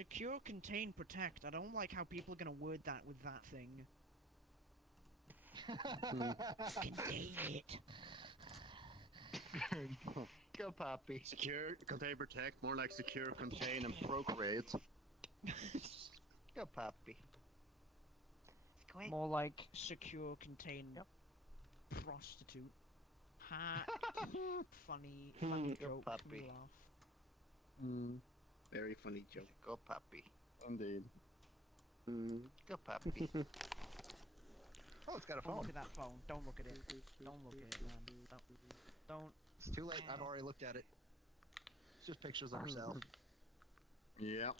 Secure, contain, protect. I don't like how people are gonna word that with that thing. Contain it. Go, Poppy. Secure, contain, protect. More like secure, contain, and procreate. Go, Poppy. More like secure, contain, prostitute. Ha. funny joke. Puppy. Laugh. Very funny joke. Go, Poppy. Indeed. Go, Poppy. Oh, it's got a Don't phone. look at that phone. Don't look at it. Don't look at it, man. Don't. It's too late. I've already looked at it. It's just pictures of herself. Yep.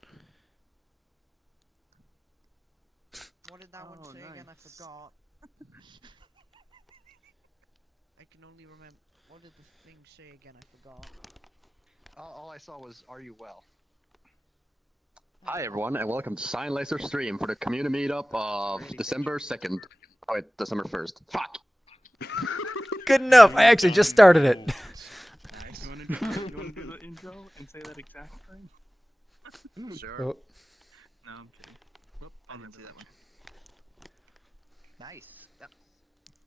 What did that one say again? I Nice. forgot. I can only remember. What did the thing say again? I forgot. All I saw was, "Are you well?" Hi everyone, and welcome to CyanLaser stream for the community meetup of December 2nd. Oh wait, December 1st. Fuck! Good enough. I actually just started it. Nice. You wanna do the intro and say that exact thing? Sure. Oh, No, I'm kidding. Whoop, I didn't see that one. Nice. Yep.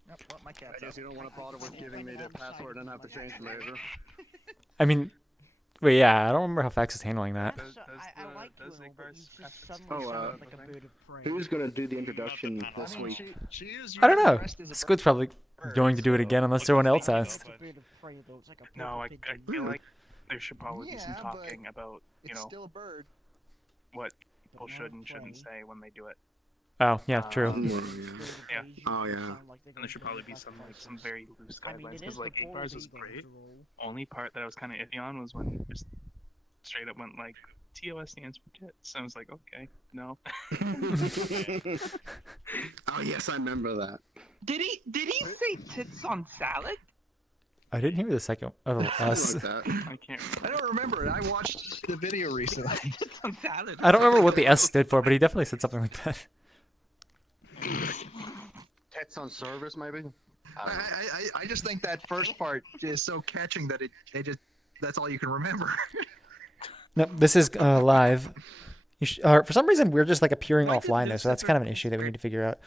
Yep. Well, my cat's I guess you don't want to bother with giving me the password and have to change the laser. I mean, wait, yeah, I don't remember how Fax is handling that. Does- So, does I the- like does you, the but first you just password suddenly Oh, sound like a bird of prey. Who's gonna do the introduction this week? She is I don't know. dressed as a Squid's probably going to do it again unless someone else has. It's a bird of prey, though. It's like a No, I pigeon. feel like there should probably be some Yeah, but talking about, you It's know, still a bird. what But people no should and shouldn't prey. say when they do it. Oh, yeah, true. Bird of Yeah. prey Oh, usually yeah. sound like they're And going there should to probably be be some like sacrifices. some very loose I mean, guidelines it is because like the 8 bars bald was eagle great. after all. Only part that I was kind of iffy on was when it just straight up went like TOS stands for tits. I was like, okay, no. Oh yes, I remember that. Did he say tits on salad? I didn't hear the second. Oh, S. Something like that. I can't. I don't remember it. I watched the video recently. Tits on salad. I don't remember what the S stood for, but he definitely said something like that. Tits on service, maybe? I don't know. I just think that first part is so catching that it just that's all you can remember. No, this is live. For some reason, we're just like appearing offline there, so that's kind of an issue that we need to figure out.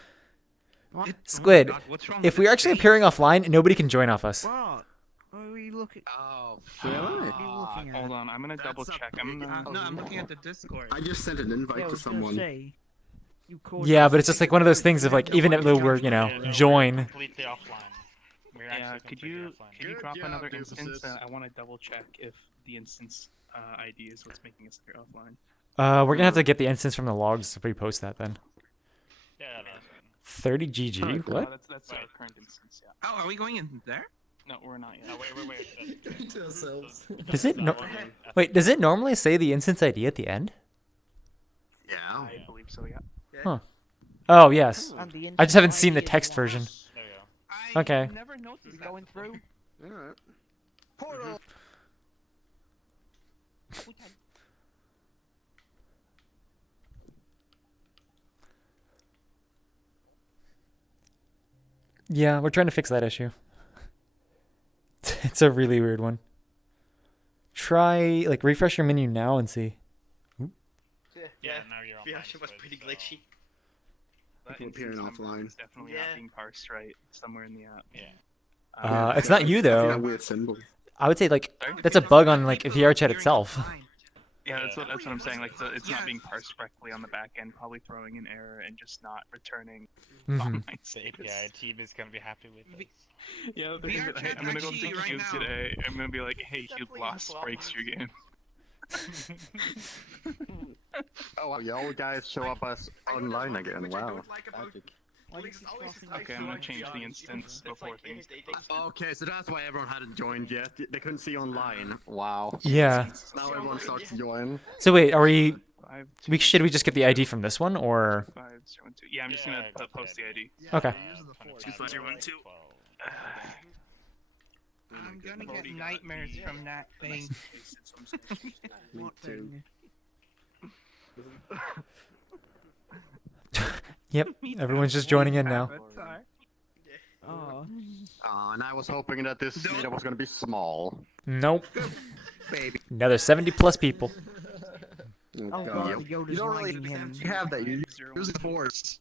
Squid, What's wrong if with we're this actually face? appearing offline, nobody can join off us. What? What are we looking? Oh, Really? What are you looking at? Hold on, I'm gonna double check. I'm gonna. No, I'm looking at the Discord. I just sent an invite Yeah, I to was gonna someone. say. You called Yeah, us but it's just like one of those things of like, even though we're, you know, join. Completely offline. We're Yeah, actually could completely you offline. could you Good drop job, another doofuses. instance? I want to double check if the instance ID is what's making us appear offline. We're gonna have to get the instance from the logs to repost that then. Yeah, that's good. 30 GG. What? That's our Right. current instance. Yeah. Oh, are we going in there? No, we're not yet. Oh, wait. To ourselves. Does it wait? Does it normally say the instance ID at the end? Yeah. I believe so. Yeah. Huh. Oh yes. And the I just haven't seen the inside text is version. lost. There you go. I Okay. never noticed Is it that going before. through? Alright. portal. Yeah, we're trying to fix that issue. It's a really weird one. Try like refresh your menu now and see. Yeah, now you're online. VRChat was Squid, pretty so- glitchy. That People appearing instance number offline. is definitely Yeah. not being parsed right somewhere in the app. Yeah. It's not you Yeah, though. weird symbol. I would say like Sorry? that's a bug on like VRChat itself. Yeah, that's what I'm saying. Like, it's Yeah. not being parsed correctly on the back end, probably throwing an error and just not returning Mhm. online The status. API team is gonna be happy with V- this. Yeah, VRChat I'm gonna go actually to right Cube now. today. I'm gonna be like, hey, Cube Definitely lost flop. breaks your game. Oh wow, y'all guys show up as online again. Wow. Magic. Why do you keep crossing Okay, I'm gonna change the instance before things. Okay, so that's why everyone hadn't joined yet. They couldn't see online. Wow. Yeah. Now everyone starts to join. So wait, are we? Five, Should we just get the ID from this one or? 5, 0, 1, 2. Yeah, I'm just gonna Yeah, post the ID. Okay. Two, five, zero, one, two. I'm gonna get nightmares from that thing. Me What too. thing? Yep. Everyone's just joining in now. Oh. And I was hoping that this meetup was gonna be small. Nope. Baby. Another 70 plus people. Oh God. god, the Yoda's You don't really lagging him. have that. You're using the force.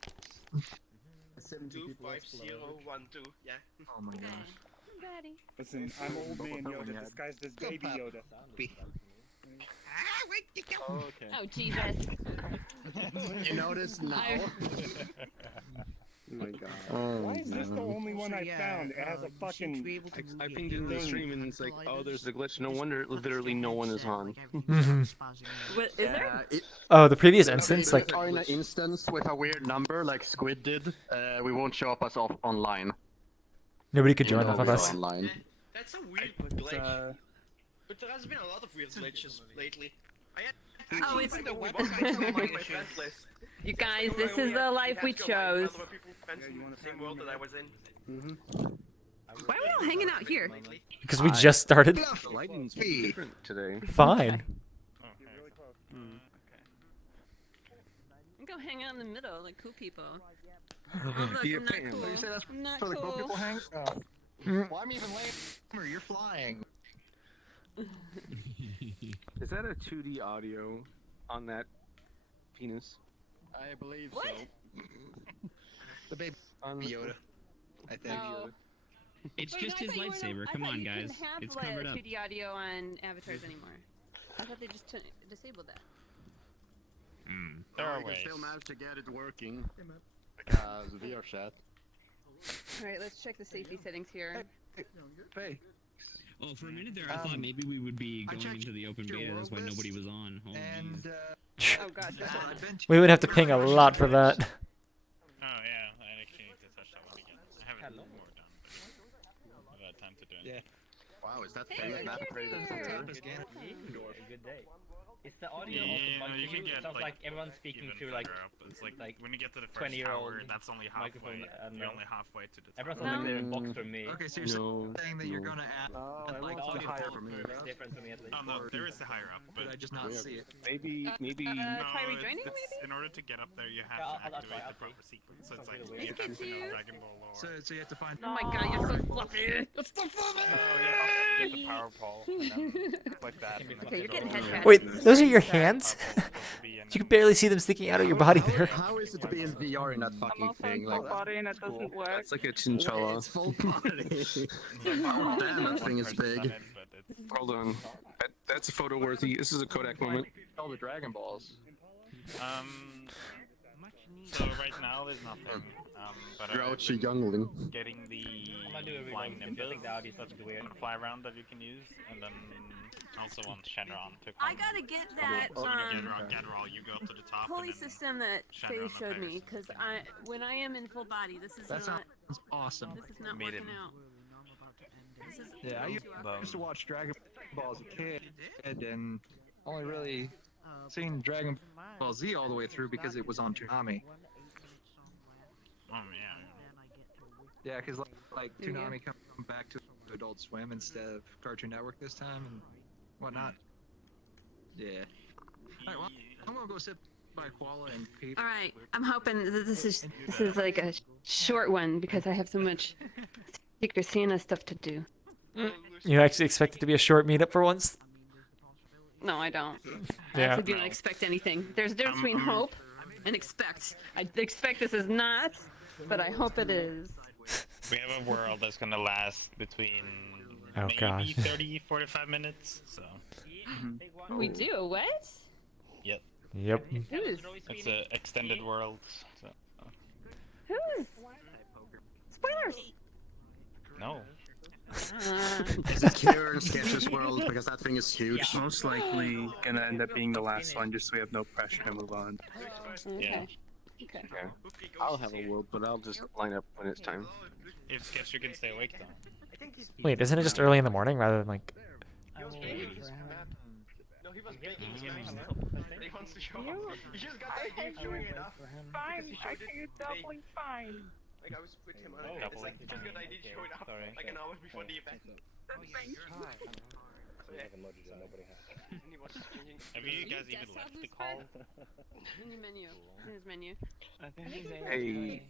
25012, yeah. Oh my gosh. Daddy. Listen, I'm old man Yoda disguised as baby Yoda. Wait, you go. Oh, okay. Oh Jesus. You notice now? Oh my god. Oh, Why is this the no. only one I found? It has a fucking. I pinged into the stream and it's like, oh, there's a glitch. No wonder literally no one is on. What is there? Oh, the previous instance, like, Or in an instance with a weird number like Squid did, we won't show up as online. nobody could join Even off though of we're us. online. That's a weird glitch. But there has been a lot of weird glitches lately. Oh, it's the my friends list. you guys. This is the life we chose. Other people friends in the same world that I was in. Why are we all hanging out here? Because we just started. The lighting's different today. Fine. Go hang out in the middle like cool people. Yeah, I'm not Pam. cool. You say that's I'm not for the cool cool. people hang? Oh. Well, I'm even lamer. You're flying. Is that a 2D audio on that penis? I believe What? so. The baby On Yoda. I think. Oh. It's Wait, just no, I his thought you lightsaber. weren't- I Come thought on, you guys. couldn't have It's covered up. 2D audio on avatars anymore. I thought they just disabled that. There are We ways. can still manage to get it working. Because VRChat. Alright, let's check the safety settings here. Hey. Oh, for a minute there, I thought maybe we would be I going checked into the open your beta. That's why world nobody list, was on. Oh, And jeez. Oh gosh, that's I've been We would have to ping a lot for that. Oh yeah, I actually need to touch that one again. I haven't more done, but I've had time to do it. Yeah. Wow, is that Hey, famous map look crazy? here. Good day. It's the audio Yeah, of the you microphone. can get It sounds like everyone's speaking even to like further up. It's like, like when you get to the first 20-year-old tower, that's only microphone, halfway. and, You're only halfway to the everyone's tower. like they're in box from me. Okay, so you're saying that you're gonna add Oh, like everyone's the audio higher for me. It's different for me at least. Oh no, there is the higher up, but Did I just not see it? Maybe. no, try it's, rejoining, in order to get up there, you have Yeah, to I'll try, activate the I'll proper sequence. So it's Sounds like really you weird. have to know Pikachu. Dragon Ball lore. So you have to find. Oh my god, you're so fluffy! Get the power pole, and then like that. Okay, you're getting headshot. Wait, those are your hands? You can barely see them sticking out of your body there. How is it to be in VR in that fucking thing? Like, body and it doesn't work. It's like a chinchilla. it's full body. Damn, that thing is big. Hold on. That's a photo worthy. This is a Kodak moment. All the Dragon Balls. So right now there's nothing. But Grouchy youngling. getting the I'm gonna do a flying rewind. I Nimbus, think the audio starts to weird. and fly around that you can use, and then also on Shenron to I gotta get that So when you get raw, you go to the top pulley and then system that Shadow Faye on the showed me, players. because when I am in full body, this is That not sounds awesome. working Made out. This is Yeah, I used to watch Dragon Ball as a kid, and only really seen Dragon Ball Z all the way through because it was on Toonami. oh yeah. Yeah, because like Toonami come back to Adult Swim instead of Cartoon Network this time and whatnot. Yeah. Alright, well, I'm gonna go sit by Koala and Pete. all right. I'm hoping that this is like a short one because I have so much Secret Santa stuff to do. You actually expect it to be a short meetup for once? No, I don't. Yeah. I do not expect anything. There's a difference between hope and expect. I expect this is not, but I hope it is. We have a world that's gonna last between Oh, maybe gosh. 30, 45 minutes. So We do what? yep, Yep. Who's? it's an extended world. So. Who's? Spoilers. No. Is it Kieran Sketch's world? Because that thing is huge. Most likely gonna end up being the last one, just so we have no pressure to move on. Okay. Okay. Yeah. I'll have a world, but I'll just line up when it's time. If Sketch, you can stay awake though. Wait, isn't it just early in the morning rather than like... No, he was begging. He wants to show up. He just got the idea of showing it off. Fine, I think it's doubling fine. Like I was with him on it. It's like he just got the idea of showing up like an hour before the event. Thanks. Have you guys even left the call? In your menu. In his menu. Hey,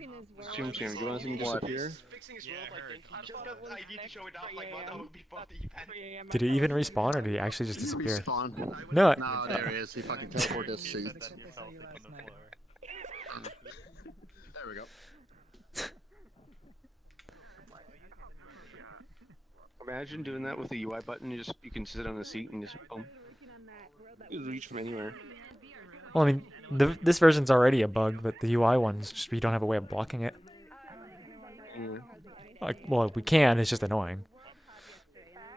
Chim Chim, do you want to see me disappear? Fixing his Yeah, world, I like, heard. then he just got the ID to show it off, like, well, that would be funny, man. Did he even respawn or did he actually just Did he disappear? respawn? No. No, there he is. He fucking teleported his seat. There we go. Imagine doing that with the UI button. You can sit on the seat and just boom. You can reach from anywhere. Well, I mean, this version's already a bug, but the UI one's just we don't have a way of blocking it. Yeah. Like, well, we can. It's just annoying.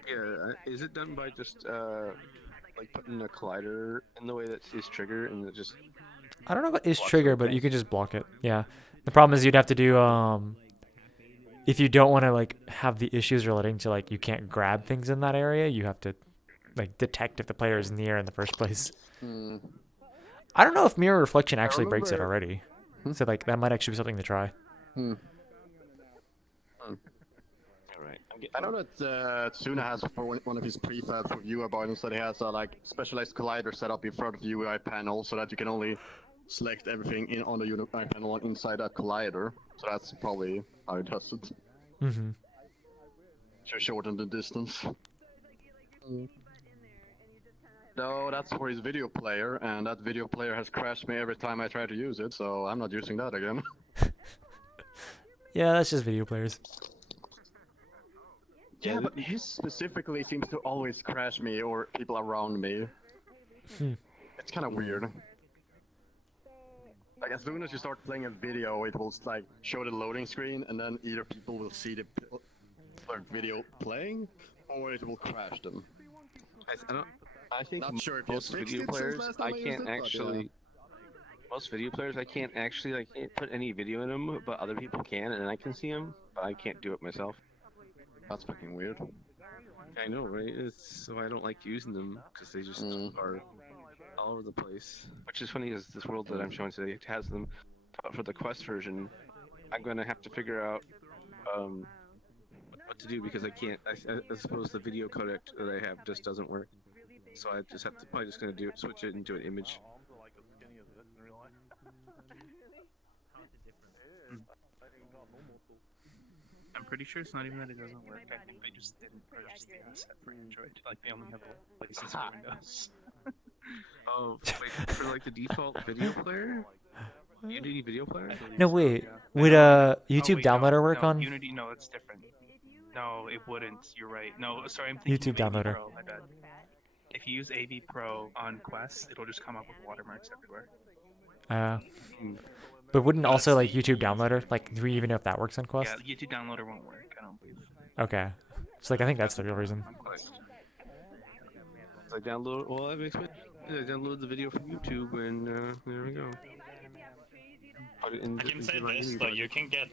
Yeah. Is it done by just like putting a collider in the way that is trigger and it just? I don't know about is blocks trigger, but everything? you can just block it. Yeah. The problem is you'd have to do if you don't want to like have the issues relating to like you can't grab things in that area, you have to like detect if the player is near in the first place. Hmm. I don't know if mirror reflection actually breaks it remember- already. So like that might actually be something to try. Hmm. Alright. I know that Tsuna has for one of his prefabs for UI buttons that he has a like specialized collider set up in front of the UI panel so that you can only select everything on the UI panel inside that collider. So that's probably how it does it. Mm-hmm. To shorten the distance. No, that's for his video player, and that video player has crashed me every time I try to use it, so I'm not using that again. Yeah, that's just video players. Yeah, but his specifically seems to always crash me or people around me. It's kind of weird. Like as soon as you start playing a video, it will like show the loading screen, and then either people will see the video playing, or it will crash them. I think Not sure if you most fixed video it since players, last time I I used can't it, but actually. yeah. Most video players, I can't actually like put any video in them, but other people can, and I can see them, but I can't do it myself. That's fucking weird. I know, right? It's so I don't like using them because they just are all over the place. Which is funny because this world that I'm showing today has them, but for the Quest version, I'm gonna have to figure out what to do because I can't. I suppose the video codec that I have just doesn't work, so I just have to probably just gonna switch it into an image. I'm pretty sure it's not even that it doesn't work. I think they just didn't purchase the asset for Android. Like they only have a license for Windows. Oh, wait, for like the default video player? Unity video player? No, wait. Yeah. Would YouTube wait, downloader work no, on Unity? No, it's different. No, it wouldn't. You're right. No, sorry, I'm thinking YouTube of AV downloader? Pro, my bad. If you use AV Pro on Quest, it'll just come up with watermarks everywhere. But wouldn't also like YouTube downloader? Like, do we even know if that works on Quest? Yeah, YouTube downloader won't work. I don't believe. Okay. So like, I think that's the real reason. On Quest. So I download. Well, I download the video from YouTube, and there we go. I can say this though, you can get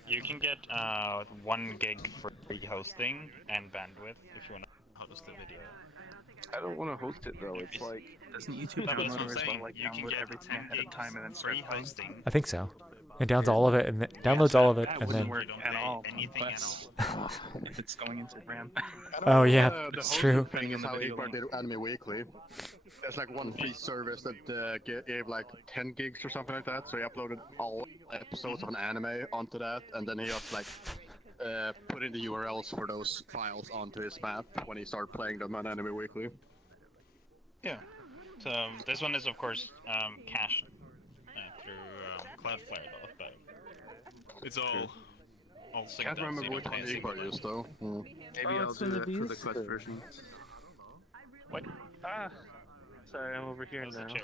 1 gig free hosting and bandwidth if you want to host the video. I don't want to host it though. It's like Doesn't YouTube No, that's what I'm downloader as well saying. like You can download get everything 10 ahead of gigs time and then free start playing? hosting. I think so. It downloads all of it and downloads all of it, That and wouldn't then. work at all. Anything at Quest. If it's going into RAM. Oh yeah, The it's hosting true. thing is how Igbar did Anime Weekly. There's like one free service that gave like 10 gigs or something like that, so he uploaded all episodes of an anime onto that, and then he just like put in the URLs for those files onto his map when he started playing them on Anime Weekly. Yeah. So this one is of course cached through Cloudflare though, but it's all synced Can't up, remember so you which don't one pay Igbar used though. maybe I'll do that for the Quest version. What? Ah, sorry, I'm over here How's the now. chair?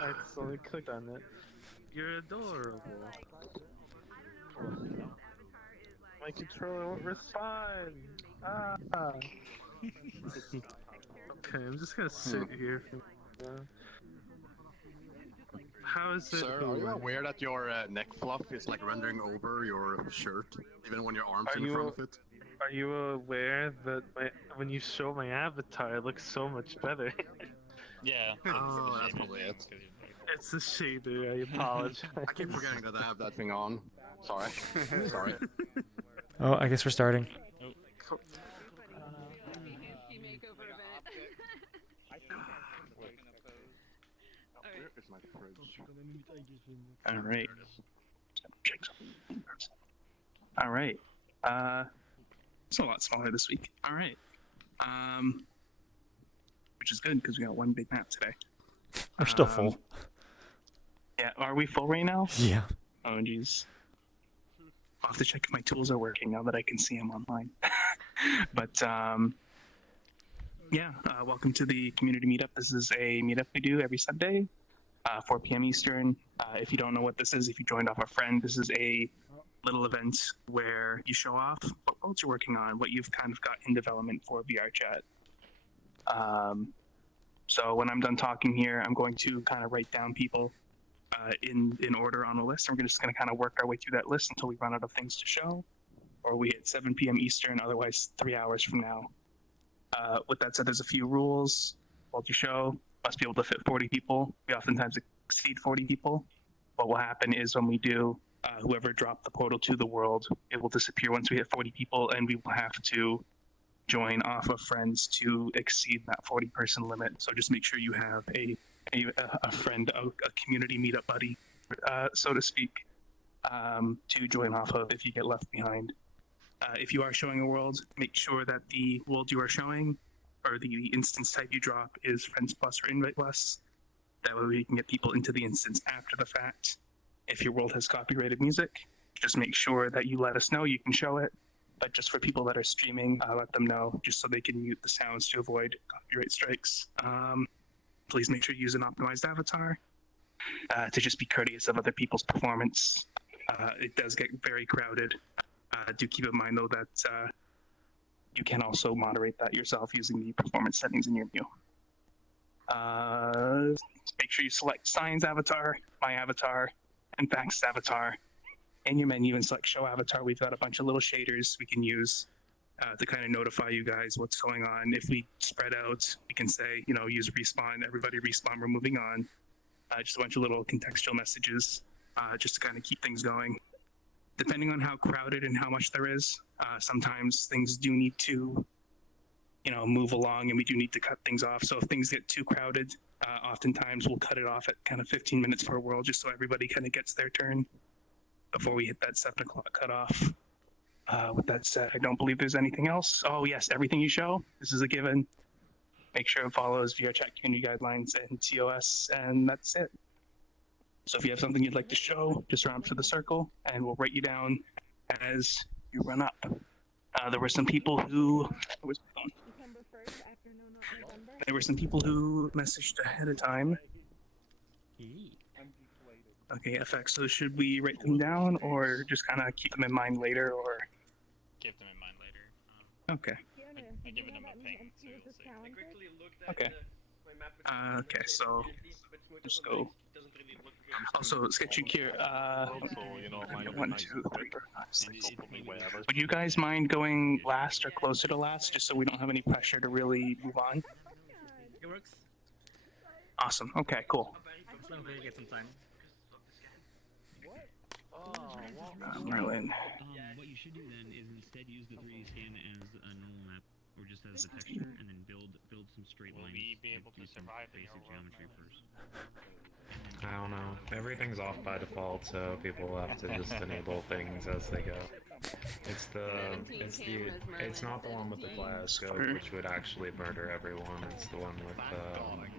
I accidentally clicked on it. You're adorable. My controller won't respond. Ah. Okay, I'm just gonna sit here. How is it? Sir, are you aware that your neck fluff is like rendering over your shirt, even when your arms Are in you- front of it? Are you aware that when you show my avatar, it looks so much better? Yeah. Oh, that's probably it. It's the shader. I apologize. I keep forgetting that I have that thing on. Sorry. Sorry. Oh, I guess we're starting. All right. All right. It's a lot smaller this week. All right. Which is good because we got one big map today. We're still full. Yeah, are we full right now? Yeah. Oh, jeez. I'll have to check if my tools are working now that I can see them online. But, yeah, welcome to the community meetup. This is a meetup we do every Sunday, 4 p.m. Eastern. If you don't know what this is, if you joined off a friend, this is a little event where you show off what worlds you're working on, what you've kind of got in development for VRChat. So when I'm done talking here, I'm going to kind of write down people in order on a list. And we're just going to kind of work our way through that list until we run out of things to show, or we hit 7 p.m. Eastern, otherwise 3 hours from now. With that said, there's a few rules. Multi-show must be able to fit 40 people. We oftentimes exceed 40 people. What will happen is when we do, whoever dropped the portal to the world, it will disappear once we hit 40 people, and we will have to join off of friends to exceed that 40-person limit. So just make sure you have a friend, a community meetup buddy, so to speak, to join off of if you get left behind. If you are showing a world, make sure that the world you are showing, or the instance type you drop, is friends plus or invite plus. That way we can get people into the instance after the fact. If your world has copyrighted music, just make sure that you let us know. You can show it, but just for people that are streaming, let them know, just so they can mute the sounds to avoid copyright strikes. Please make sure you use an optimized avatar to just be courteous of other people's performance. It does get very crowded. Do keep in mind, though, that you can also moderate that yourself using the performance settings in your view. Make sure you select Cyan's avatar, my avatar, and Fax's avatar. In your menu and select Show Avatar, we've got a bunch of little shaders we can use to kind of notify you guys what's going on. If we spread out, we can say, use respawn, everybody respawn, we're moving on. Just a bunch of little contextual messages just to kind of keep things going. Depending on how crowded and how much there is, sometimes things do need to, move along, and we do need to cut things off. So if things get too crowded, oftentimes we'll cut it off at kind of 15 minutes per world, just so everybody kind of gets their turn before we hit that 7 o'clock cutoff. With that said, I don't believe there's anything else. Oh yes, everything you show, this is a given. Make sure it follows VRChat community guidelines and TOS, and that's it. So if you have something you'd like to show, just run up to the circle, and we'll write you down as you run up. There were some people who... Where's my phone? There were some people who messaged ahead of time. Okay, FX, so should we write them down, or just kind of keep them in mind later, or... Keep them in mind later. Okay. I given them a ping too. Okay. Okay, so just go. Also, sketching here. 1, 2, 3, 4, 5, 6. Would you guys mind going last or closer to last, just so we don't have any pressure to really move on? It works. Awesome. Okay, cool. As long as we get some time. Merlin. What you should do then is instead use the 3D scan as a normal map, or just as a texture, and then build some straight lines. Will we be able to survive basic geometry first? I don't know. Everything's off by default, so people have to just enable things as they go. It's not the one with the glass scope, which would actually murder everyone. It's the one with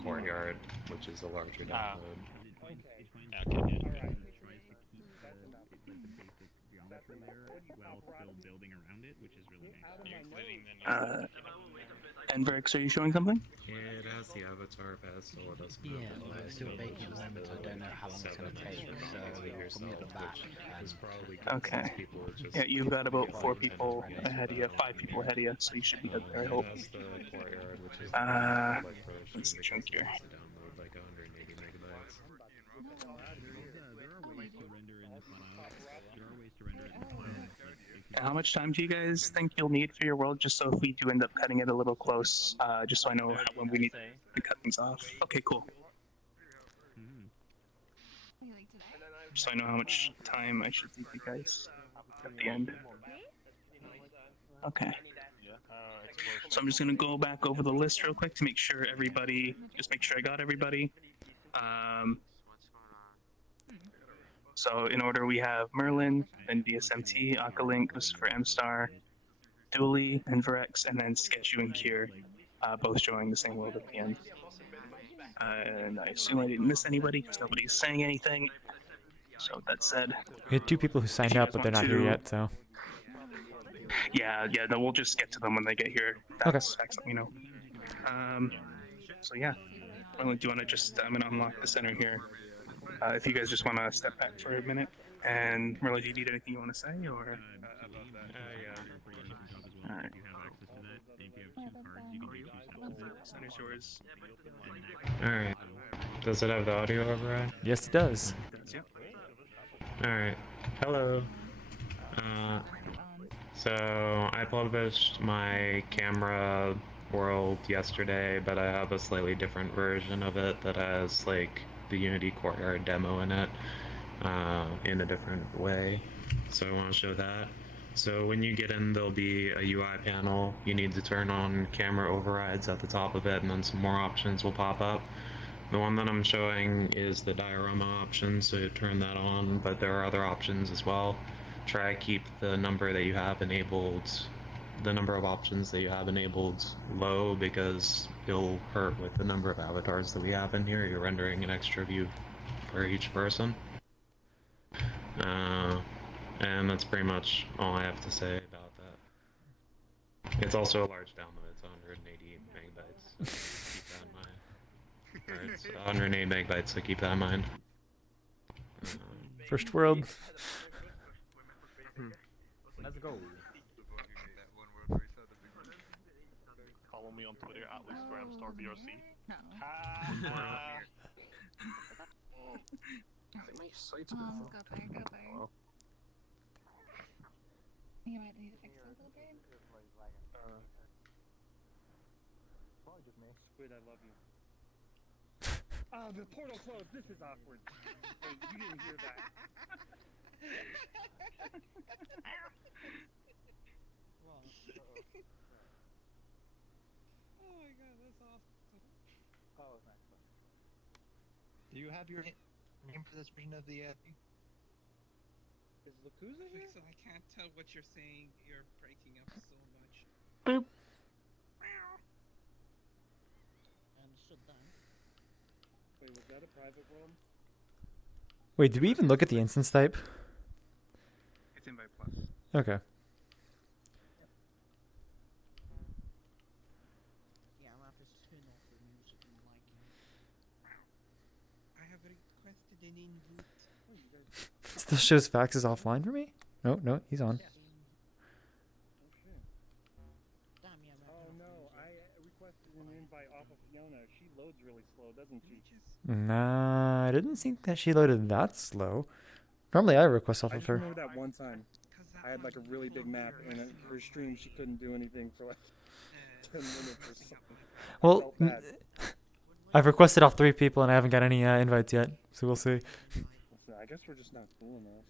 courtyard, which is a larger download. And Verix, are you showing something? Yeah, it has the avatar pedestal, it doesn't have the well, it's still baking at the moment, so I don't know how long it's going to take, so probably at the back. Okay. Yeah, you've got about 4 people ahead of you, 5 people ahead of you, so you should be good there, I hope. Let's chunk here. How much time do you guys think you'll need for your world, just so if we do end up cutting it a little close, just so I know when we need to cut things off? Okay, cool. Just so I know how much time I should leave you guys at the end. Okay. So I'm just gonna go back over the list real quick to make sure everybody, just make sure I got everybody. So in order, we have Merlin, then VSMT, Akalink, Christopher M Star, Dooley, and Verex, and then Sketchu and Kier, both showing the same world at the end. And I assume I didn't miss anybody because nobody's saying anything. So that said, We had 2 people who signed you up, guys but they're want not here to- yet, so. yeah, no, we'll just get to them when they get here. Facts, let me know. So yeah, Merlin, do you want to just? I'm gonna unlock the center here. If you guys just want to step back for a minute, and Merlin, do you need anything you want to say, or? All right. Center's yours. Alright. Does it have the audio override? Yes, it does. Alright. Hello. So I published my camera world yesterday, but I have a slightly different version of it that has like the Unity Courtyard demo in it, in a different way. So I want to show that. So when you get in, there'll be a UI panel. You need to turn on camera overrides at the top of it, and then some more options will pop up. The one that I'm showing is the diorama option, so turn that on, but there are other options as well. Try to keep the number that you have enabled, the number of options that you have enabled low, because it'll hurt with the number of avatars that we have in here. You're rendering an extra view for each person. And that's pretty much all I have to say about that. It's also a large download, it's 180 megabytes. So keep that in mind. Or it's 108 megabytes, so keep that in mind. First world. Let's go. Follow me on Twitter at @LeeStarVRC. No. My site's Go fire, go fire. You might need to fix it a little bit. Probably just me. Squid, I love you. Oh, the portal closed. This is awkward. Hey, you didn't hear that. Oh my god, that's awesome. Oh, nice. Do you have your name for this version of the Is Lakuza here? So I can't tell what you're saying. You're breaking up so much. Boop. And shut down. Wait, was that a private world? Wait, did we even look at the instance type? It's invite plus. Okay. Yeah, map is turn off the music and liking. I have requested an invite. It still shows Fax is offline for me? No, no, he's on. Oh no, I requested an invite off of Fiona. She loads really slow, doesn't she? Nah, I didn't think that she loaded that slow. Normally I request off I of just her. remember that one time. I had like a really big map, and her stream she couldn't do anything for like 10 minutes or something. Well, I've requested off 3 people and I haven't got any invites yet, so we'll see. Listen, I guess we're just not cool enough.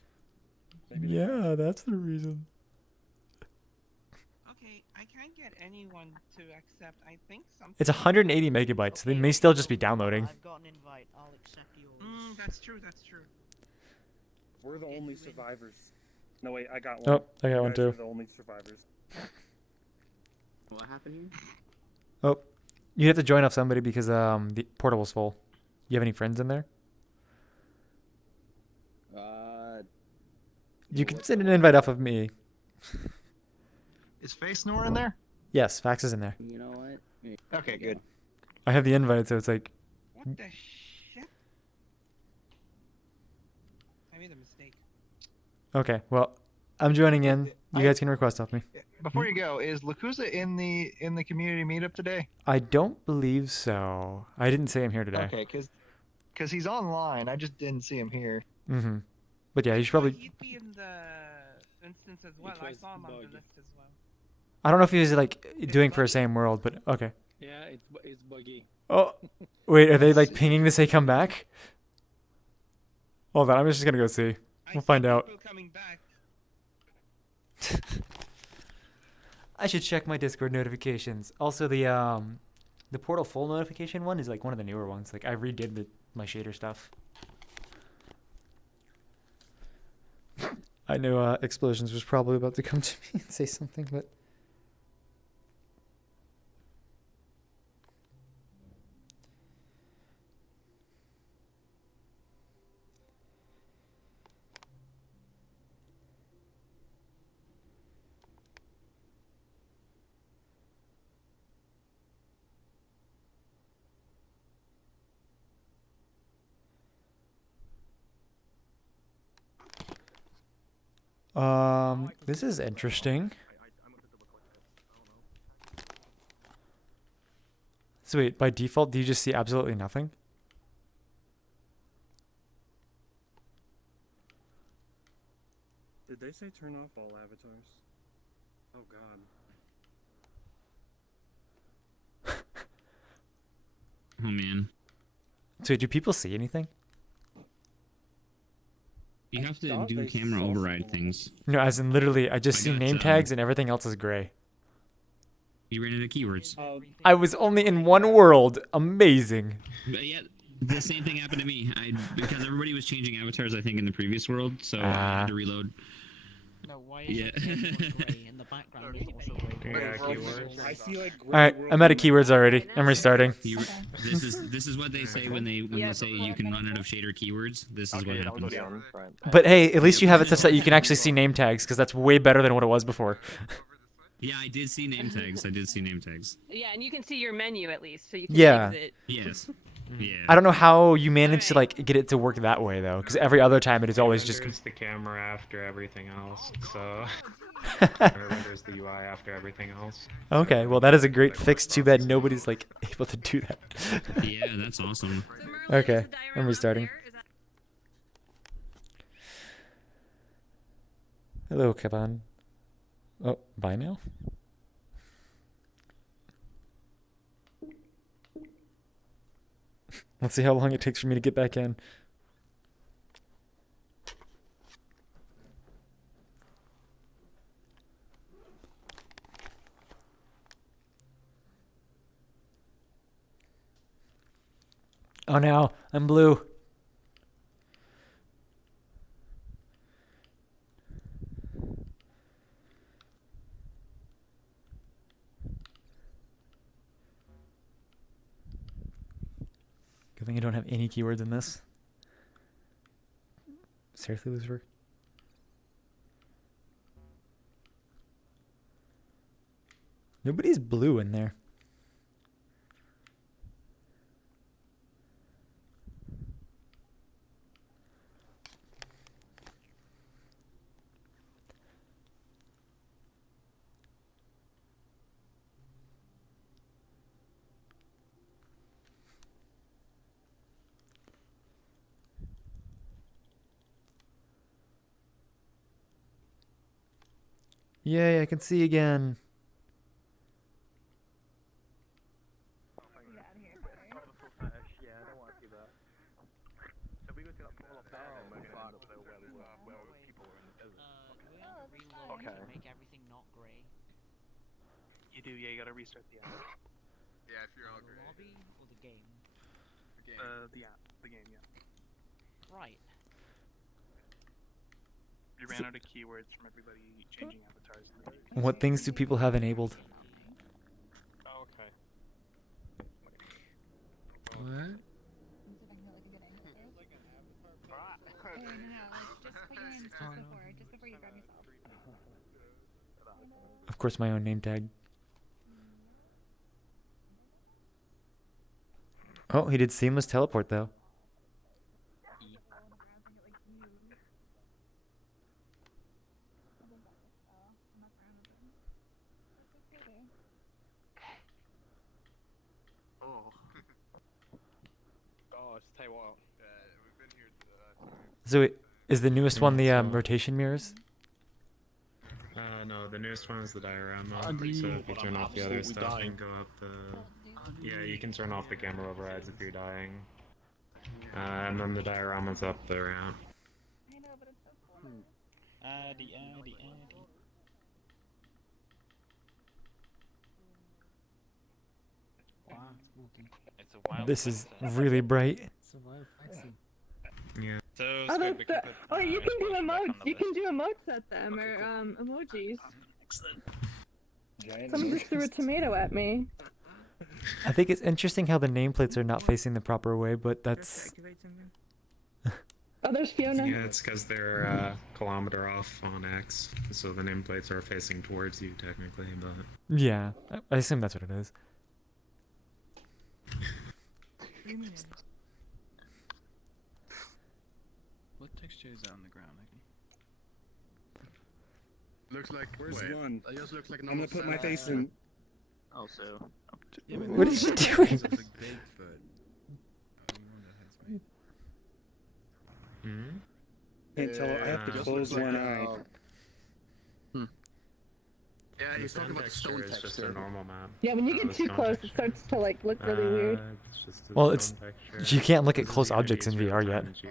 Maybe Yeah, that's the reason. Okay, I can't get anyone to accept. I think something. It's 180 megabytes, so they may still just be downloading. I've got an invite. I'll accept yours. That's true. That's true. We're the only survivors. No wait, I got Oh, one. I got You one guys too. are the only survivors. What happened here? Oh, you have to join off somebody because the portal was full. You have any friends in there? You can send an invite off of me. Is Face Nor in there? Yes, Fax is in there. You know what? Okay, good. I have the invite, so it's like. What the shit? I made a mistake. Okay, well, I'm joining in. You guys can request off me. Before you go, is Lakuza in the community meetup today? I don't believe so. I didn't see him here today. Okay, because he's online. I just didn't see him here. Mm-hmm. But yeah, you should probably. He'd be in the instance as well. I saw him on the list as well. I don't know if he was like doing for the same world, but okay. Yeah, it's buggy. Oh, wait, are they like pinging to say come back? Hold on, I'm just gonna go see. We'll find out. Coming back. I should check my Discord notifications. Also, the portal full notification one is like one of the newer ones. Like I redid my shader stuff. I know Explosions was probably about to come to me and say something, but. This is interesting. So wait, by default, do you just see absolutely nothing? Did they say turn off all avatars? Oh god. Oh man. So do people see anything? You have to do camera override things. No, as in literally, I just see got, name tags and everything else is gray. You ran into keywords. I was only in one world. Amazing. But yeah, the same thing happened to me. Because everybody was changing avatars, I think, in the previous world, so I had to reload. No, why is everyone grey and the background is also grey? Yeah, keywords. I see like Alright, I'm out of keywords already. I'm restarting. This is what they say when they say you can run out of shader keywords. This is what happens. But hey, at least you have it such that you can actually see name tags, because that's way better than what it was before. Yeah, I did see name tags. Yeah, and you can see your menu at least, so you can Yeah. exit. Yes. Yeah. I don't know how you managed to like get it to work that way though, because every other time it is always just. Renders the camera after everything else, so. Or renders the UI after everything else. Okay, well that is a great fix. Too bad nobody's like able to do that. Yeah, that's awesome. Okay, I'm restarting. Hello, Kaban. Oh, bye now? Let's see how long it takes for me to get back in. Oh no, I'm blue. Good thing I don't have any keywords in this. Seriously, Lucifer? Nobody's blue in there. Yay, I can see again. Make everything not grey. You do, yeah, you gotta restart the app. Yeah, if you're all The great. lobby or the game? The app, the game, yeah. Right. You ran out of keywords from everybody changing avatars. What things do people have enabled? Oh, okay. What? Of course, my own name tag. Oh, he did seamless teleport though. Oh. Oh, just tell you what. We've been here. So wait, is the newest one the rotation mirrors? No, the newest one is the diorama. How do So you- if you turn off the other absolutely stuff dying? and go up the... Yeah, you can turn off the camera overrides if you're dying. And then the diorama's up the ramp. Addy. It's a wild This is west. really bright. Yeah. So That's Oh, good. We can that's put, oh, you can do response back on emotes. the You can list. do emotes at them or emojis. Excellent. Giant Someone just threw a tomato at me. I think it's interesting how the nameplates are not facing the proper way, but that's Oh, there's Fiona. Yeah, it's because they're a kilometer off on X, so the nameplates are facing towards you technically, but yeah. I assume that's what it is. What texture is that on the ground? Looks like. Where's wait, one? That just looks like I'm gonna put my face in. Oh, so. What is she doing? Can't tell. I have to just close looks like, one eye. Yeah, he's talking about the stone is just a texture. normal map. Yeah, when you The get too stone close, it texture. starts to like look really weird. It's just a Well, stone it's texture. you can't look at This is close the objects in Unity's VR yet. real-time GI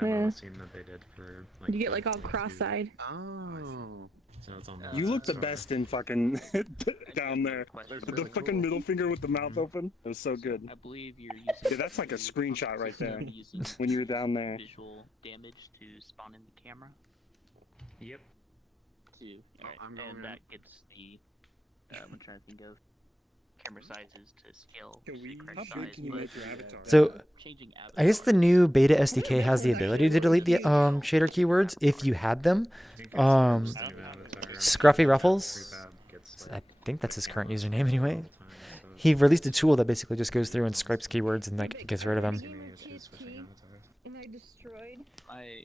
demo Yeah. scene that they did for You get the like all 2. cross-eyed. Oh. So it's on You look the sorry. best in fucking down there. The fucking middle finger with the mouth open. It was so good. I believe you're using. Yeah, that's like a screenshot right there. Using When you're down there. visual damage to spawn in the camera. Yep. Alright, I'm going and in. that gets the. I'm trying to think of camera sizes to scale. Can to the we, correct how big size, can you but make your avatar? So changing I guess the new beta SDK has the ability to delete the shader keywords if you had them. Scruffy Ruffles, I think that's his current username anyway. He released a tool that basically just goes through and scrapes keywords and like gets rid of them. And I destroyed. My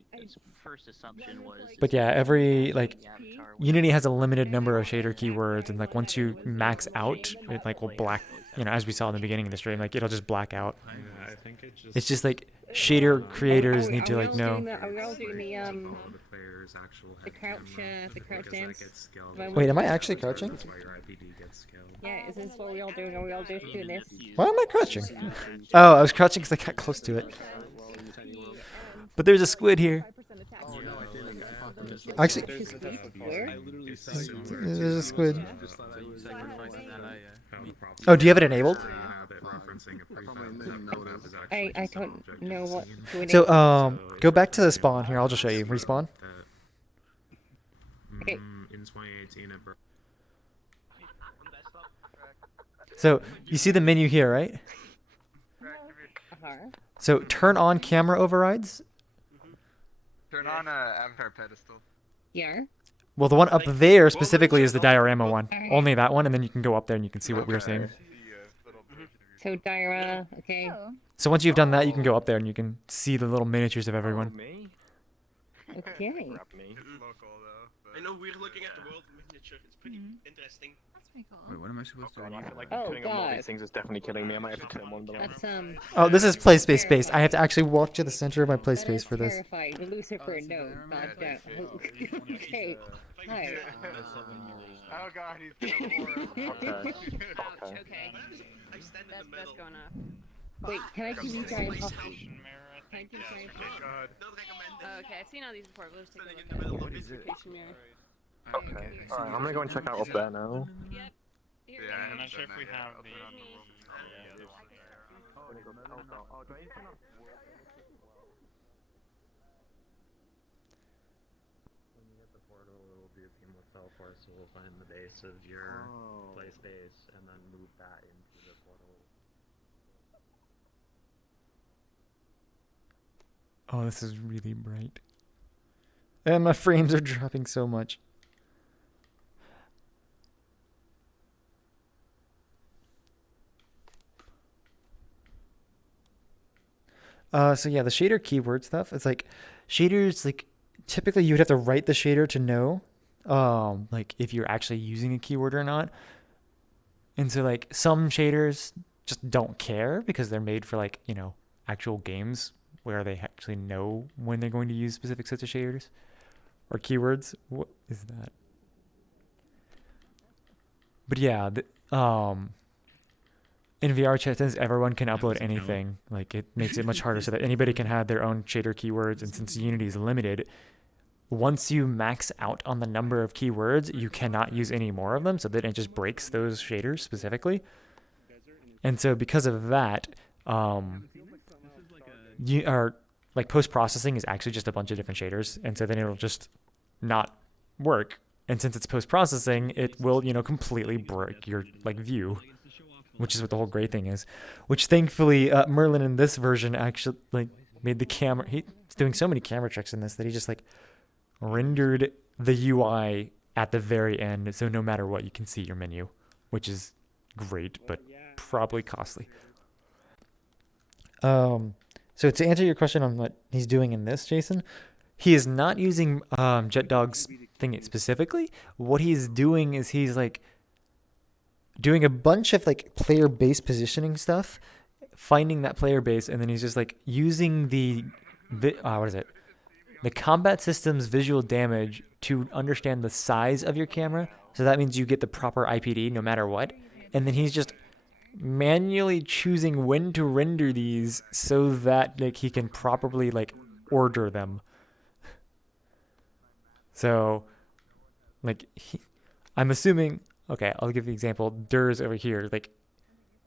first assumption was. But yeah, every like the avatar Unity has a limited number of shader keywords, and like once you max out, it like will black. You know, as we saw in the beginning of the stream, like it'll just black out. Yeah, I think it just It's just like shader creators need to like know. Are we all doing the the player's actual the head crouch camera, the crouch because that dance? gets scaled. Am I Wait, am I actually crouching? That's why your IPD gets scaled. Yeah, is this what we all doing? Are we all just doing this? Why am I crouching? Oh, I was crouching because I got close to it. But there's a squid here. Actually, there's a squid. Oh, do you have it enabled? I don't know what to So enable. go back to the spawn here. I'll just show you. Respawn. Okay. In 2018, it broke. So you see the menu here, right? So turn on camera overrides. Turn on avatar pedestal. Yeah. Well, the one up there specifically is the diorama one. Only that one, and then you can go up there and you can see what we're seeing. So diorama, okay. So once you've done that, you can go up there and you can see the little miniatures of everyone. Okay. I know we're looking at the world miniature. It's pretty interesting. That's pretty cool. Wait, what am I supposed to do? I feel like Oh, turning on all God. these things is definitely killing me. I might have to turn one below. That's Oh, this is play space based. I have to actually walk to the center of my play space for this. Terrified. Lucifer, no, not that. Okay. Hi. Oh god, he's gonna bore us. Okay. That's going off. Wait, can I keep you guys hostage? Can I keep you guys Okay, I've seen all these before, but let's take a look at it. Facing mirror. Okay. Alright, I'm gonna go and check out up there now. I'm not sure if we have the. When you hit the portal, it will be a team with Telforce, so we'll find the base of your play space and then move that into the portal. Oh, this is really bright. And my frames are dropping so much. So yeah, the shader keyword stuff. It's like shaders. Like typically, you would have to write the shader to know, like if you're actually using a keyword or not. And so like some shaders just don't care because they're made for like actual games where they actually know when they're going to use specific sets of shaders or keywords. What is that? But yeah, in VRChat, since everyone can upload anything, like it makes it much harder so that anybody can have their own shader keywords. And since Unity is limited, once you max out on the number of keywords, you cannot use any more of them. So then it just breaks those shaders specifically. And so because of that, like post-processing is actually just a bunch of different shaders, and so then it'll just not work. And since it's post-processing, it will, you know, completely break your like view, which is what the whole gray thing is. Which thankfully, Merlin in this version actually like made the camera. He's doing so many camera tricks in this that he just like rendered the UI at the very end, so no matter what, you can see your menu, which is great, but probably costly. So to answer your question on what he's doing in this, Jason, he is not using JetDog's thing specifically. What he's doing is he's like doing a bunch of like player base positioning stuff, finding that player base, and then he's just like using the combat system's visual damage to understand the size of your camera. So that means you get the proper IPD no matter what. And then he's just manually choosing when to render these so that like he can properly like order them. So like I'm assuming, okay, I'll give you an example. Dur's over here, like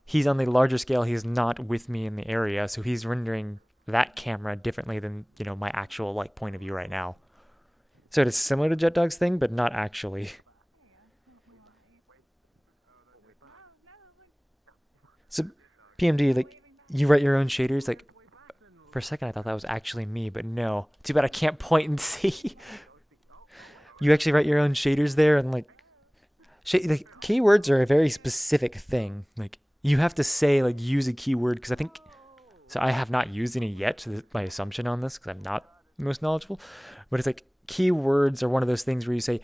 he's on the larger scale, he's not with me in the area, so he's rendering that camera differently than, you know, my actual like point of view right now. So it's similar to JetDog's thing, but not actually. So PMD, like you write your own shaders. Like for a second I thought that was actually me, but no. Too bad I can't point and see. You actually write your own shaders there, and like the keywords are a very specific thing. Like you have to say like use a keyword, because I think so. I have not used any yet. So my assumption on this, because I'm not most knowledgeable, but it's like keywords are one of those things where you say,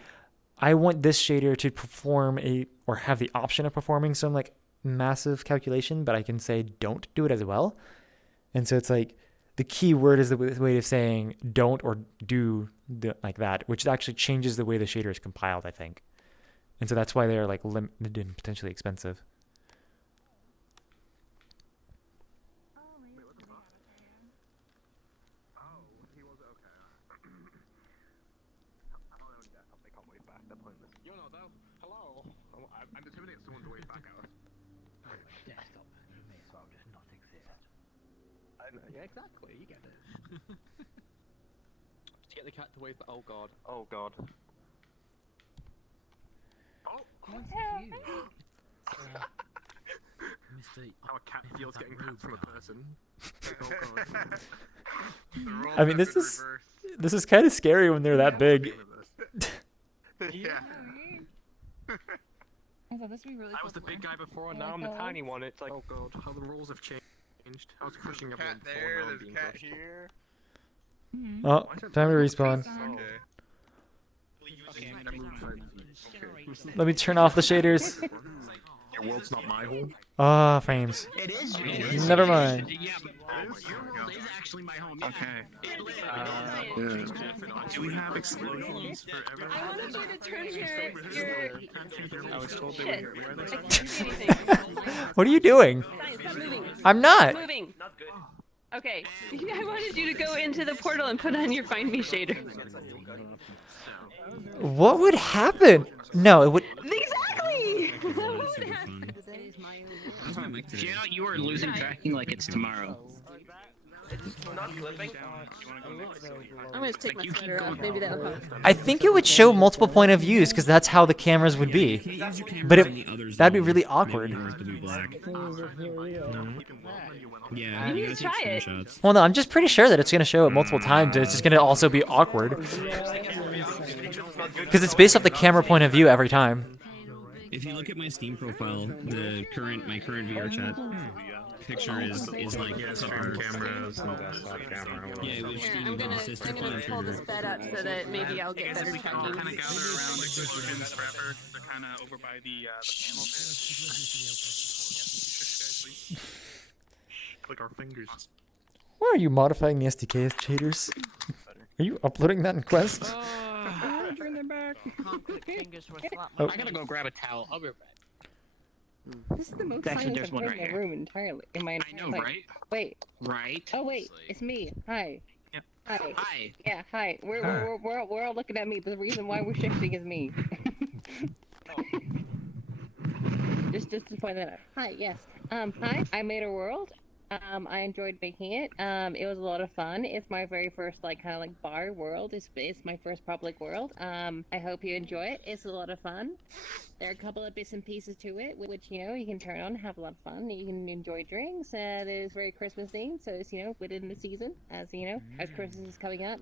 I want this shader to perform or have the option of performing some like massive calculation, but I can say don't do it as well. And so it's like the keyword is the way of saying don't or do like that, which actually changes the way the shader is compiled, I think. And so that's why they're like limited and potentially expensive. I'm determined it's someone's way back out. Desktop may as well just not exist. Yeah, exactly. You get it. Just get the cat to wait for. Oh god. Oh god. Oh. How a cat feels getting tapped from a person. Oh god. I mean, this is kind of scary when they're that big. Yeah. I thought this would be really I was the big guy before, and now I'm the tiny one. It's like, oh god, how the roles have changed. I was crushing everyone before, now I'm being crushed. Here. Oh, time to respawn. Let me turn off the shaders. Your world's not my home. Ah, frames. It is. Never mind. Yeah, but your world is actually my home. Okay. Do we have explosions for everyone? I wanted you to turn your I was told they shit. were. I can't see anything. What are you doing? Stop moving. I'm not. Stop moving. Okay. I wanted you to go into the portal and put on your Find Me shader. What would happen? No, it would. Exactly! What would happen? Fiona, you are losing tracking like it's tomorrow. I'm gonna take my sweater off. Maybe that'll help. I think it would show multiple point of views because that's how the cameras would be. But that'd be really awkward. Yeah, You need to try it. Well, no, I'm just pretty sure that it's going to show it multiple times. And it's just going to also be awkward. Because it's based off the camera point of view every time. If you look at my Steam profile, my current VRChat picture is like cover cameras and desktop camera. Yeah, it was Steam I'm gonna assistant pull this bed up so that maybe I'll get better tracking. Kind of gather around like the chickens forever. They're kind of over by the panel there. Click our fingers. Why are you modifying the SDK shaders? Are you uploading that in Quest? Turn them back. Oh. I gotta go grab a towel. I'll be right back. This is the most Actually, silence there's I've one heard right in my here. room entirely. In my I know, entire life. right? Wait. Right. Oh wait, it's me. Hi. Yep. Hi. Hi. Yeah, hi. We're all looking at me, but the reason why we're shifting is me. just to point that out. Hi, yes. Hi. I made a world. I enjoyed making it. It was a lot of fun. It's my very first like kind of like bar world. It's my first public world. I hope you enjoy it. It's a lot of fun. There are a couple of bits and pieces to it, which you can turn on, have a lot of fun. You can enjoy drinks. It is very Christmas themed, so it's within the season, as as Christmas is coming up.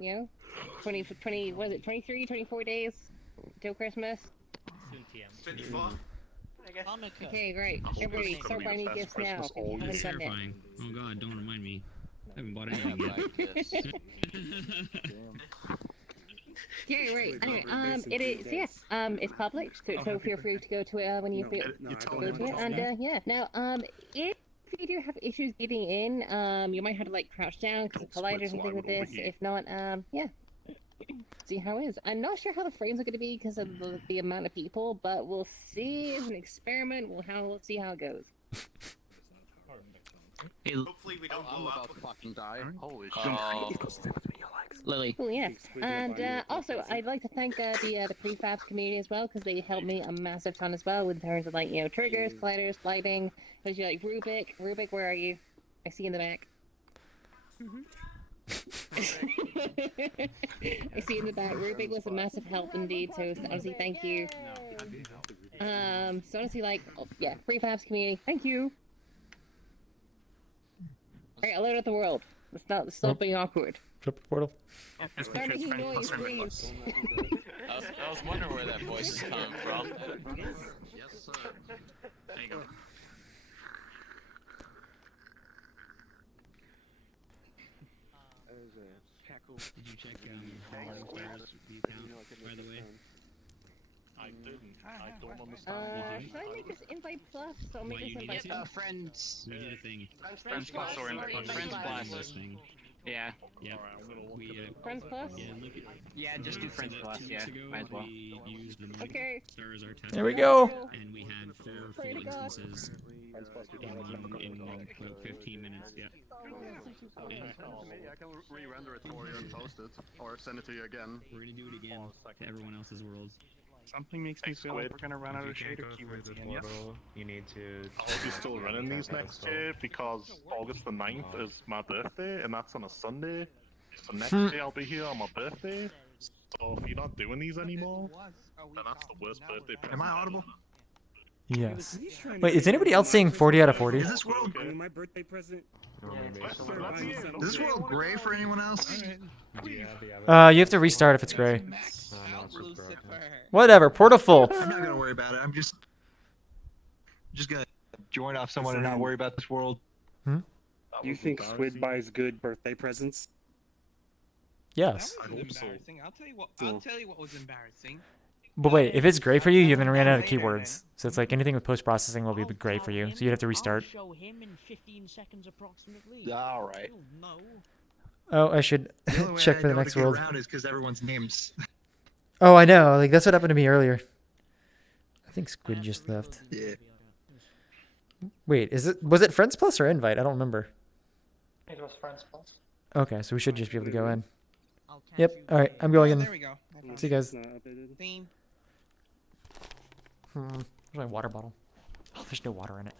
20, what is it, 23, 24 days till Christmas. 24. Okay, great. Everybody, start buying me gifts now. If you haven't It's done it. terrifying. Oh god, don't remind me. I haven't bought anything yet. Yeah, right. Anyway, it is, yes, it's public, so feel free to go to it when you feel go to it. And yeah, now, if you do have issues getting in, you might have to like crouch down because of colliders and things like this. If not, yeah, see how it is. I'm not sure how the frames are going to be because of the amount of people, but we'll see. As an experiment, we'll see how it goes. Hopefully we don't blow up. Fucking die. Holy shit. Lily. Oh yes, and also I'd like to thank the prefabs community as well because they helped me a massive ton as well in terms of like triggers, colliders, lighting. Because you're like Rubik, where are you? I see you in the back. I see you in the back. Rubik was a massive help indeed. So honestly, thank you. So honestly, like yeah, prefabs community, thank you. Alright, I'll load out the world. Let's stop being awkward. Shut the portal. Start making noise, please. I was wondering where that voice is coming from. Yes, sir. There you go. Did you check Stars the account, by the way? I didn't. I don't understand. Should I make this invite plus? So I'll make this invite plus. Friends. We did a thing. Friends plus or Friends plus. Yeah. Yeah. Friends plus? Yeah, just do Friends plus. Yeah, might as well. We used the Okay. Star as our test. There we go. And we had 4 full instances in about 15 minutes. Yeah. I can re-render it for you and post it, or send it to you again. We're gonna do it again to everyone else's worlds. Something makes me feel like we're gonna run out of shader keywords again. Yes. You need to. I'll be still running these next year because August the 9th is my birthday, and that's on a Sunday. So next day I'll be here on my birthday. So if you're not doing these anymore, then that's the worst birthday present. Am I audible? Yes. Wait, is anybody else seeing 40 out of 40? Is this world? My birthday present. Is this world gray for anyone else? You have to restart if it's gray. Whatever, portal full. I'm not gonna worry about it. I'm just gonna join off someone and not worry about this world. You think Squid buys good birthday presents? Yes. That was embarrassing. I'll tell you what was embarrassing. But wait, if it's gray for you, you haven't ran out of keywords. So it's like anything with post-processing will be gray for you. So you'd have to restart. I'll show him in 15 seconds approximately. All right. No. Oh, I should check for the next world. Around is because everyone's names. Oh, I know. Like that's what happened to me earlier. I think Squid just left. Yeah. Wait, was it Friends Plus or Invite? I don't remember. It was Friends Plus. Okay, so we should just be able to go in. Yep. All right, I'm going in. There we go. See you guys. Theme. Where's my water bottle? Oh, there's no water in it.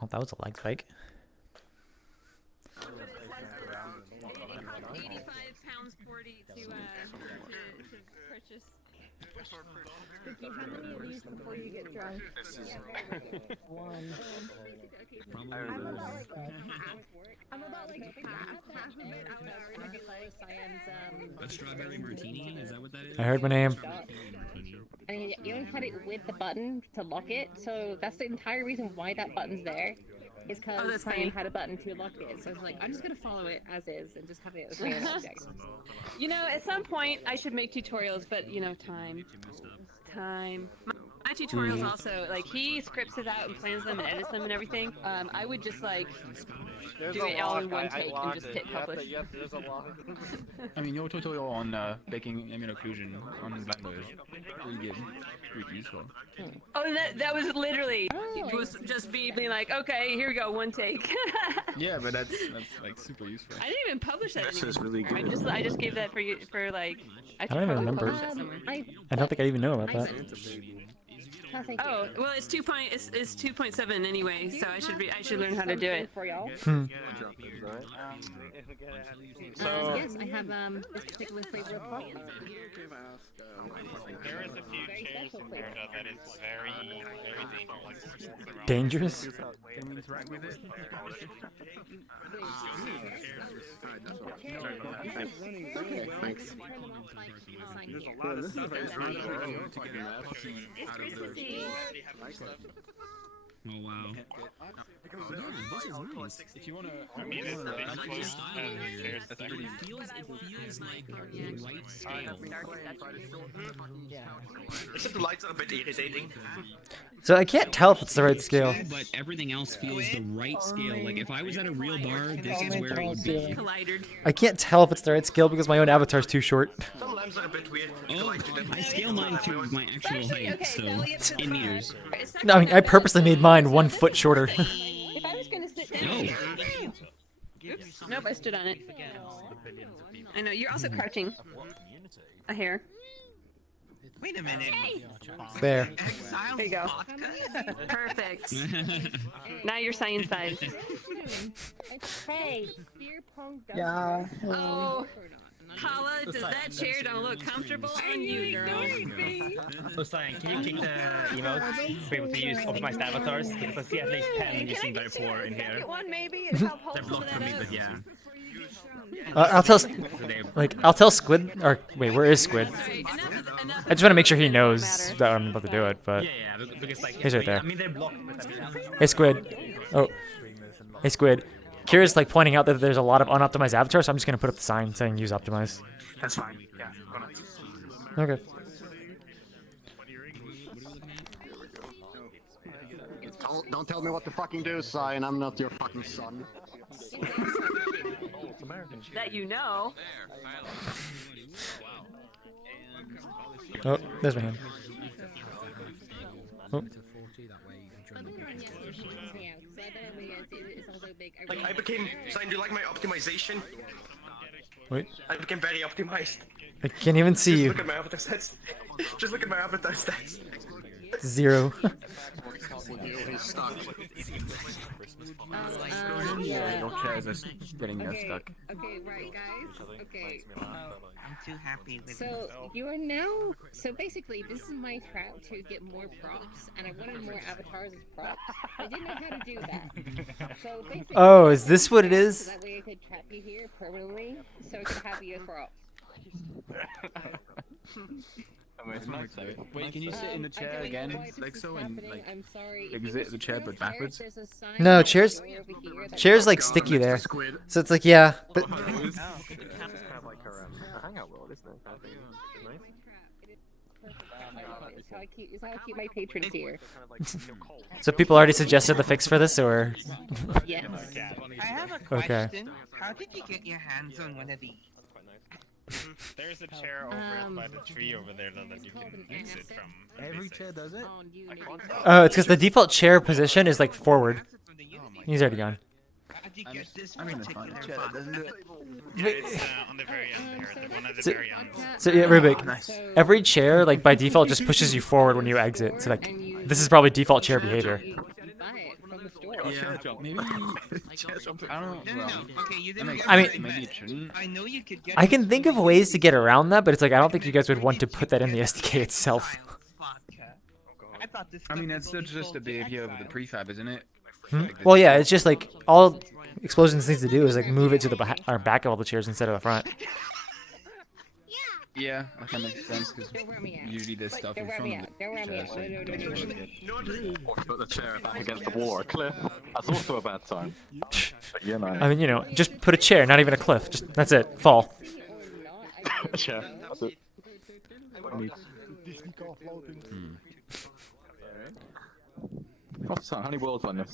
Oh, that was a leg spike. 85 £40 to purchase. Ricky, how many of these before you get drunk? One. I'm about like half of it. I was already Cyan's A strawberry martini? Is that what that is? I heard my name. And you only had it with the button to lock it, so that's the entire reason why that button's there. Is because Cyan had a button to lock it, so I was like, I'm just gonna follow it as is and just have it as an object. You know, at some point I should make tutorials, but you know, time. My tutorials also, like, he scripts it out and plans them and edits them and everything. I would just, like, do it all in one take and just hit publish. I mean, your tutorial on baking immunocclusion on Blender is really good, really useful. Oh, that was literally, it was just me being like, okay, here we go, one take. Yeah, but that's like super useful. I didn't even publish that This anywhere. is really good. I just gave that for you, for, like, I don't even remember. I don't think I even know about that. Oh, well, it's 2.7 anyway, so I should learn how to do it. Hmm. So yes, I have this particular flavor of coffee. There is a few chairs in there that is very, very Dangerous? Can we interact with it? Thanks. Oh wow. This is nice. If you want to, I mean, it's close It feels like the right scale. Except the lights are a bit irritating. So I can't tell if it's the right scale. But everything else feels the right scale. Like if I was at a real bar, this is where it would be. Collidered. I can't tell if it's the right scale because my own avatar's too short. Some lamps are a bit weird. Oh, I scale mine to my actual height, so in meters. No, I mean, I purposely made mine 1 foot shorter. If I was gonna sit down. Nope, I stood on it. I know, you're also crouching. A hair. Wait a minute. There. There you go. Perfect. Now you're science sized. Hey, beer pong. Yeah. Oh, Paula, does that chair don't look comfortable on you, girl? So Cyan, can you kick the emotes to be able to use optimized avatars? Because I see at least 10 using very poor in here. One maybe is how They're blocked for me, but yeah. I'll tell Squid, or wait, where is Squid? I just want to make sure he knows that I'm about to do it, but Yeah, because like, he's right there. I mean, they're blocked, but I mean, Hey Squid. Oh. Hey Squid. Kira's like pointing out that there's a lot of unoptimized avatars, so I'm just gonna put up the sign saying use optimize. That's fine. Yeah. Okay. Don't tell me what to fucking do, Cyan. I'm not your fucking son. That you know. Oh, there's my hand. Oh. Like, I became. Cyan, do you like my optimization? Wait. I became very optimized. I can't even see you. Look at my avatar stats. Just look at my avatar stats. 0. Yeah, your chairs are getting stuck. Okay, right, guys. Okay. I'm too happy with So you are now. So basically, this is my trap to get more props, and I wanted more avatars as props. I didn't know how to do that. So basically. Oh, is this what it is? So that way I could trap you here permanently, so I could have you as props. Wait, can you sit in the chair again, like so, and like I'm sorry. exit the chair but backwards? No, chairs like sticky there. So it's like, yeah, but It's kind of like her hangout world, isn't it? I think It's how I keep my patrons here. so people already suggested the fix for this, or? Yes. I have a Okay. question. How did you get your hands on one of these? There's a chair over by the tree over there that you can exit from. Every chair does it? Oh, it's because the default chair position is like forward. He's already gone. I mean, it's fine. The chair that doesn't do it. Yeah, it's on the very end there, the one at the very end. So yeah, Rubik, every chair like by default just pushes you forward when you exit. So like, this is probably default chair behavior. Yeah, maybe. I don't know. Okay, you didn't I mean, maybe it shouldn't. I know you could get. I can think of ways to get around that, but it's like I don't think you guys would want to put that in the SDK itself. I mean, that's just a behavior of the prefab, isn't it? Hmm? Well, yeah, it's just like all Explosions needs to do is like move it to the back of all the chairs instead of the front. Yeah, that makes sense because usually there's stuff in front of the chair. Put the chair back against the wall, Cliff. That's also a bad time. But, you know. I mean, you know, just put a chair, not even a cliff. Just that's it. Fall. A chair. That's it. What's that? Honey World one.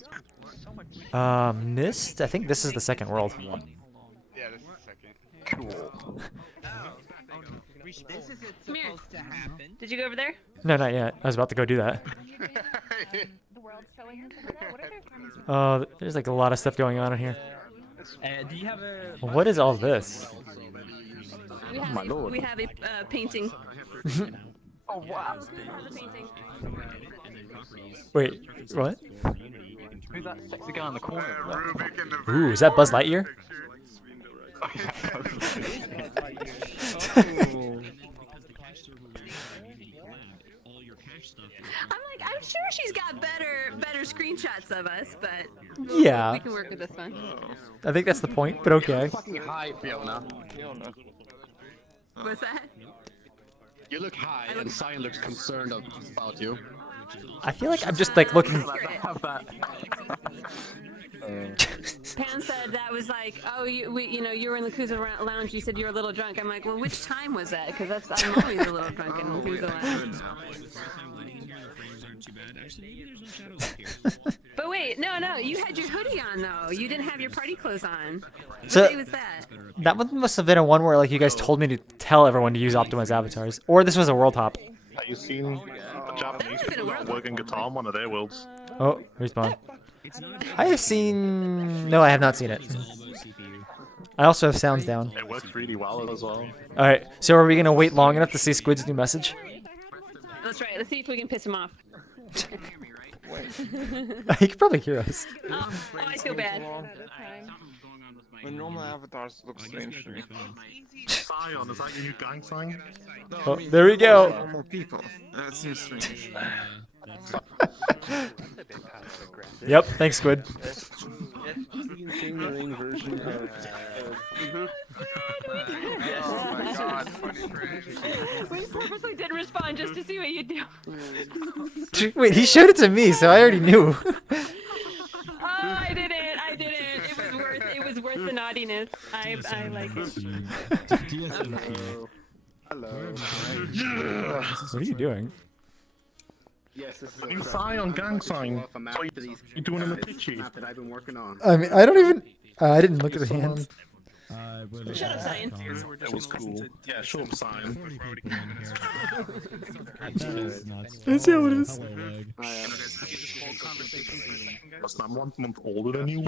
Nist? I think this is the second world. Yeah, this is the second. Cool. This is it Come here. supposed to happen. Did you go over there? No, not yet. I was about to go do that. The world's showing us over there. What are their There's like a lot of stuff going on in here. Do you have a? What is all this? We have My lord. We have a painting. Oh wow. The painting. Wait, what? Who's that sexy guy in the corner? Ooh, is that Buzz Lightyear? I'm sure she's got better screenshots of us, but Yeah. we can work with this one. I think that's the point, but okay. Fucking high, Fiona. What's that? You look high, and Cyan looks concerned about you. I feel like I'm just like looking. Pam said that was like, oh, you were in the Kuza Lounge. You said you were a little drunk. I'm like, well, which time was that? Because I'm always a little drunk in the Kuza Lounge. But wait, no, you had your hoodie on though. You didn't have your party clothes on. What So day was that? that one must have been a one where like you guys told me to tell everyone to use optimized avatars, or this was a world hop. Have you seen the Japanese people that are working guitar on one of their worlds? Oh, respawn. I have seen. No, I have not seen it. I also have sounds down. It works really well as well. All right, so are we gonna wait long enough to see Squid's new message? That's right. Let's see if we can piss him off. He could probably hear us. Oh, I feel bad. The normal avatars look strange to me. Scion, is that your new gang sign? Oh, there we go. Normal people. That seems strange. Yep, thanks, Squid. Version Oh my god, We purposely didn't respond just to see what you do. Wait, he showed it to me, so I already knew. Oh, I didn't. It was worth the naughtiness. I like it. Hello. What are you doing? Yes, this is The new Scion gang sign. So you're doing in the pitchy. that I've been working on. I mean, I don't even. I didn't look at the hands. Shut up, Cyan. That was cool. Yeah, shut up, Scion. Let's see how it is. I'm 1 month older than you.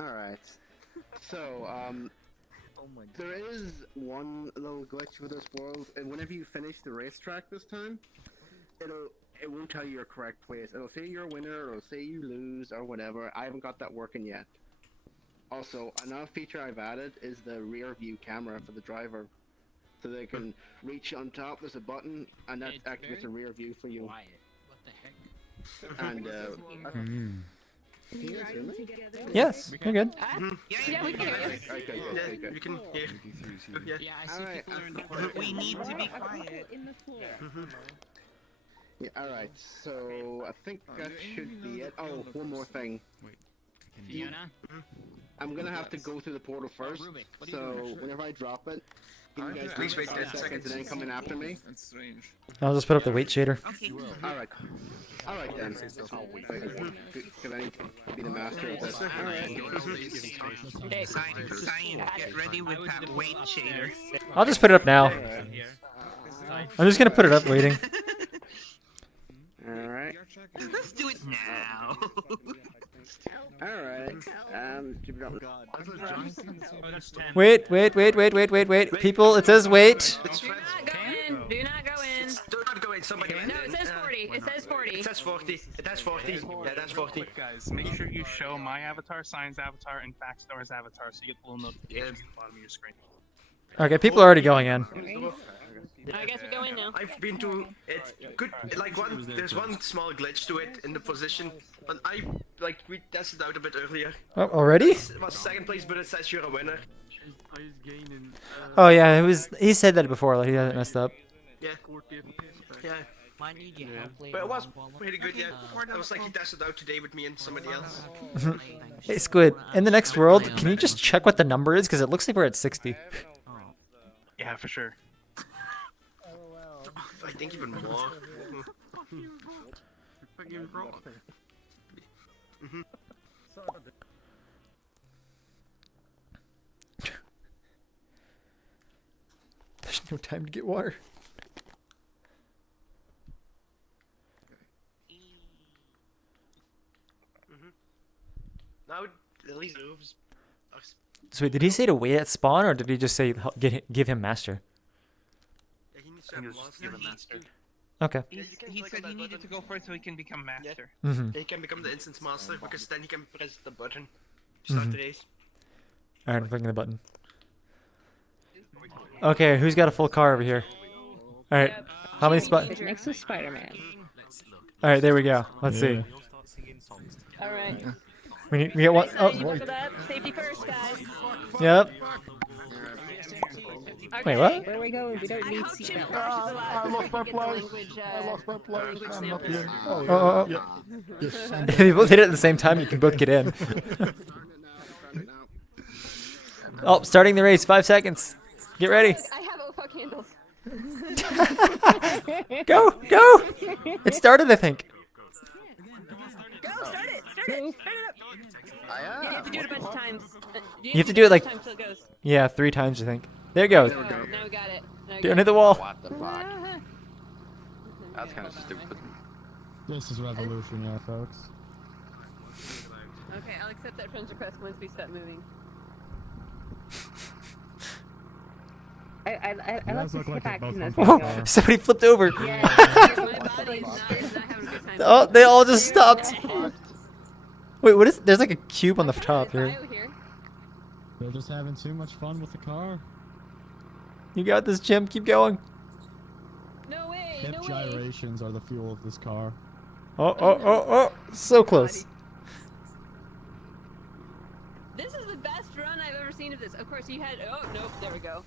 Alright. So, there is one little glitch with this world, and whenever you finish the racetrack this time, it won't tell you your correct place. It'll say you're a winner, or it'll say you lose, or whatever. I haven't got that working yet. Also, another feature I've added is the rear view camera for the driver. So they can reach on top, there's a button, and that activates a rear view for you. What the heck? And, can you guys hear me? Yes, you're good. Yeah, we can hear you. Okay, good. You can hear. Yeah, I see Alright, people are in the corner. We need to be quiet. Yeah, alright, so I think that should be it. Oh, one more thing. I'm gonna have to go through the portal first, so whenever I drop it, can you guys Please wait 10 seconds and then come in after me? That's strange. I'll just put up the weight shader. Alright. Alright then. Because I need to be the master of this. Hey, Cyan, get ready with that weight shader. I'll just put it up now. I'm just gonna put it up waiting. Alright. Let's do it now. Alright. Wait. People, it says wait. Do not go in. Do not go in. Somebody. No, it says 40. It says 40. It says 40. It has 40. Yeah, that's 40. Guys, make sure you show my avatar, Cyan's avatar, and Backstar's avatar so you get the little notifications at the bottom of your screen. Okay, people are already going in. I guess we go in now. I've been to it. Good, like there's one small glitch to it in the position, but we tested out a bit earlier. Oh, already? It was second place, but it says you're a winner. Oh yeah, he said that before. Like he hasn't messed up. Yeah. But it was pretty good. Yeah. It was like he tested out today with me and somebody else. Hey Squid, in the next world, can you just check what the number is? Because it looks like we're at 60. Yeah, for sure. I think even more. Fucking raw. Mhm. There's no time to get water. Now at least moves. So wait, did he say to wait at spawn, or did he just say give him master? Yeah, he needs to have master. Okay. He said he needed to go first so he can become master. Mhm. He can become the instance master because then he can press the button. Start the race. Alright, I'm clicking the button. Okay, who's got a full car over here? Alright, how many spots? Next to Spider-Man. Alright, there we go. Let's see. All right. We get one. You Oh, buckled up. Safety first, guys. yep. Wait, what? Where we go? We don't need seatbelts. I lost my place. I lost my place. I'm not here. Oh, yeah. Yes, if you both hit it at the same time, you can both get in. Oh, starting the race. 5 seconds. Get ready. I have OFUC handles. Go, go! It started, I think. Go, start it. Start it. Start it up. You have to do it a bunch of times. You have to do it like, times till it goes. yeah, 3 times, I think. There it goes. Now we got it. Now we Get got under it. the wall. What the fuck? That's kind of stupid. This is revolution, yeah, folks. Okay, I'll accept that friend's request once we stop moving. I like to skip action. Whoa, somebody flipped over. My body is not having a good time. Oh, they all just stopped. Wait, what is? There's like a cube on the top here. They're just having too much fun with the car. You got this, Jim. Keep going. No way. Hip No way. gyrations are the fuel of this car. Oh, oh, oh, oh! So close. This is the best run I've ever seen of this. Of course, you had. Oh nope. There we go.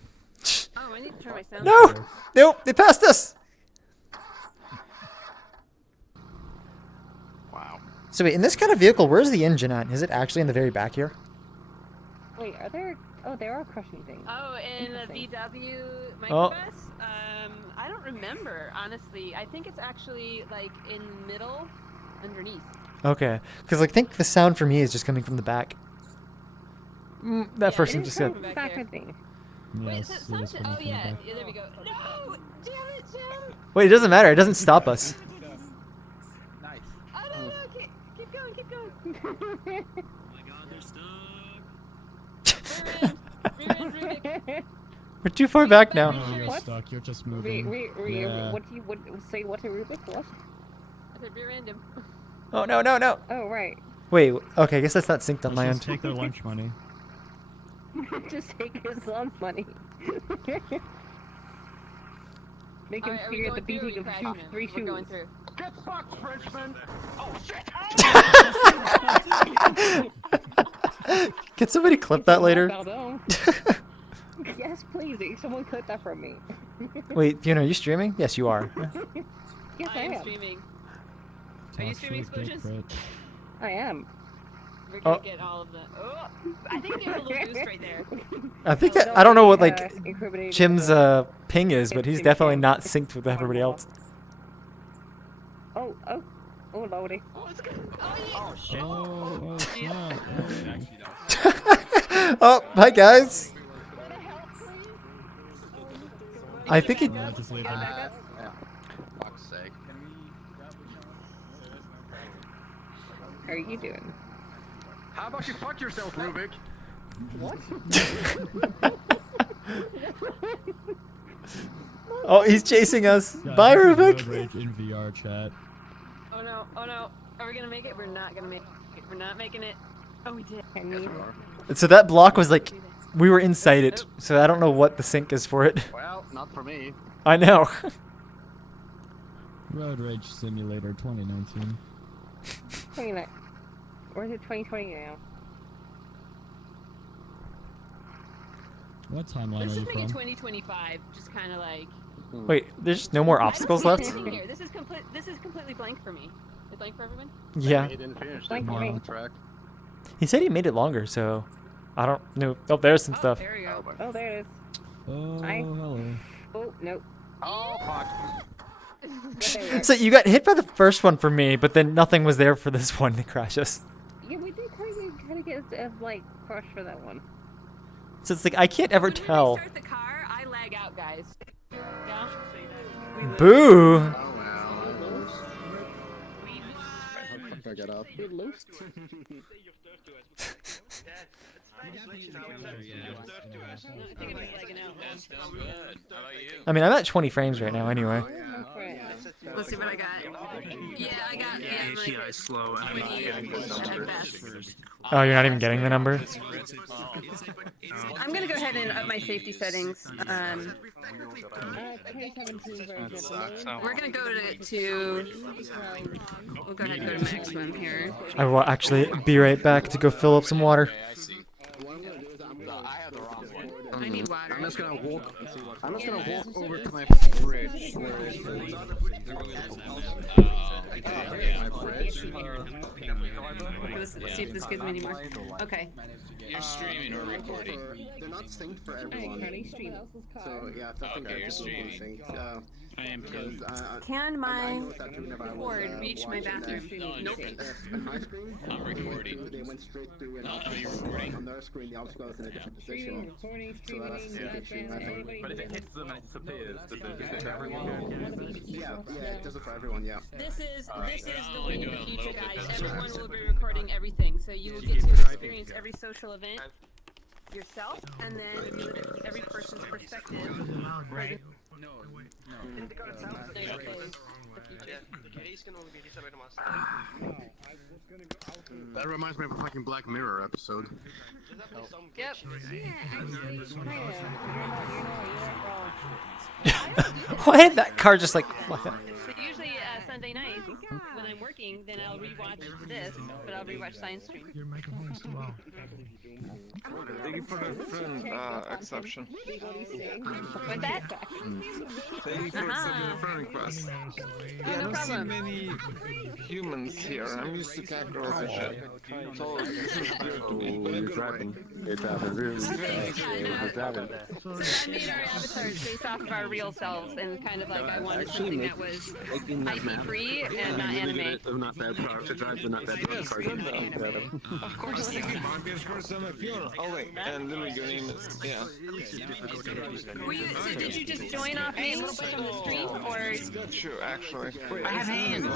Oh, I need to turn my sound. No, nope. They passed us. Wow. So wait, in this kind of vehicle, where's the engine at? Is it actually in the very back here? Wait, are there? Oh, there are crushing things. Oh, in the VW Oh. microbus? I don't remember, honestly. I think it's actually, like, in the middle, underneath. Okay, because I think the sound for me is just coming from the back. That first one just said. Back there. Wait, Yes, so, it is something, coming oh from the yeah, back. yeah, there we go. No! Damn it, Jim! Wait, it doesn't matter. It doesn't stop us. Oh, no, no, keep going, keep going. Oh my god, they're stuck. We're too far back now. Oh, you're What? stuck. You're just moving. What do you say? What to Rubik? What? I said rear end him. Oh no, no, no. Oh right. Wait. Okay, I guess that's not synced on my Let's end. just take their lunch money. Just take his lunch money. Make him Alright, are we fear the going through or beating of we crashing him? three We're going shoes. through. Get fucked, Frenchman! Oh shit! Can somebody clip that later? Pardon. Yes, please. Someone clip that from me. Wait, Fiona, are you streaming? Yes, you are. Yes, I am am. streaming. Are you streaming Explosions? I am. We're gonna Oh. get all of the. Oh, I think there's a little boost right there. I think that I don't know what like Incriminating Jim's ping is, but he's definitely not synced with everybody else. Oh, lordy. Oh shit. Oh, snap. Oh, hi guys. I think it. Yeah, just leave him. Yeah. Fuck's sake. How are you doing? How about you fuck yourself, Rubik? What? Oh, he's chasing us. Guys, Bye, this is Rubik. Road Rage in VR chat. Oh no, oh no. Are we gonna make it? We're not gonna make it. We're not making it. Oh, we did. So that block was like, we were inside it. So I don't know what the sync is for it. Well, not for me. I know. Road Rage Simulator 2019. 29. Or is it 2020 now? What timeline Let's are you just make it from? 2025. Just kind of like. Wait, there's no more obstacles I don't left? see anything here. This is complete. This is completely blank for me. Is it blank for everyone? Yeah. He didn't finish Like that part me. of the track. He said he made it longer, so I don't know. Oh, there's some stuff. There we go. Oh, there it is. Oh, Hi. hello. Oh, nope. Oh, fuck. So you got hit by the first one for me, but then nothing was there for this one to crash us. Yeah, we did kind of get like crushed for that one. So it's like I can't ever tell. Start the car, I lag out, guys. Yeah. Boo! I get out. I mean, I'm at 20 frames right now anyway. Let's see what I got. Yeah, I got. Yeah, ATI slow, and I'm not getting those numbers. Oh, you're not even getting the number? I'm gonna go ahead and up my safety settings. We're gonna go to. We'll go ahead and go to maximum here. I will actually be right back to go fill up some water. I need water. I'm just gonna walk over to my fridge. Let's see if this gives me any more. Okay. You're streaming or recording? They're not synced for everyone. So yeah, I think you're streaming. I am because Can my cord reach my bathroom? Nope. I'm recording. They went straight through and you're recording. on their screen the obstacle was in a different position. So that's the issue, I think. But if it hits them and it disappears, does it for everyone? Yeah, it does it for everyone, yeah. This is the way in the future, guys. Everyone will be recording everything, so you will get to experience every social event yourself, and then with every person's perspective. Right. That reminds me of a fucking Black Mirror episode. Yep. Why did that car just like fly? So usually Sunday night when I'm working, then I'll rewatch this, but I'll rewatch Science Stream. Your microphone is too loud. Thank you for the friend exception. What's that? Thank you for the friend request. Yeah, I don't see many humans here. I'm used to kangaroos and shit. So this is weird to me. You're driving. You're driving really fast. You're driving. So I made our avatars based off of our real selves, and kind of like I wanted something that was IP-free and not anime. Not bad car to drive, but not bad cars. Of course. Oh wait, and literally your name is So did you just join off me a little bit from the stream, or? True, actually. I have hands.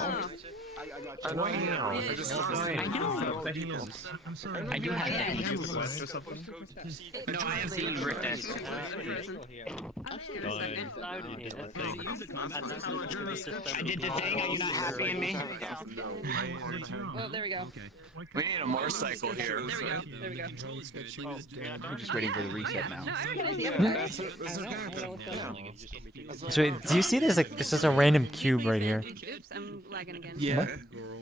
I know. I know. I do have hands. No, I have seen you rip that. I did the thing. Are you not happy in me? Oh, there we go. We need a motorcycle here. There we go. I'm just waiting for the reset now. So do you see there's like it's just a random cube right here? Oops, I'm lagging again. Yeah.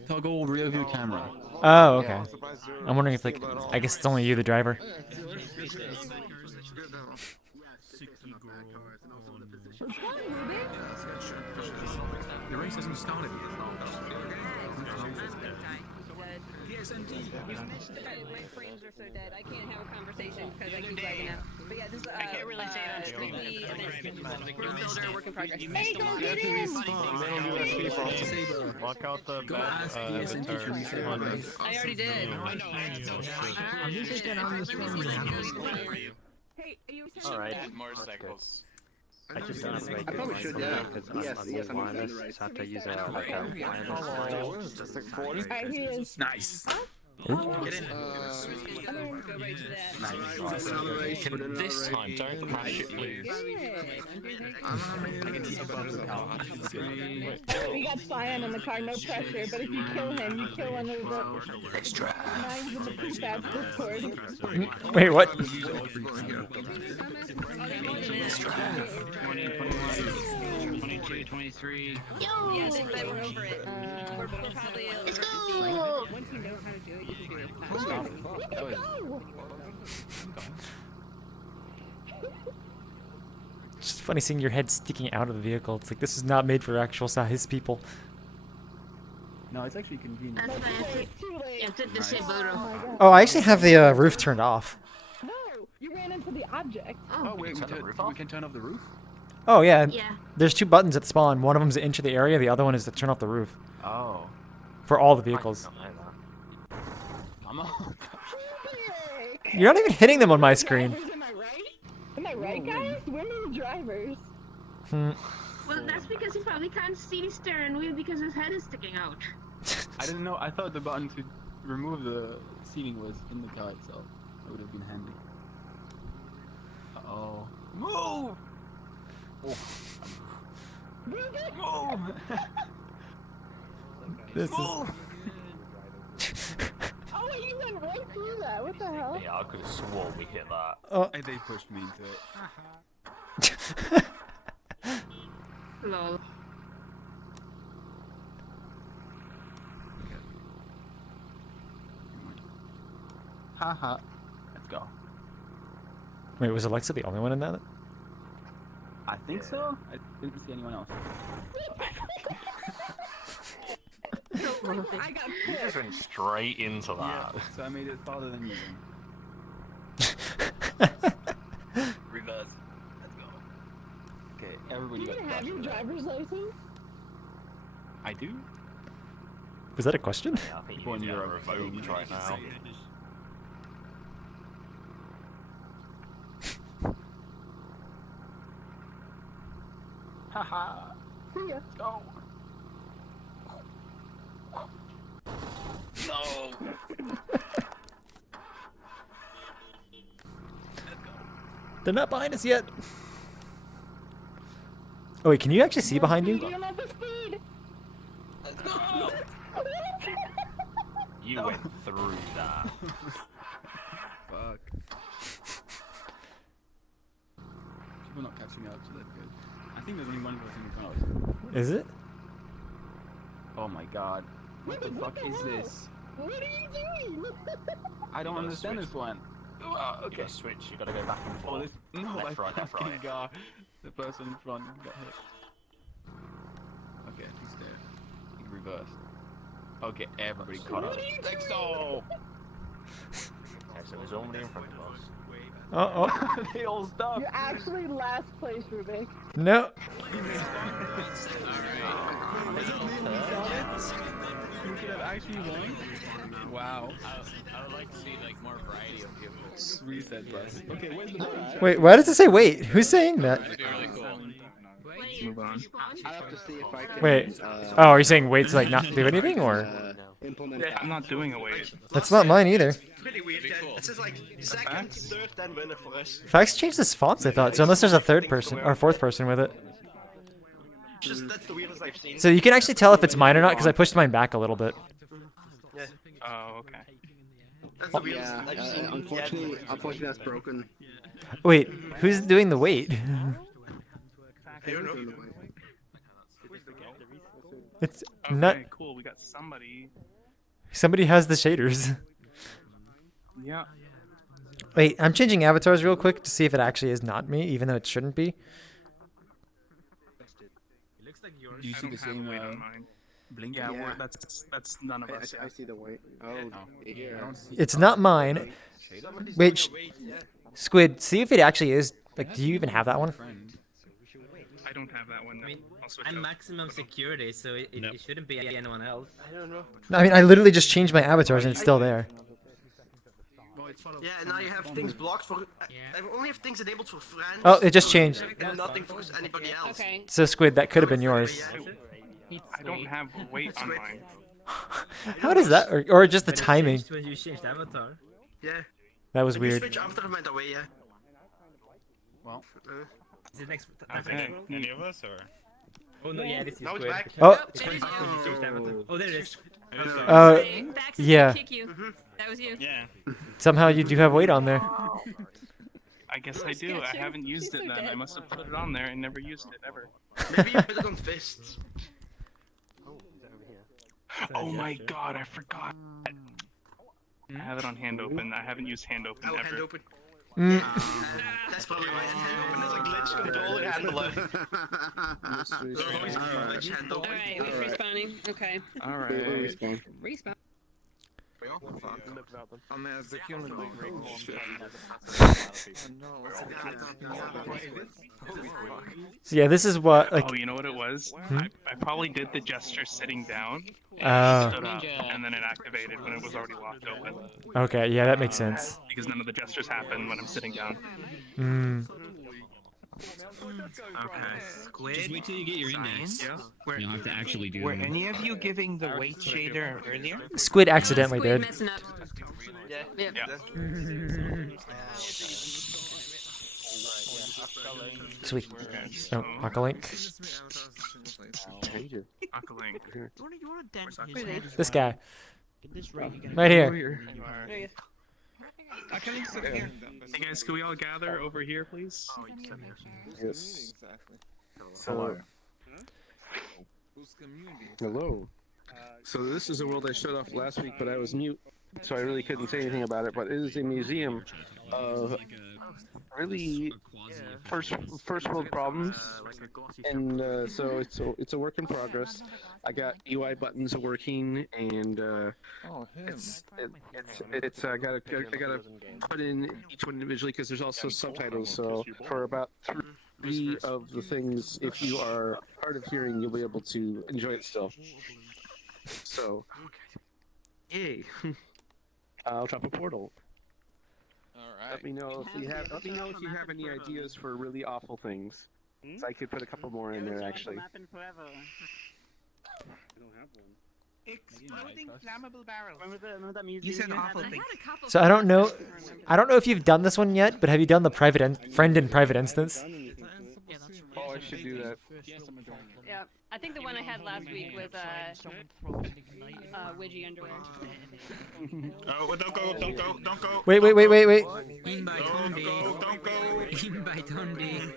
Toggle rear view camera. Oh, okay. I'm wondering if like I guess it's only you, the driver. The race hasn't started yet. My frames are so dead. I can't have a conversation because I keep lagging out. But yeah, this is I can't really say that. weekly event. World builder, work in progress. Hey, go get in! Walk out the bad I already did. I'm just getting on this one. Hey, are you Alright, motorcycles. I just don't like I probably should, yeah. Because I'm wireless, so I have to use a wireless. Just like 40. Nice. Get in. Can this time, don't crash it, please. We got Cyan in the car, no pressure, but if you kill him, you kill one of the Extra. nines in the prefab Discord. Wait, what? 22, 23. Yeah, they were over it. We're probably a little Once you know how to do it, you figure it out. It's just funny seeing your head sticking out of the vehicle. It's like this is not made for actual size people. No, it's actually convenient. Oh, I actually have the roof turned off. No, you ran into the object. Oh wait, we can turn off the roof? Oh yeah. Yeah. There's 2 buttons at spawn. One of them's to enter the area. The other one is to turn off the roof. Oh. For all the vehicles. Come on. You're not even hitting them on my screen. Am I right, guys? Where are the drivers? Well, that's because he probably can't see the steering wheel because his head is sticking out. I didn't know. I thought the button to remove the seating was in the car itself. That would have been handy. Uh-oh. Move! Oh. Move! This is... Oh, wait, you went right through that. What the hell? Yeah, I could have sworn we hit that. Oh. And they pushed me into it. Lol. Haha. Let's go. Wait, was Alexa the only one in that? I think so. I didn't see anyone else. I got You just went straight into that. So I made it farther than you. Reverse. Let's go. Okay, everybody Do you got even have your driver's license? I do. Was that a question? Yeah, I think you need to get revoked right now. Haha. See ya. Let's go. No. They're not behind us yet. Oh wait, can you actually see behind you? You're not the speed. Let's go. You went through that. Fuck. People not catching up, so that's good. I think there's only one person in front of us. Is it? Oh my god. What the fuck is this? What are you doing? I don't understand this one. Okay. You gotta switch, you gotta go back and Oh, forth. this, no, left, I right, left, fucking right. got the person in front got hit. Okay, he's there. He reversed. Okay, everybody caught up. Let's go! Okay, so there's only in front of us. Uh-oh. They all stopped. You're actually last place, Rubik. No. You could have actually won. Wow. I would like to see like more variety of people. Reset bus. Okay, where's the button? Wait, why does it say wait? Who's saying that? That'd be really cool. Move on. I have to see if I can. Wait. Oh, are you saying wait to like not do anything or? Implement. I'm not doing a wait. That's not mine either. Pretty weird, yeah. It says like second, third, then winner for us. Fax changed the fonts, I thought. So unless there's a third person or fourth person with it. Just that's the weirdest I've seen. So you can actually tell if it's mine or not because I pushed mine back a little bit. Yeah. Oh, okay. That's the weirdest I've seen. Unfortunately, that's broken. Wait, who's doing the wait? I don't know. It's Okay, not. cool. We got somebody. Somebody has the shaders. Yeah. Wait, I'm changing avatars real quick to see if it actually is not me, even though it shouldn't be. Do you see the same blink? Yeah, Yeah. that's none of us. I see the white. Oh, here. I don't see It's not mine. Wait, Squid, see if it actually is. Like, do you even have that one? I don't have that one. No. I'll switch I'm up. maximum security, so it shouldn't be anyone else. I don't know. I mean, I literally just changed my avatars and it's still there. Yeah, and now you have things blocked for. I only have things enabled for friends. Oh, it just changed. And nothing for anybody else. Okay. So Squid, that could have been yours. I don't have weight on mine. How does that, or just the But it timing? changed when you changed avatar. Yeah. That was When you weird. switch after went away, yeah. Well. Is it next? Okay. Any of us or? Oh no, yeah, this is Now it's Squid. back. Oh. It changed when you changed avatar. Oh, there it is. Bax is yeah. gonna kick you. That was you. Yeah. Somehow you do have weight on there. I guess I do. I haven't used it then. I must have put it on there and never used it ever. Maybe you put it on fists. Oh my god, I forgot. I have it on hand open. I haven't used hand open Oh, ever. hand open. Mm. That's probably why hand open is a glitch control handler. There's always a glitch hand open. Alright, wait for respawning. Okay. Alright. Respawn. I'm as the human being. Shit. No, holy fuck. So yeah, this is what like. Oh, you know what it was? Hmm? I probably did the gesture sitting down, and Oh. stood up, and then it activated when it was already locked open. Okay, yeah, that makes sense. Because none of the gestures happen when I'm sitting down. Hmm. Okay. Squid. Just wait till you get your index. Yeah. You'll have to actually do Were them. any of you giving the weight shader earlier? Squid accidentally Squid did. messing up. Yeah. Sweet. Oh, Aqualink. Aqualink. You wanna dent his head? This guy. Get this right, you Right here. Hey guys, can we all gather over here, please? Yes. So, hello. So this is a world I showed off last week, but I was mute, so I really couldn't say anything about it. But it is a museum of really first world problems, and so it's a work in progress. I got UI buttons working, and I gotta put in each one individually because there's also subtitles. So for about 3 of the things, if you are hard of hearing, you'll be able to enjoy it still. So, yay! I'll drop a portal. Let me know if you have. Let me know if you have any ideas for really awful things. So I could put a couple more in there actually. Exploding flammable barrels. Remember that museum? You said awful things. So I don't know if you've done this one yet, but have you done the friend in private instance? Oh, I should do that. Yeah, I think the one I had last week was Widgie underwear. Oh, don't go, don't go, don't go. Wait. In by Tondi. Don't go. In by Tondi.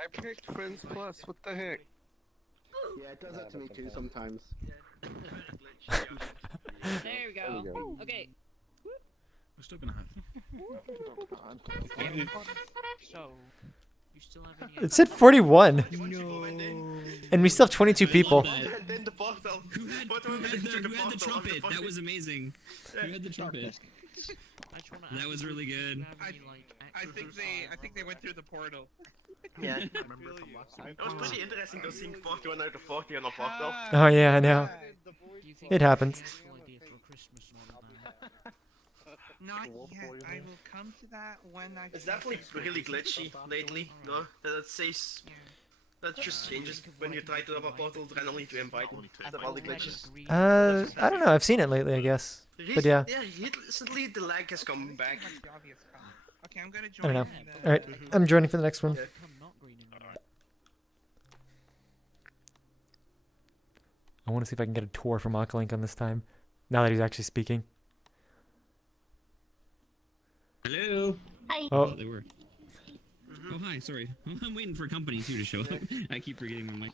I picked Friends Plus. What the heck? Yeah, it does that to me too sometimes. There we go. Okay. We're still gonna have. So, you still have any? It said 41. No. And we still have 22 people. And then the portal. Who had the trumpet? That was amazing. Who had the trumpet? That was really good. I think they went through the portal. Yeah. It was pretty interesting to seeing 41 out of 40 on a portal. Oh yeah, I know. It happens. Not yet. I will come to that when I. It's definitely really glitchy lately, though. That says that just changes when you try to have a portal randomly to invite them. All the glitches. I don't know. I've seen it lately, I guess. But yeah. Yeah, recently the lag has come back. Okay, I'm gonna I join. don't know. All right, I'm joining for the next one. I want to see if I can get a tour from Aqualink on this time, now that he's actually speaking. Hello. Hi. Oh. They were. Oh hi, sorry. I'm waiting for company too to show up. I keep forgetting my mic.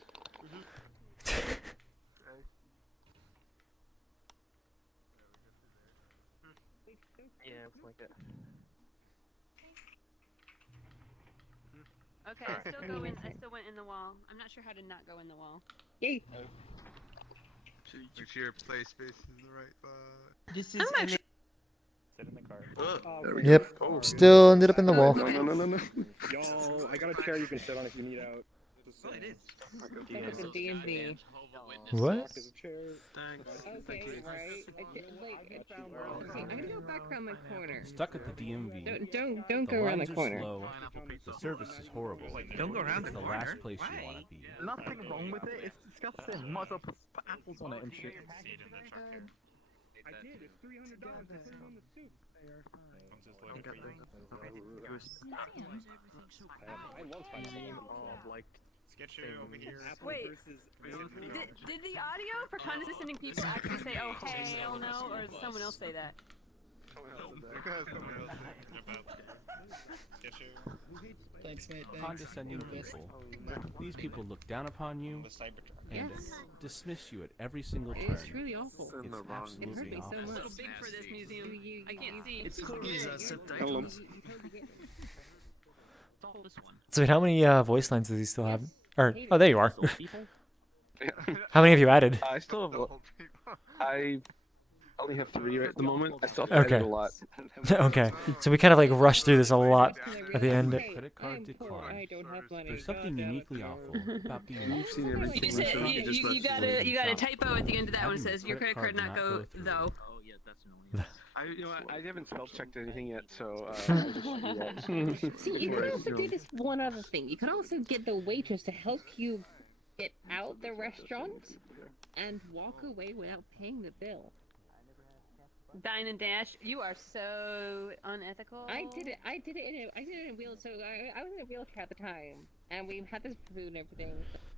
Yeah, it's like it. Okay, I still went in the wall. I'm not sure how to not go in the wall. Yay. Make sure your play space is the right This Sit in the car. Yep. Still ended up in the wall. No. Yo, I got a chair you can sit on if you need out. Oh, it is. Like a D&D. What? Okay, right. I'm gonna go back around my corner. Stuck at the DMV. Don't go around the lines are corner. Slow. The service is horrible. Don't go around it's the the corner. last place you want to be. Nothing wrong with it. It's disgusting. Might as well put apples on it and shit. I did. It's $300. I put it on the soup. Wait, did the audio for condescending people actually say, oh hell no, or did someone else say that? Thanks, mate. Condescending people. These people look down upon you and dismiss you at every single turn. It's really awful. It's absolutely It hurt me so awful. It's a little big for this museum. I can't see. It's cool. So how many voice lines does he still have? Or oh, there you are. How many have you added? I still have. only have 3 right at the moment. I still have to edit Okay. a lot. Okay. So we kind of like rushed through this a lot at the end. Credit card decline. I don't have money. There's something uniquely awful about being You've seen You everything. just said so you, just you, rush you through got it. a typo at the end of that one. It says your credit card not go though. I haven't spell checked anything yet, so I just do that. See, you could also do this one other thing. You could also get the waitress to help you get out the restaurant and walk away without paying the bill. Dine and dash. You are so unethical. I did it in a wheel. So I was in a wheelchair at the time, and we had this food and everything.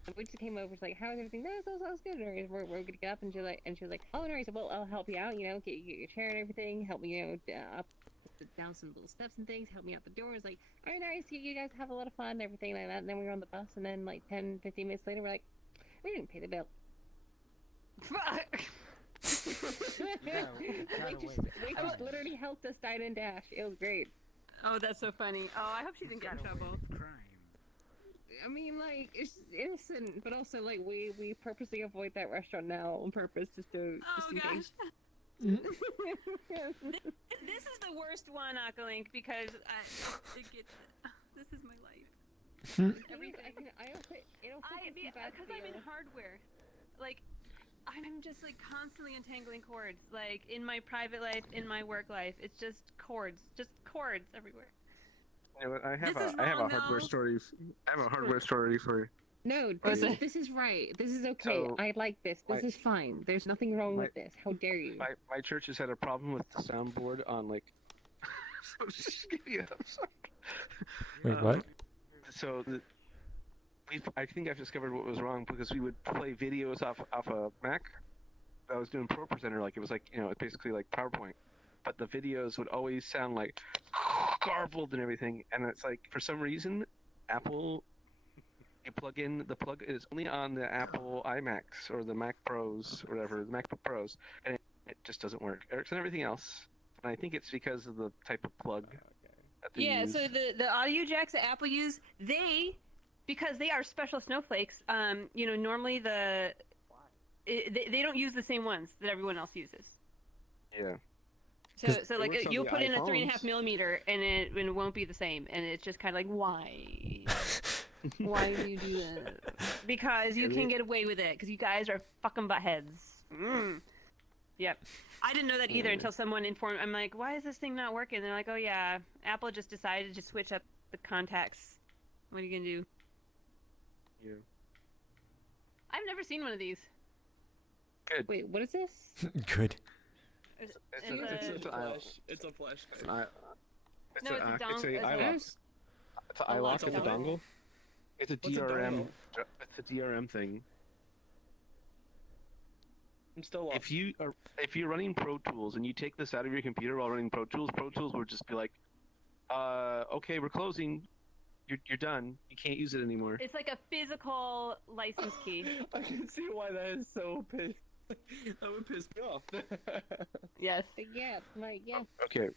And we just came over. She's like, "How's everything?" "No, sounds good." And we're gonna get up, and she was like, "Oh no." I said, "Well, I'll help you out. You know, get your chair and everything. Help me, up down some little steps and things. Help me out the door." It's like, "All right, nice. You guys have a lot of fun and everything like that." And then we were on the bus, and then like 10, 15 minutes later, we're like, "We didn't pay the bill." Waitress literally helped us dine and dash. It was great. Oh, that's so funny. Oh, I hope she didn't get in trouble. I mean, like, it's innocent, but also, like, we purposely avoid that restaurant now on purpose just in case. This is the worst one, Aqualink, because this is my life. Because I'm in hardware, like, I'm just like constantly entangling cords, like in my private life, in my work life. It's just cords everywhere. You know what, I have a hardware story. I have a hardware story for. No, this is right. This is okay. So, I like this. This is fine. There's nothing wrong with this. How dare you? My church has had a problem with the soundboard on like. So just give me a Wait, what? So I think I've discovered what was wrong because we would play videos off a Mac. I was doing Pro Presenter, like it was like it's basically like PowerPoint, but the videos would always sound like garbled and everything. And it's like for some reason, Apple. You plug in the plug is only on the Apple iMacs or the Mac Pros or whatever, the MacBook Pros, and it just doesn't work. It works on everything else, and I think it's because of the type of plug. That they use. So the audio jacks that Apple use, because they are special snowflakes. Normally they don't use the same ones that everyone else uses. Yeah. So like you'll put in a 3.5 millimeter and it won't be the same, and it's just kind of like why. Why do you do that? Because you can get away with it, because you guys are fucking buttheads. Yep. I didn't know that either until someone informed. I'm like, why is this thing not working? And they're like, oh yeah, Apple just decided to switch up the contacts. What are you gonna do? Yeah. I've never seen one of these. Good. Wait, what is this? Good. It's a flash. It's an iLock. It's a dongle. It's a DRM. It's a DRM thing. I'm still lost. If you're running Pro Tools and you take this out of your computer while running Pro Tools will just be like, okay, we're closing. You're done. You can't use it anymore. It's like a physical license key. I can see why that is so pissed. That would piss me off. Yes. Yeah, Okay.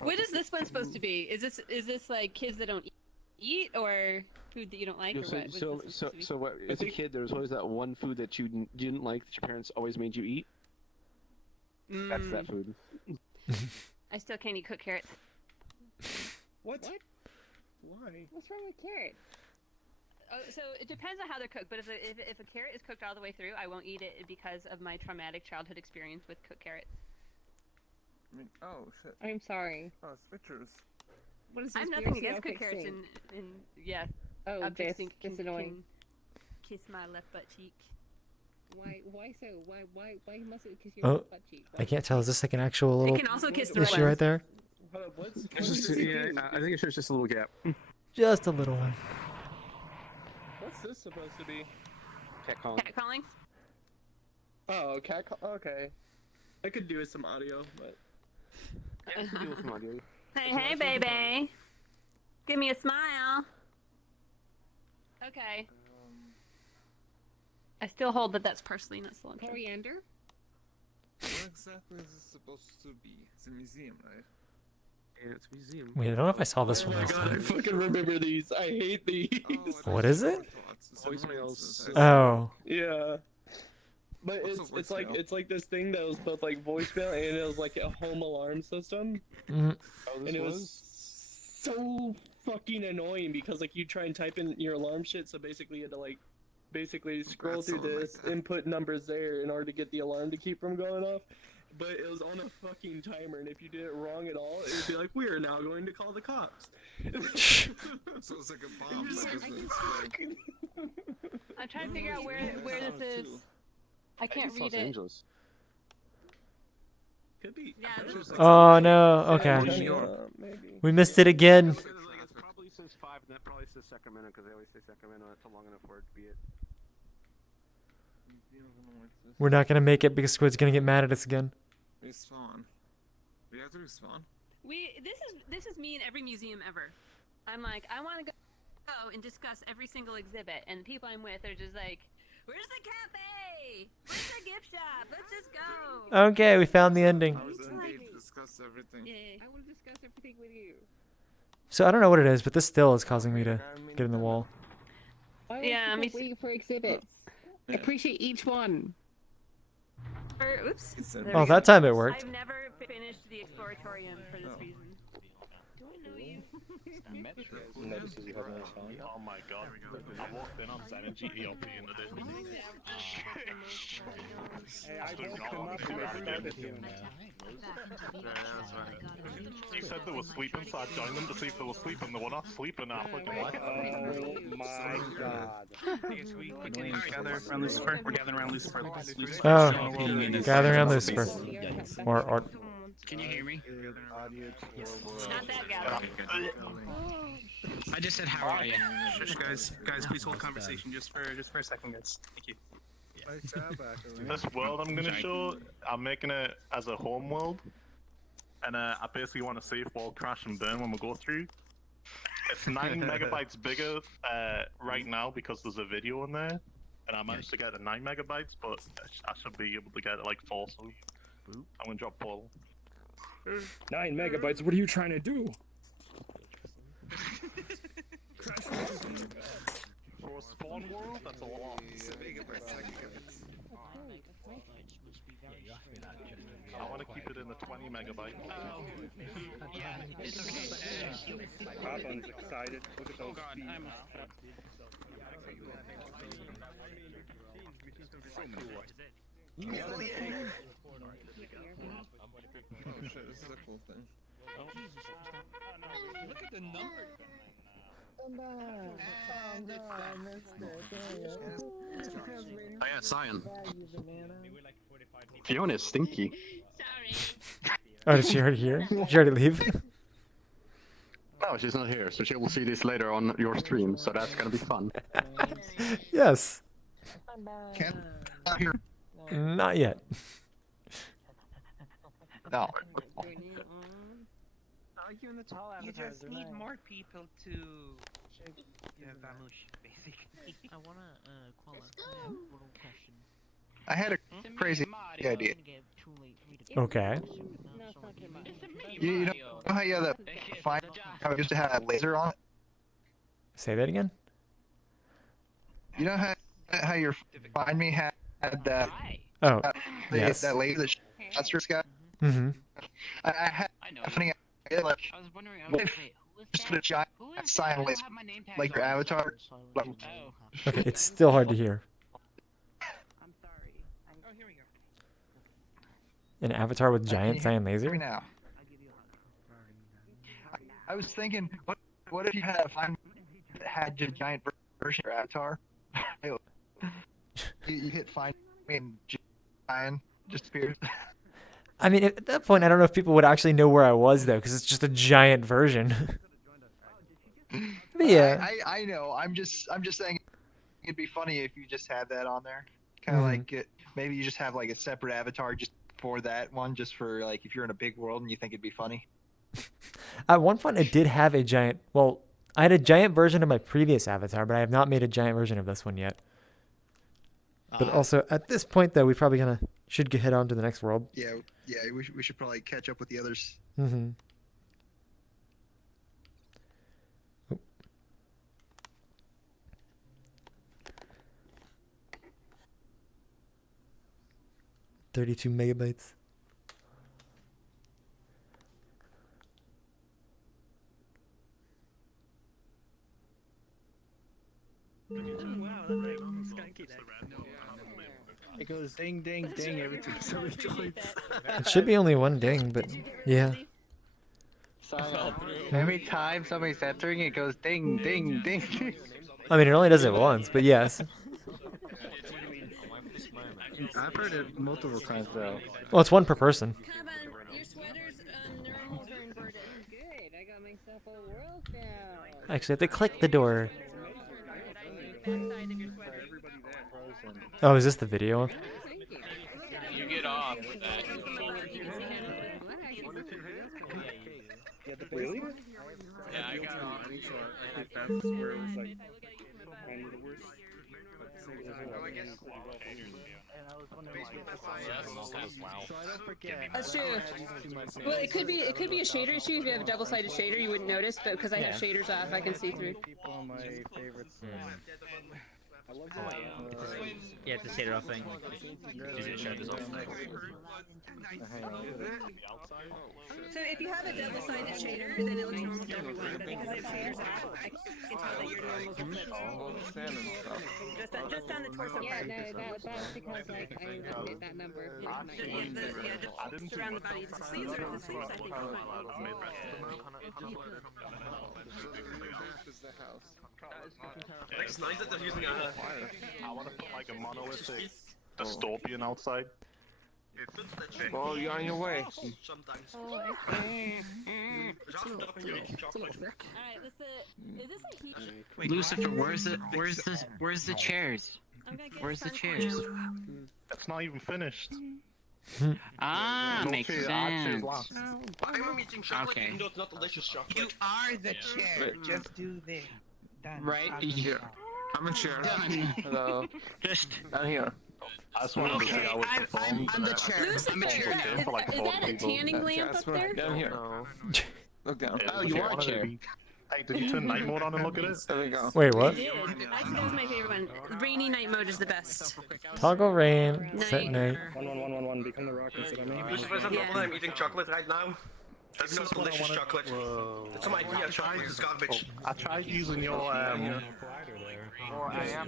What is this one supposed to be? Is this like kids that don't eat or food that you don't like? Or what? So what? As a kid, there was always that one food that you didn't like that your parents always made you eat. That's that food. I still can't eat cooked carrots. What? Why? What's wrong with carrots? So it depends on how they're cooked, but if a carrot is cooked all the way through, I won't eat it because of my traumatic childhood experience with cooked carrots. Oh shit. I'm sorry. Oh, switchers. What is I this have nothing weird against cooked outfit carrots thing? and yeah. Oh, objects this annoying. Kiss my left butt cheek. Why so? Why must it kiss Oh, your butt cheek? I can't tell. Is this like an actual little It can also kiss the issue right there? I think it's just a little gap. Just a little one. What's this supposed to be? Cat calling. Cat calling? Oh, okay. I could do with some audio, but. Yeah, I could do with some audio. Hey, baby. Give me a smile. Okay. I still hold that that's parsley, not cilantro. Coriander? What exactly is this supposed to be? It's a museum, right? Yeah, it's a museum. Wait, I don't know if I saw this one Oh my last god, I time. fucking remember these. I hate these. What is it? Voicemails. Oh. Yeah. But it's like this thing that was both like voicemail and it was like a home alarm system. Mhm. And it was so fucking annoying because like you try and type in your alarm shit, so basically you had to like scroll through this, input numbers there in order to get the alarm to keep from going off. But it was on a fucking timer, and if you did it wrong at all, it would be like, "We are now going to call the cops." So it's like a bomb. That doesn't explain. I'm trying to figure out where this is. I can't read it. Could be. Yeah, this is Oh no. Okay. We missed it again. It probably says 5, and that probably says Sacramento because they always say Sacramento. That's a long enough word to be it. We're not gonna make it because Squid's gonna get mad at us again. Respawn. We have to respawn? This is me in every museum ever. I'm like, I want to go and discuss every single exhibit, and the people I'm with are just like, "Where's the cafe? Where's the gift shop? Let's just go." Okay, we found the ending. I was indeed to discuss everything. Yeah, I want to discuss everything with you. So I don't know what it is, but this still is causing me to get in the wall. Yeah, I'm waiting for exhibits. I appreciate each one. Oops. Oh, that time it worked. I've never finished the exploratorium for this reason. Do I know you? Notices you haven't responded. Oh my god. I walked in on Zen GELP and I didn't. Hey, I woke them up and they started doing that. He said they were sleeping, so I joined them to see if they were sleeping. They were not sleeping. I fucking like Oh my god. We can gather around Lucifer. We're gathering around Lucifer. Oh, gather around Lucifer. Or Can you hear me? Yes. Not that gathering. I just said, how are you? Shush, guys, please hold conversation just for a second, guys. Thank you. This world I'm gonna show, I'm making it as a home world, and I basically want to save world crash and burn when we go through. It's 9 megabytes bigger right now because there's a video in there, and I managed to get it 9 megabytes, but I should be able to get it like 4. So I'm gonna drop Paul. 9 megabytes. What are you trying to do? For a spawn world, that's a lot. I want to keep it in the 20 megabytes. Papa's excited. Look at those feet. Oh shit, this is a cool thing. Look at the number. Oh yeah, Cyan. Fiona is stinky. oh, did she already hear? Did she already leave? No, she's not here, so she will see this later on your stream, so that's gonna be fun. Yes. Can't hear. Not yet. No. You just need more people to vamoosh, basically. I wanna call a little question. I had a crazy idea. Okay. You know how you have that find how it used to have a laser on it? Say that again? You know how your Find Me had that Oh, yes. that laser that Shuster's got? Mm-hmm. I had a funny idea, like, what if just put a giant CyanLaser, like your avatar? Okay, it's still hard to hear. An avatar with giant cyan Hear me laser? now. I was thinking, what if you had a Find Me that had a giant version of your avatar? you hit Find Me and giant just appears. I mean, at that point, I don't know if people would actually know where I was, though, because it's just a giant version. But yeah. I know. I'm just saying it'd be funny if you just had that on there. Kind of like maybe you just have like a separate avatar just for that one, just for like if you're in a big world and you think it'd be funny. At one point, I did have a giant... Well, I had a giant version of my previous avatar, but I have not made a giant version of this one yet. But also, at this point, though, we probably should head on to the next world. Yeah, we should probably catch up with the others. Mm-hmm. 32 megabytes. Wow, that's like skanky there. It goes ding, ding, ding every time somebody joins. It should be only one ding, but yeah. Every time somebody's entering, it goes ding, ding, ding. I mean, it only does it once, but yes. I've heard it multiple times though. Well, it's one per person. Your sweater's normal or inverted. Good. I got myself a world now. Actually, I have to click the door. Oh, is this the video? You get off with that. Really? Yeah, I got off. I think that's where it was like kind of the worst. That's true. Well, it could be a shader issue. If you have a double-sided shader, you wouldn't notice, but because I have shaders off, I can see through. People on my favorites. I love Yeah, it's a shader off thing. So if you have a double-sided shader, then it looks normal to everyone. But because I have shaders off, I can tell that your normals are just on the torso Yeah, part. that's because like I hit that number. Just around the body. The sleeves are the sleeves. I think are fine. It's nice that they're using a. I want to put like a monolithic dystopian outside. Well, you're on your way. Sometimes. Alright, is this a heat? Lucifer, where's the chairs? Where's the chairs? It's not even finished. Ah, No makes chair, sense. I'm eating chocolate, Okay. even though it's not delicious chocolate. You are the chair. Just do this. Done. Right? Here. I'm a chair. Done. Hello. Just I'm here. I just wanted to see how it performed. I'm the chair. Lucifer, is that a tanning lamp up there? Down here. Look down. Oh, you are a chair. Hey, did you turn night mode on and look at it? There we go. Wait, what? I did. Actually, that was my favorite one. Rainy night mode is the best. Toggle rain, set night. 1111, become the rock instead of me. Lucifer's a problem. I'm eating chocolate right now. It's not delicious chocolate. It's some idea chocolate is garbage. I tried using your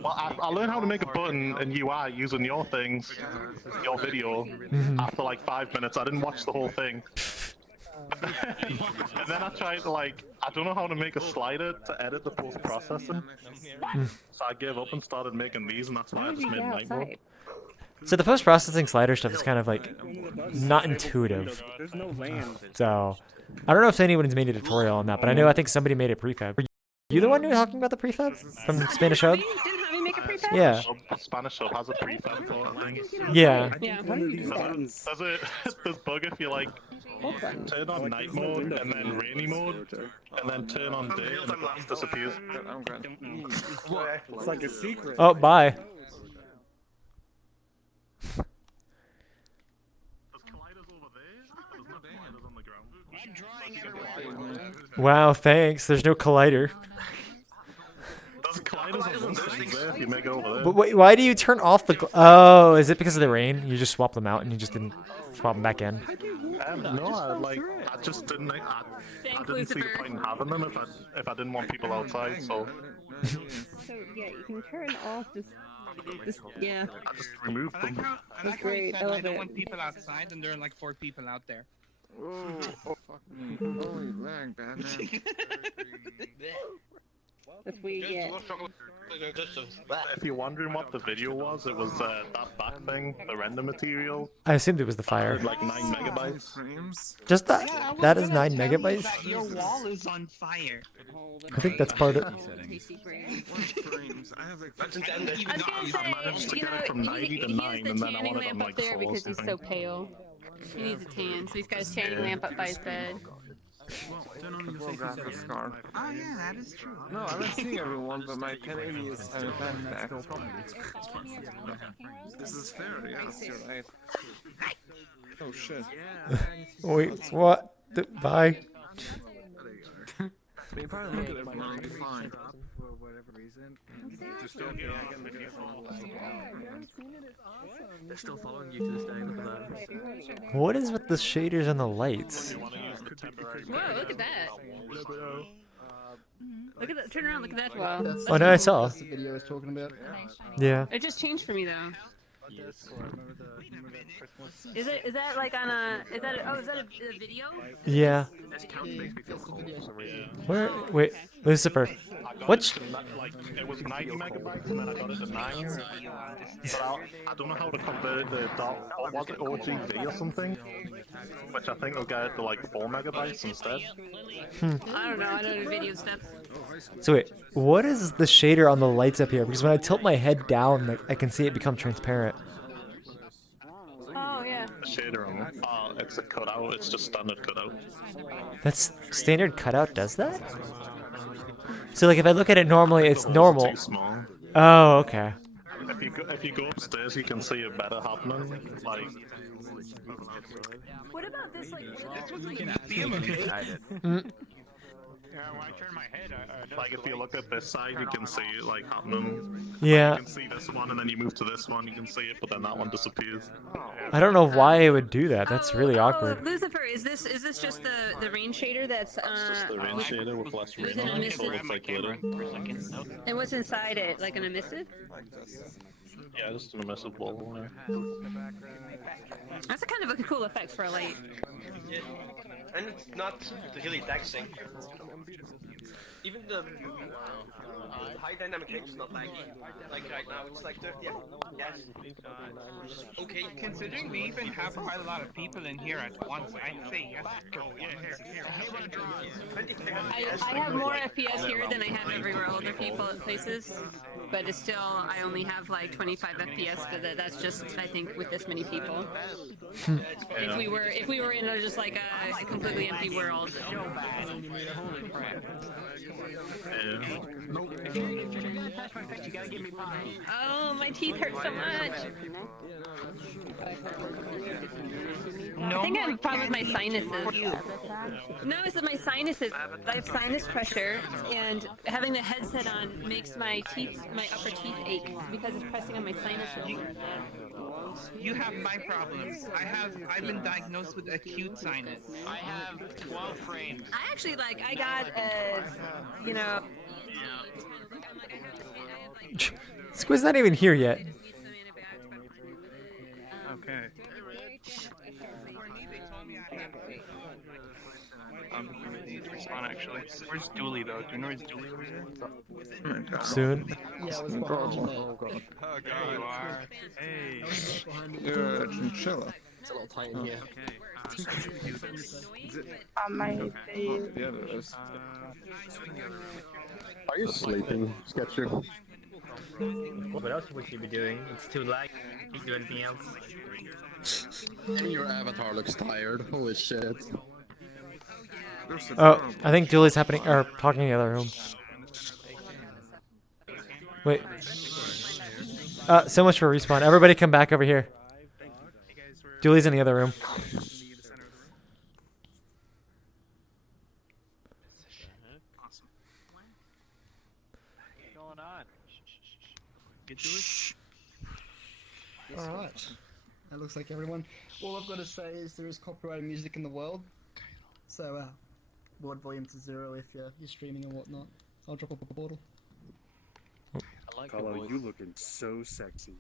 well, I learned how to make a button in UI using your things, your video. After like 5 minutes, I didn't watch the whole thing. And then I tried to I don't know how to make a slider to edit the post processing. So I gave up and started making these, and that's why I just made night mode. So the post-processing slider stuff is kind of not intuitive. There's no land. So I don't know if anyone's made a tutorial on that, but I think somebody made a prefab. Were you the one who was talking about the prefab from Spanish Hub? Didn't Javi make a prefab? Yeah. Spanish Hub has a prefab for that thing. Yeah. There's bug if you turn on night mode and then rainy mode and then turn on day and it disappears. It's like a secret. Oh, bye. Wow, thanks. There's no collider. There's colliders on those things there if you make it over there. But wait, why do you turn off the? Oh, is it because of the rain? You just swap them out and you just didn't swap them back in. No, I just didn't. I didn't see the point in having them if I didn't want people outside. So. So yeah, you can turn off this. Yeah. I just removed them. I like how he said I don't want people outside, and there are like 4 people out there. Oh, fuck me. Holy lag, Batman. If we get. If you're wondering what the video was, it was that back thing, the render material. I assumed it was the fire. Like 9 megabytes. Just that? That is 9 megabytes? That your wall is on fire. I think that's part of. Frames. I have like. That's intended. I was gonna say, to get it from 90 to 9, and then I tanning wanted lamp on up like there 4 because he's so pale. He needs a tan, so he's got his tanning lamp up by his bed. Well, graphics scar. Oh yeah, that is true. No, I'm not seeing everyone, but my 1080 is having back. This is fair, yes, you're right. Oh shit. Wait, what? Bye. They probably look at it, might be fine. They're still following you to this day. Look at that. What is with the shaders and the lights? Whoa, look at that. Look at that. Turn around. Look at that. Wow. Oh, no, I saw. That's the video I was talking about. Yeah. It just changed for me though. Is that like on a? Is that a video? Yeah. Where? Wait, Lucifer. What's? Like, it was 90 megabytes and then I got it to 9. But I don't know how to convert the what was it, OGV or something? Which I think will get it to like 4 megabytes instead. I don't know. I don't do video stuff. So wait, what is the shader on the lights up here? Because when I tilt my head down, like I can see it become transparent. Oh yeah. The shader on it. Oh, it's a cutout. It's just standard cutout. That's standard cutout does that? So like if I look at it normally, it's normal. Too small. Oh, okay. If you go upstairs, you can see it better happening. Like. What about this? Like, Yeah, when I turn my head, like if you look at this side, you can see it like happening. Yeah. Like, you can see this one, and then you move to this one, you can see it, but then that one disappears. I don't know why it would do that. That's really awkward. Lucifer, is this just the rain shader that's Just the rain shader with less rain on it, so it looks like glitter. and what's inside it? Like an emissive? Yeah, just an emissive ball. That's a kind of a cool effect for a light. Yeah. And it's not really taxing. Even the high dynamic range is not laggy. Like right now, it's like 30 FPS. Okay. Considering we even have quite a lot of people in here at once, I'd say yes. I have more FPS here than I have everywhere other people at places, but it's still I only have like 25 FPS. But that's just I think with this many people. If we were in just like a completely empty world. Oh, my teeth hurt so much. I think I have a problem with my sinuses. No, it's that my sinuses. I have sinus pressure, and having the headset on makes my upper teeth ache because it's pressing on my sinuses. You have my problems. I've been diagnosed with acute sinus. I have 12 frames. I actually I got you know. Squid's not even here yet. Okay. We need to respond actually. Where's Dooley though? Do you know where's Dooley is? Soon. Yeah, I was Oh god. Oh god. There you are. Hey. You're a chinchilla. It's a little tight in here. Yeah, there is. Are you sleeping, Sketcher? What else would you be doing? It's too late. You do anything else? Even your avatar looks tired. Holy shit. Oh, I think Julie's talking in the other room. Wait. So much for respawn. Everybody come back over here. Julie's in the other room. Alright. That looks like everyone. All I've got to say is there is copyrighted music in the world. So, word volume to 0 if you're streaming and whatnot. I'll drop up a bottle. Carlo, you looking so sexy.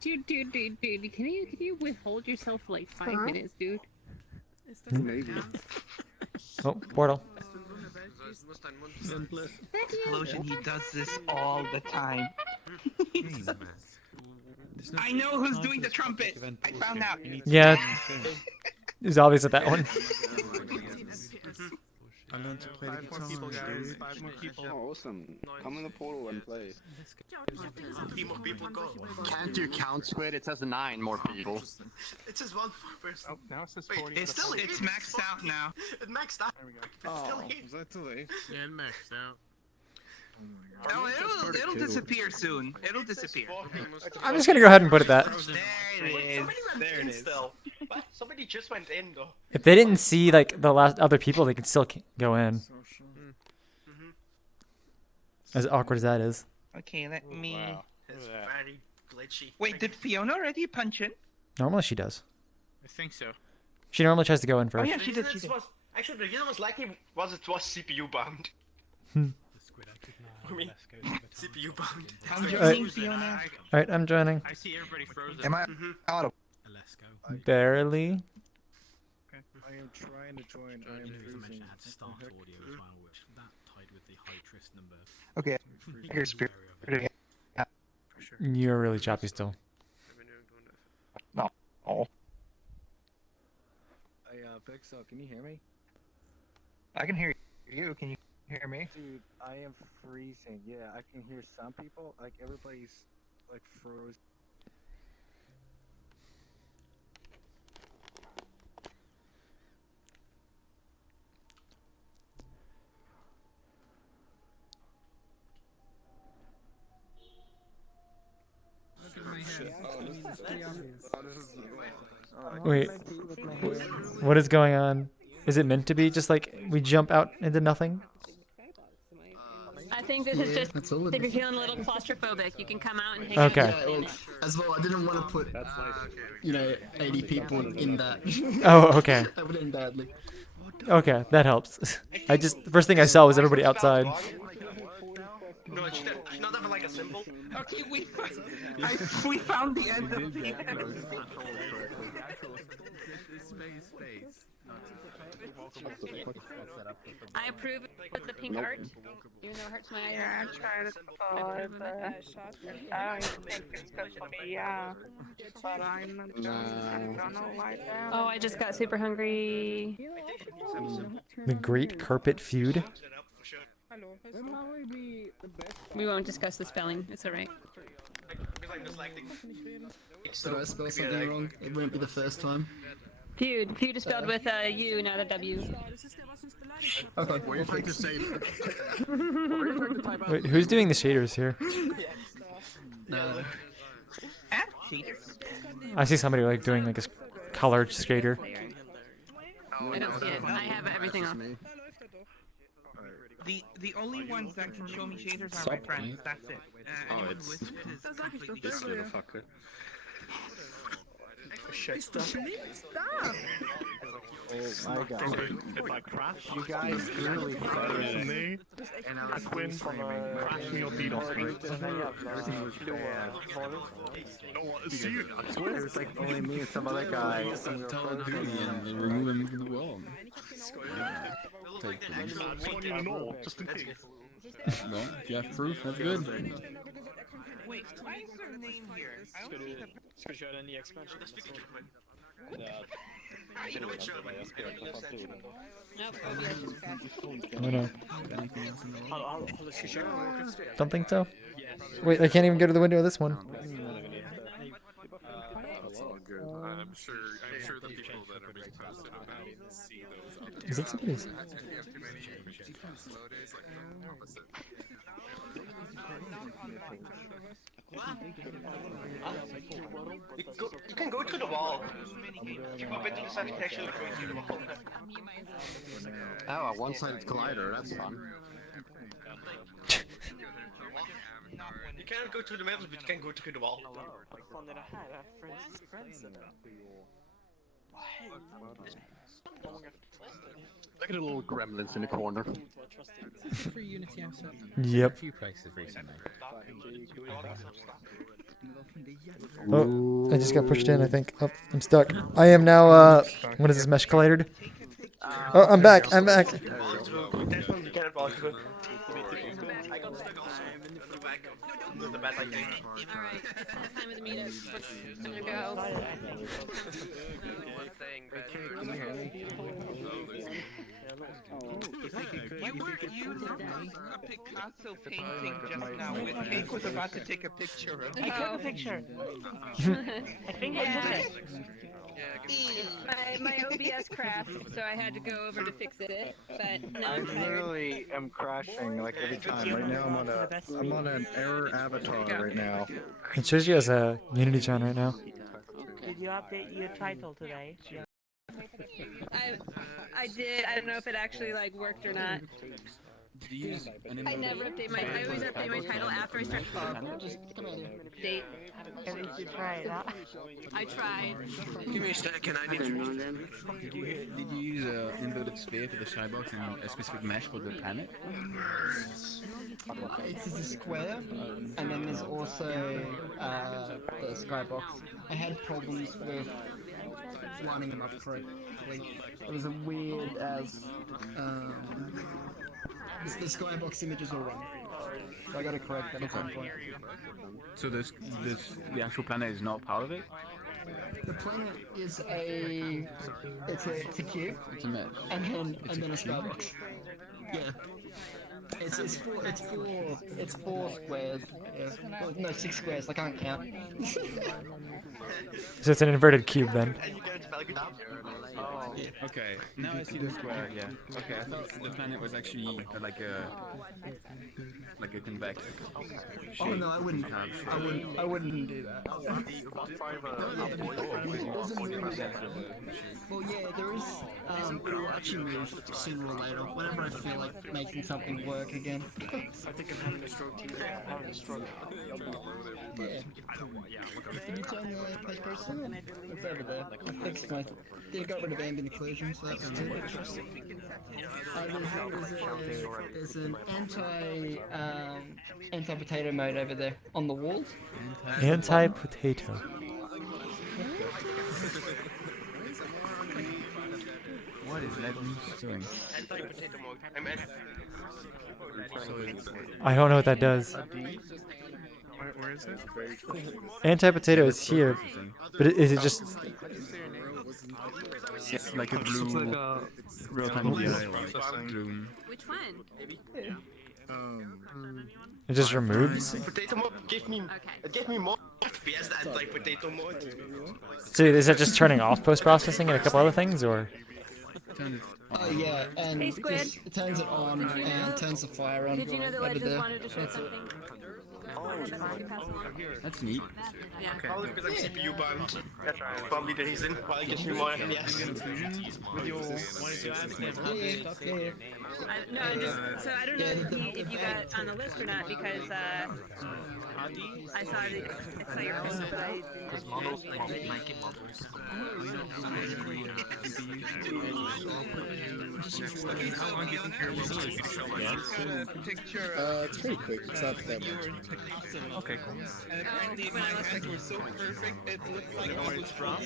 Dude, can you withhold yourself for like 5 minutes, dude? Maybe. Oh, portal. Explosion, he does this all the time. I know who's doing the trumpet. I found out. Yeah. It was obvious at that one. I learned to play the guitar. 5 more people, guys. 5 more people. Oh, awesome. Come in the portal and play. 3 more people go. Can't you count, Squid? It says 9 more people. It says 1 person. Oh, now it says Wait, 40. it's still here. It's maxed out now. It maxed out. It's still here. Was that too late? Yeah, it maxed out. Oh, it'll disappear soon. It'll disappear. I'm just gonna go ahead and put it that. There Somebody went There it in is. still. What? Somebody just went in though. If they didn't see like the last other people, they could still go in. As awkward as that is. Okay, let me. Wow. It's very glitchy. Wait, did Fiona already punch in? Normally she does. I think so. She normally tries to go in Oh first. yeah, she did. She did. Actually, the reason was likely it was CPU bound. I mean, CPU bound. I'm joining Fiona. Alright, I'm joining. I see everybody frozen. Am I out of? Barely. I am trying to join. I am freezing. Okay. Your spirit. You're really choppy still. No. Oh. Hey, Pixel, can you hear me? I can hear you. Can you hear me? Dude, I am freezing. Yeah, I can hear some people. Like everybody's like frozen. Wait, what is going on? Is it meant to be just like we jump out into nothing? I think this is just That's all it if you're is. feeling a little claustrophobic, you can come out and hang Okay. out. Yeah, well, as well, I didn't want to put, 80 people in that. Oh, okay. That would end badly. Okay, that helps. The first thing I saw was everybody outside. No, it should not have like a symbol. Okay, we found the end of the end. I approve with the pink heart. Even though it hurts my eyes. Yeah, I tried it before, but I think it's good for me, yeah. But I'm not gonna lie down. Oh, I just got super hungry. The Great Carpet Feud. We won't discuss the spelling. It's alright. Did I spell something wrong? It won't be the first time. Feud. Feud is spelled with a U, not a W. Okay. What are you trying to say? Wait, who's doing the shaders here? I see somebody like doing like a colored shader. I don't see it. I have everything on. The only ones that can show me shaders are my friends. That's it. Anyone who listens is completely This shut. little fucker. Oh my god. If I crash, You guys really it's me. I win from crashing your feet on screen. No, it's you. I swear. It's like only me and some other guy. Tell him and remove him from the world. I want you to know, just in case. Well, if you have proof, that's good. Wait, why is their name here? I don't see the. Screenshot in the expansion. Oh no. Don't think so. Wait, I can't even go to the window of this one. It's all good. I'm sure the people that are being posted about it see those. Is it somebody's? Slow days, like the opposite. You can go through the wall. If you move into the side, you can actually go through the wall. Oh, a one-sided collider. That's fun. You cannot go through the middle, but you can go through the wall. Look at the little gremlins in the corner. Yep. A few places recently. Oh, I just got pushed in, I think. Oh, I'm stuck. I am now, what is this, mesh collidered? Oh, I'm back, I'm back. The bad lighting. Alright, it's that time of the meetup. I'm gonna go. You were a Picasso painting just now with Cake was about to take a picture of it. I took a picture. I think I took it. My OBS crashed, so I had to go over to fix it. But now I I'm tired. literally am crashing like every time. Right now I'm on an error avatar right now. It shows you as a Unity John right now. Did you update your title today? Yeah. I did. I don't know if it actually like worked or not. I never update my. I always update my title after I start. Just come out here. Date. At least you tried, huh? I tried. Give me a second, I need to. Did you use an inverted sphere for the skybox and a specific mesh for the planet? It's a square, and then there's also the skybox. I had problems with lining them up correctly. It was a weird as the skybox images were wrong. So I got to correct that at some point. So the actual planet is not part of it? The planet is it's a cube. It's a mesh. And then a skybox. Yeah. It's four squares. Yeah. Well, no, 6 squares. I can't count. So it's an inverted cube then. Oh, okay. Now I see the square. Yeah. Okay. I thought the planet was actually like a convex shape. Oh no, I wouldn't do that. Well, yeah, there is. It will actually move sooner or later. Whenever I feel like making something work again. I think I'm having a stroke too. I'm having a stroke. Yeah. Can you turn the page person? It's over there. I fixed my. They got rid of ambient occlusion, so that's good. There's an anti-potato mode over there on the wall. Anti-potato. What is that doing? Anti-potato mode. I don't know what that does. Where is it? Anti-potato is here, but is it just? It's like a blue real-time bloom. Which one? It just removes. Potato mode gave me more FPS than anti-potato mode. So is that just turning off post-processing and a couple other things, or? Oh yeah, and it turns it on and turns the fire on. Did you know the Legends wanted to show something? That's neat. Yeah. Probably because I'm CPU bound. That's probably the reason why it gives me more FPS. No, so I don't know if you got on the list or not because I saw your post, but I It's pretty quick. It's not that much. Okay, cool. And apparently my lines were so perfect, it looked like it was from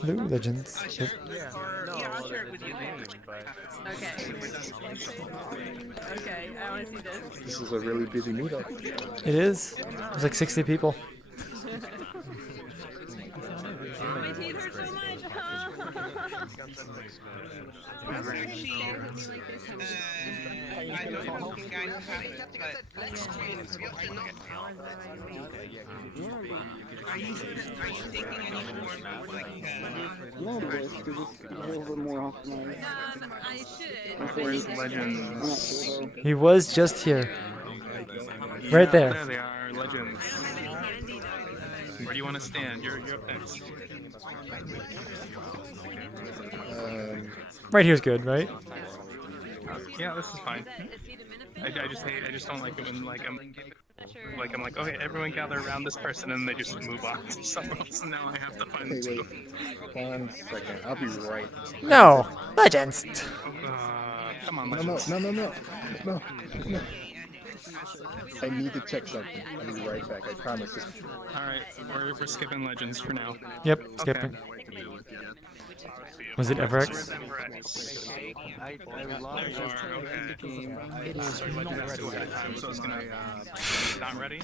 Hello, legends. I'll share it with you later. Okay. Okay, I want to see this. This is a really busy meetup. It is. There's like 60 people. My teeth hurt so much. I know you guys have it, but are you taking any form of like No, but it's just a little bit more optimized. I should. Where's Legends? He was just here. Right there. There they are, Legends. Where do you want to stand? You're up next. Right here's good, right? Yeah, this is fine. I just don't like it when I'm like, okay, everyone gather around this person, and they just move on to someone else, and now I have to find two. 1 second. I'll be right. No, legends. Come on, No. I need to check something. I'll be right back. I promise. Alright, we're skipping Legends for now. Yep, skipping. Was it Everx? So it's gonna not ready?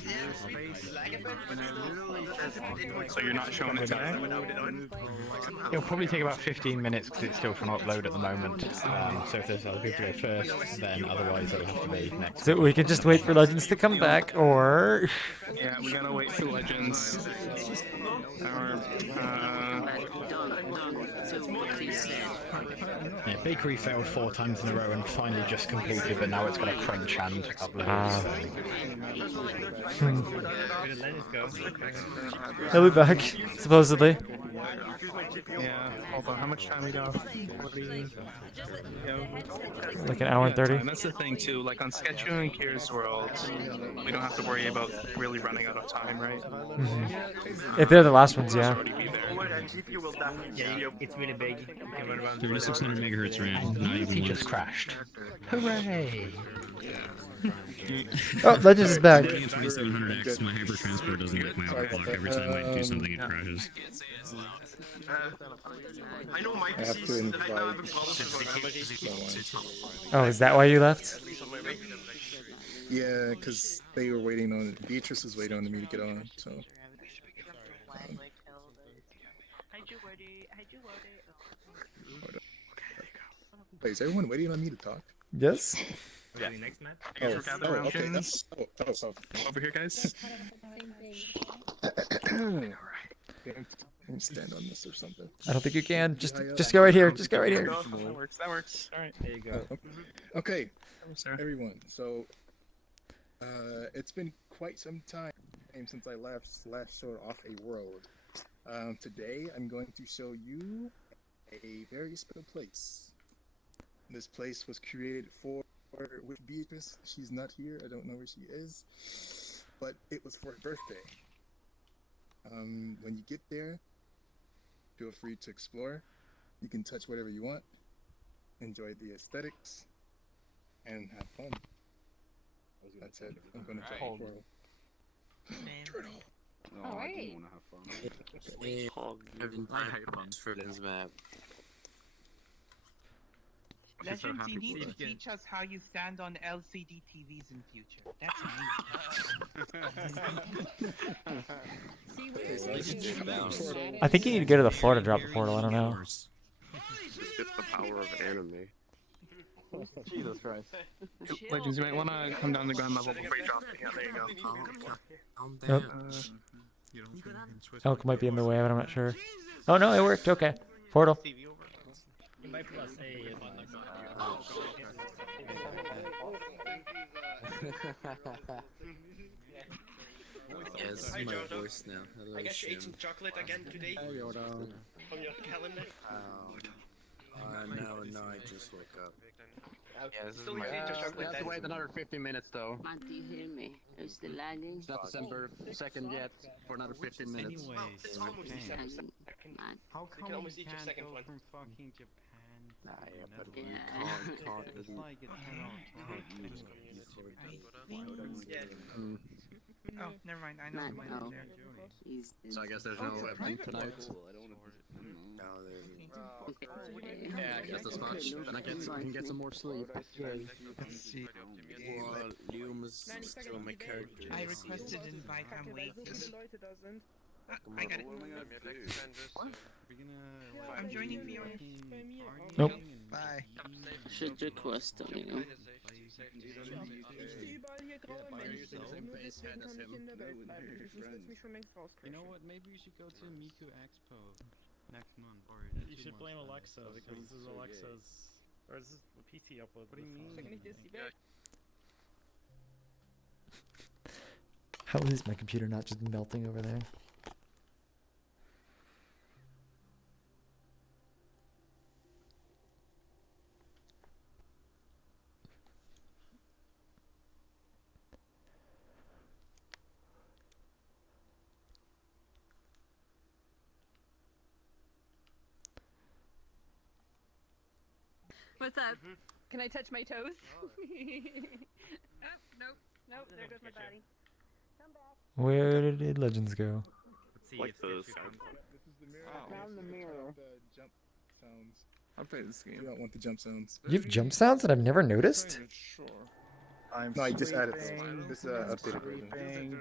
So you're not showing it today? It'll probably take about 15 minutes because it's still trying to upload at the moment. So if there's other people to go first, then otherwise it'll have to be next. So we can just wait for Legends to come back, or... Yeah, we gotta wait for Legends. Yeah, Bakery failed 4 times in a row and finally just completed, but now it's got a crunch and upload. He'll be back, supposedly. Yeah, hold on, how much time we got? 40. Like an hour and 30. And that's the thing too, like on Sketchu and Kira's World, we don't have to worry about really running out of time, right? If they're the last ones, yeah. Yeah, it's really big. You can run around. 3600 megahertz RAM, not even once. Just crashed. Hooray! Oh, Legends is back. In 2700X, my hyper transport doesn't like my overclock. Every time I do something, it crashes. I know my PCs right now have a problem. Oh, is that why you left? Yeah, because they were waiting on Beatrice was waiting on me to get on. So. Wait, is everyone waiting on me to talk? Yes. Yeah. Next match. Okay. Over here, guys. Alright. Let me stand on this or something. I don't think you can. Just go right here. Just go right here. That works. That works. All right. There you go. Okay, everyone. So, it's been quite some time since I last showed off a world. Today, I'm going to show you a very special place. This place was created with Beatrice. She's not here. I don't know where she is, but it was for her birthday. When you get there, feel free to explore. You can touch whatever you want, enjoy the aesthetics, and have fun. That's it. I'm gonna check the portal. Turtle. All right. Legends, you need to teach us how you stand on LCD TVs in future. That's amazing. I think you need to go to the floor to drop the portal. I don't know. Just get the power of anime. Jesus Christ. Legends, you might want to come down the ground level before you drop it. Yeah, there you go. Elk might be in the way, but I'm not sure. Oh no, it worked. Okay. Portal. Yeah, this is my voice now. Hello, I guess you ate some chocolate again today from your calendar. No, I just woke up. Yeah, this is my. We have to wait another 15 minutes though. Can't you hear me? Is the lagging? It's not December 2nd yet for another 15 minutes. Well, it's almost December 2nd. How You can almost eat your second one. from fucking Japan? Nah, yeah, but we Yeah. can't It's like it's Oh, never mind. I know my name there. So I guess there's no event tonight. Yeah, I guess that's much. Then I can get some more sleep. Let's see. Well, Liam is still my character. I requested invite. I'm waiting. I got it. I'm joining Fiona. Nope. Bye. Should request on you. You know what? Maybe we should go to Miku Expo next month. Or you should blame Alexa because this is Alexa's. Or is this a PT upload? What do you mean? How is my computer not just melting over there? What's up? Can I touch my toes? Oh, nope. Nope, there goes my body. Come back. Where did Legends go? Like the Found the mirror. Jump sounds. I'll play this game. You don't want the jump sounds. You have jump sounds that I've never noticed? Sure. No, I just added this updated version.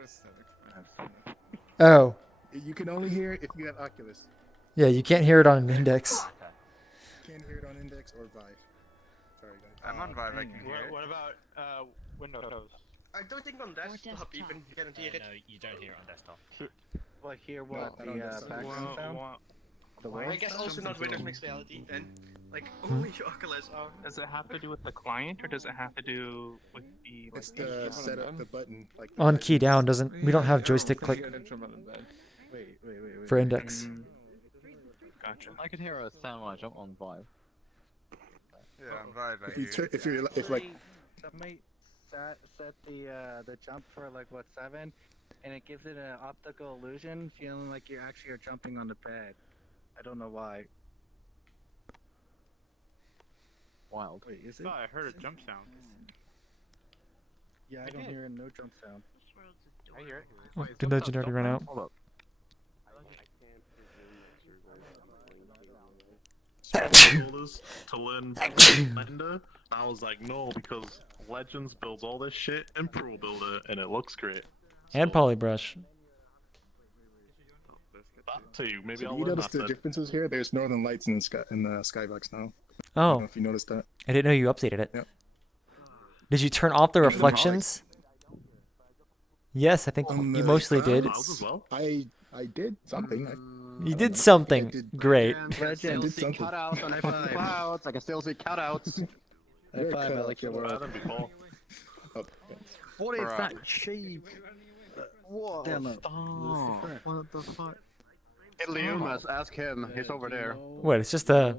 Oh. You can only hear it if you have Oculus. Yeah, you can't hear it on an index. You can't hear it on Index or Vive. Sorry, guys. I'm on Vive. I can hear it. What about Windows? I don't think on desktop even you can hear it. No, you don't hear it on desktop. Like hear what? The background sound? I guess also not winners mixed reality then. Like only Oculus. Oh. Does it have to do with the client, or does it have to do with the? It's the setup, the button. Like On key down doesn't. We don't have joystick click Wait. for index. Gotcha. I could hear a sound when I jump on Vive. Yeah, I'm Vive. If like somebody set the jump for like what 7, and it gives it an optical illusion, feeling like you actually are jumping on the pad. I don't know why. Wild. Wait, is it? I heard a jump sound. Yeah, I don't hear no jump sound. I hear it. Oh, did that generator run out? Builders to learn Blender, and I was like, no, because Legends builds all this shit in Pro Builder, and it looks great. And polybrush. That too. Maybe So I'll you learn notice that the then. differences here? There's northern lights in the skybox now. I Oh. don't know if you noticed that. I didn't know you updated it. Yep. Did you turn off the reflections? Yes, I think you mostly did. I did something. You did something great. Legend did something. Cutouts on clouds. I can still see cutouts. High five, I like your Better world. than before. What is Bruh. that shape? What? Damn the it. What the fuck? Hit Leomas, ask him. He's over there. What? It's just a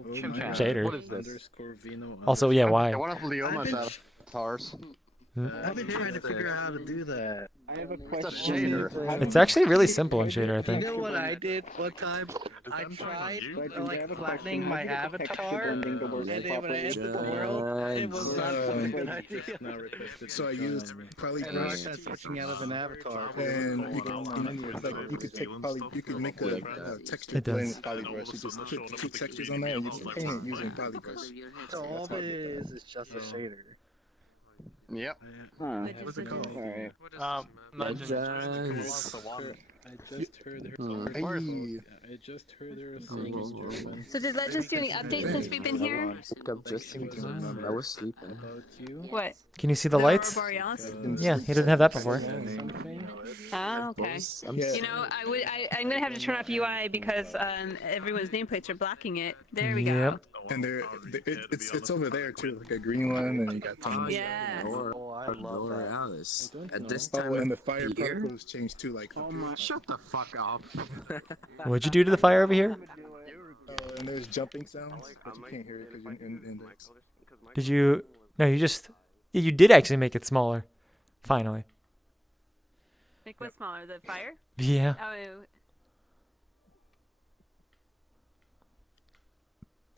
shader. What is this? Also, yeah, why? Yeah, one of Leoma's avatars. I've been trying to figure out how to do that. I have a question. It's actually really simple in shader, I think. You know what I did one time? I tried like flattening my avatar, and then when I entered the world, it was not a good idea. So I used polybrush switching out of an avatar, and you could take you could make a texture It blend does. with polybrush. You just put 2 textures on there and you just paint it using polybrush. So all it is just a shader. Yep. What's it called? Legends. I just heard her. I just heard her saying it's German. So did Legends do any updates since we've been here? Woke up just in time. I was sleeping. What? Can you see the lights? Borealis? Yeah, he didn't have that before. Oh, okay. You know, I'm gonna have to turn off UI because everyone's nameplates are blocking it. There we go. Yep. And it's over there too, like a green one, and you got some. Yeah. Borealis. At this Oh, time and the of fire the year? particles changed too, like. Shut the fuck up. What'd you do to the fire over here? And there's jumping sounds, but you can't hear it because you're in index. Did you? No, you just. Yeah, you did actually make it smaller. Finally. Make what smaller? The fire? Yeah.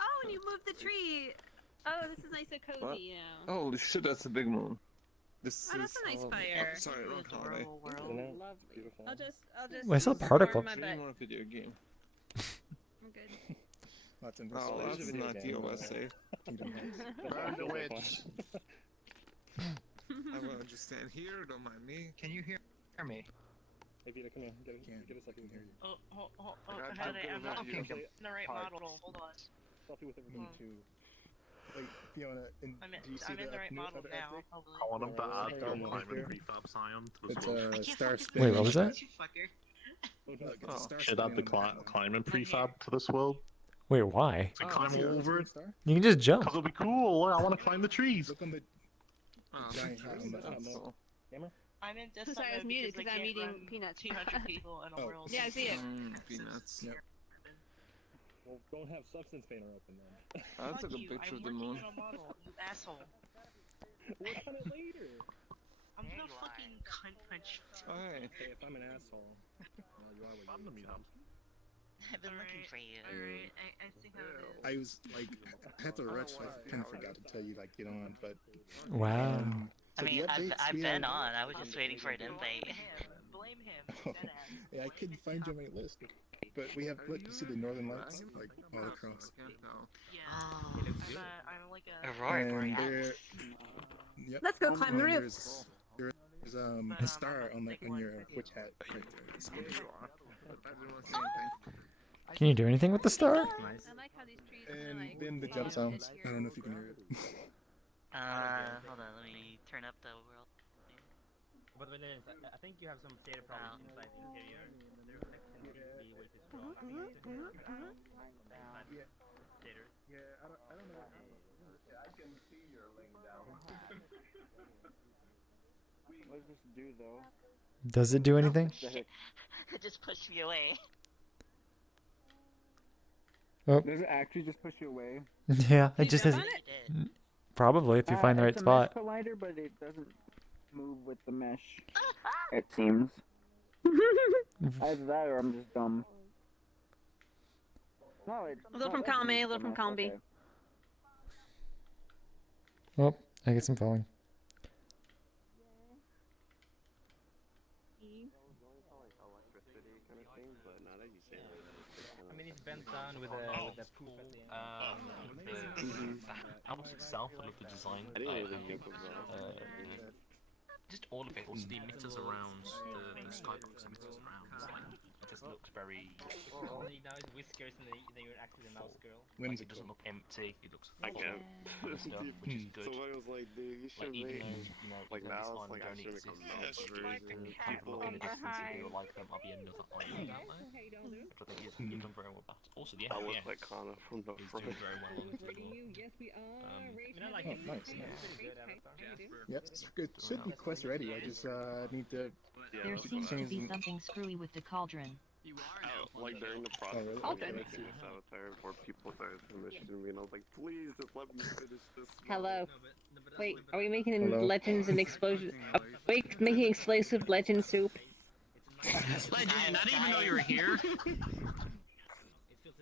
Oh, and you moved the tree. Oh, this is nice and cozy, you know. Holy shit, that's a big moon. This Oh, that's a nice fire. Oh, sorry, wrong holiday. Lovely. I'll just. Well, I saw a particle. warm my butt. More video game. I'm good. That's in Oh, that's not DOS safe. Burn the witch. I will just stand here, don't mind me. Can you hear me? Hey, Vita, come here. Get a second here. Oh, I'm not not in the right model. Hold on. Selfie with everything too. Wait, Fiona, do you see I'm in the right model now. I want him to add the climate prefab Scion to the It's sword. a star spin. Wait, what was that? Look, it's a star Should add the spin. climate prefab to this world. Wait, why? So climb over it. You can just jump. Cause it'll be cool. I want to climb the trees. Look on the giant hat on the console. I'm in this. I'm sorry, I was muted because I'm eating peanuts. 200 people in a world. Yeah, I see it. Peanuts. Well, don't have substance painter open then. I took a picture of the moon. You asshole. Work on it later. I'm not fucking cunt punch. Alright. Hey, if I'm an asshole. You are I'm the meetup. I've been looking for you. Alright, I see how it is. I was like, I had to rush. I kind of forgot to tell you like get on, but. Wow. So I mean, the updates, I've we been have- on. I was just waiting for an invite. Blame him. Yeah, I couldn't find you on my list. But we have, look, you see the northern lights, like all across. Yeah. I'm like a. Aurora And Borealis. Yep. Let's go climb the And roof. There's a star on your witch hat right there. It's good. Can you do anything with the star? I like how these trees And are like. then the jump sounds. I don't know if you can hear it. Hold on, let me turn up the world. But I think you have some data problems inside the interior. I don't know. I can see you're laying down. What does this do, though? Does it do anything? It just pushed me away. Oh. Does it actually just push you away? Yeah, it just has. Probably if you find the right it's spot. a mesh collider, but it doesn't move with the mesh. It seems. Either that or I'm just dumb. No, it's A little from column A, a little from column B. Oh, I guess I'm falling. I mean, it's bent down with a pool. House itself, I love the design. Just all of it, also the emitters around, the skybox emitters around. It just looks very. Now his whiskers and then you're actually the mouse girl. Like, it doesn't look empty. It looks full of stuff, which is good. Somebody was like, dude, you should Even be. though Like now, it's like I don't should exist, make and you kind of look in the distance and feel like there might be another island out there. Which I think you've done very well with that. Also, the I look FPS like Connor from the is front. doing very well on it as well. Yes, we are. Oh, nice. Yep, it's good. Should be quest ready. I just need to. There seems to change be them. something screwy with the cauldron. Like during the process really? of Okay. making this avatar, where people started messaging me, and I was like, please just let me finish this. Hello. Wait, are we making Hello? legends and explosion? Are we making explosive legend soup? Legend, I didn't even know you were here.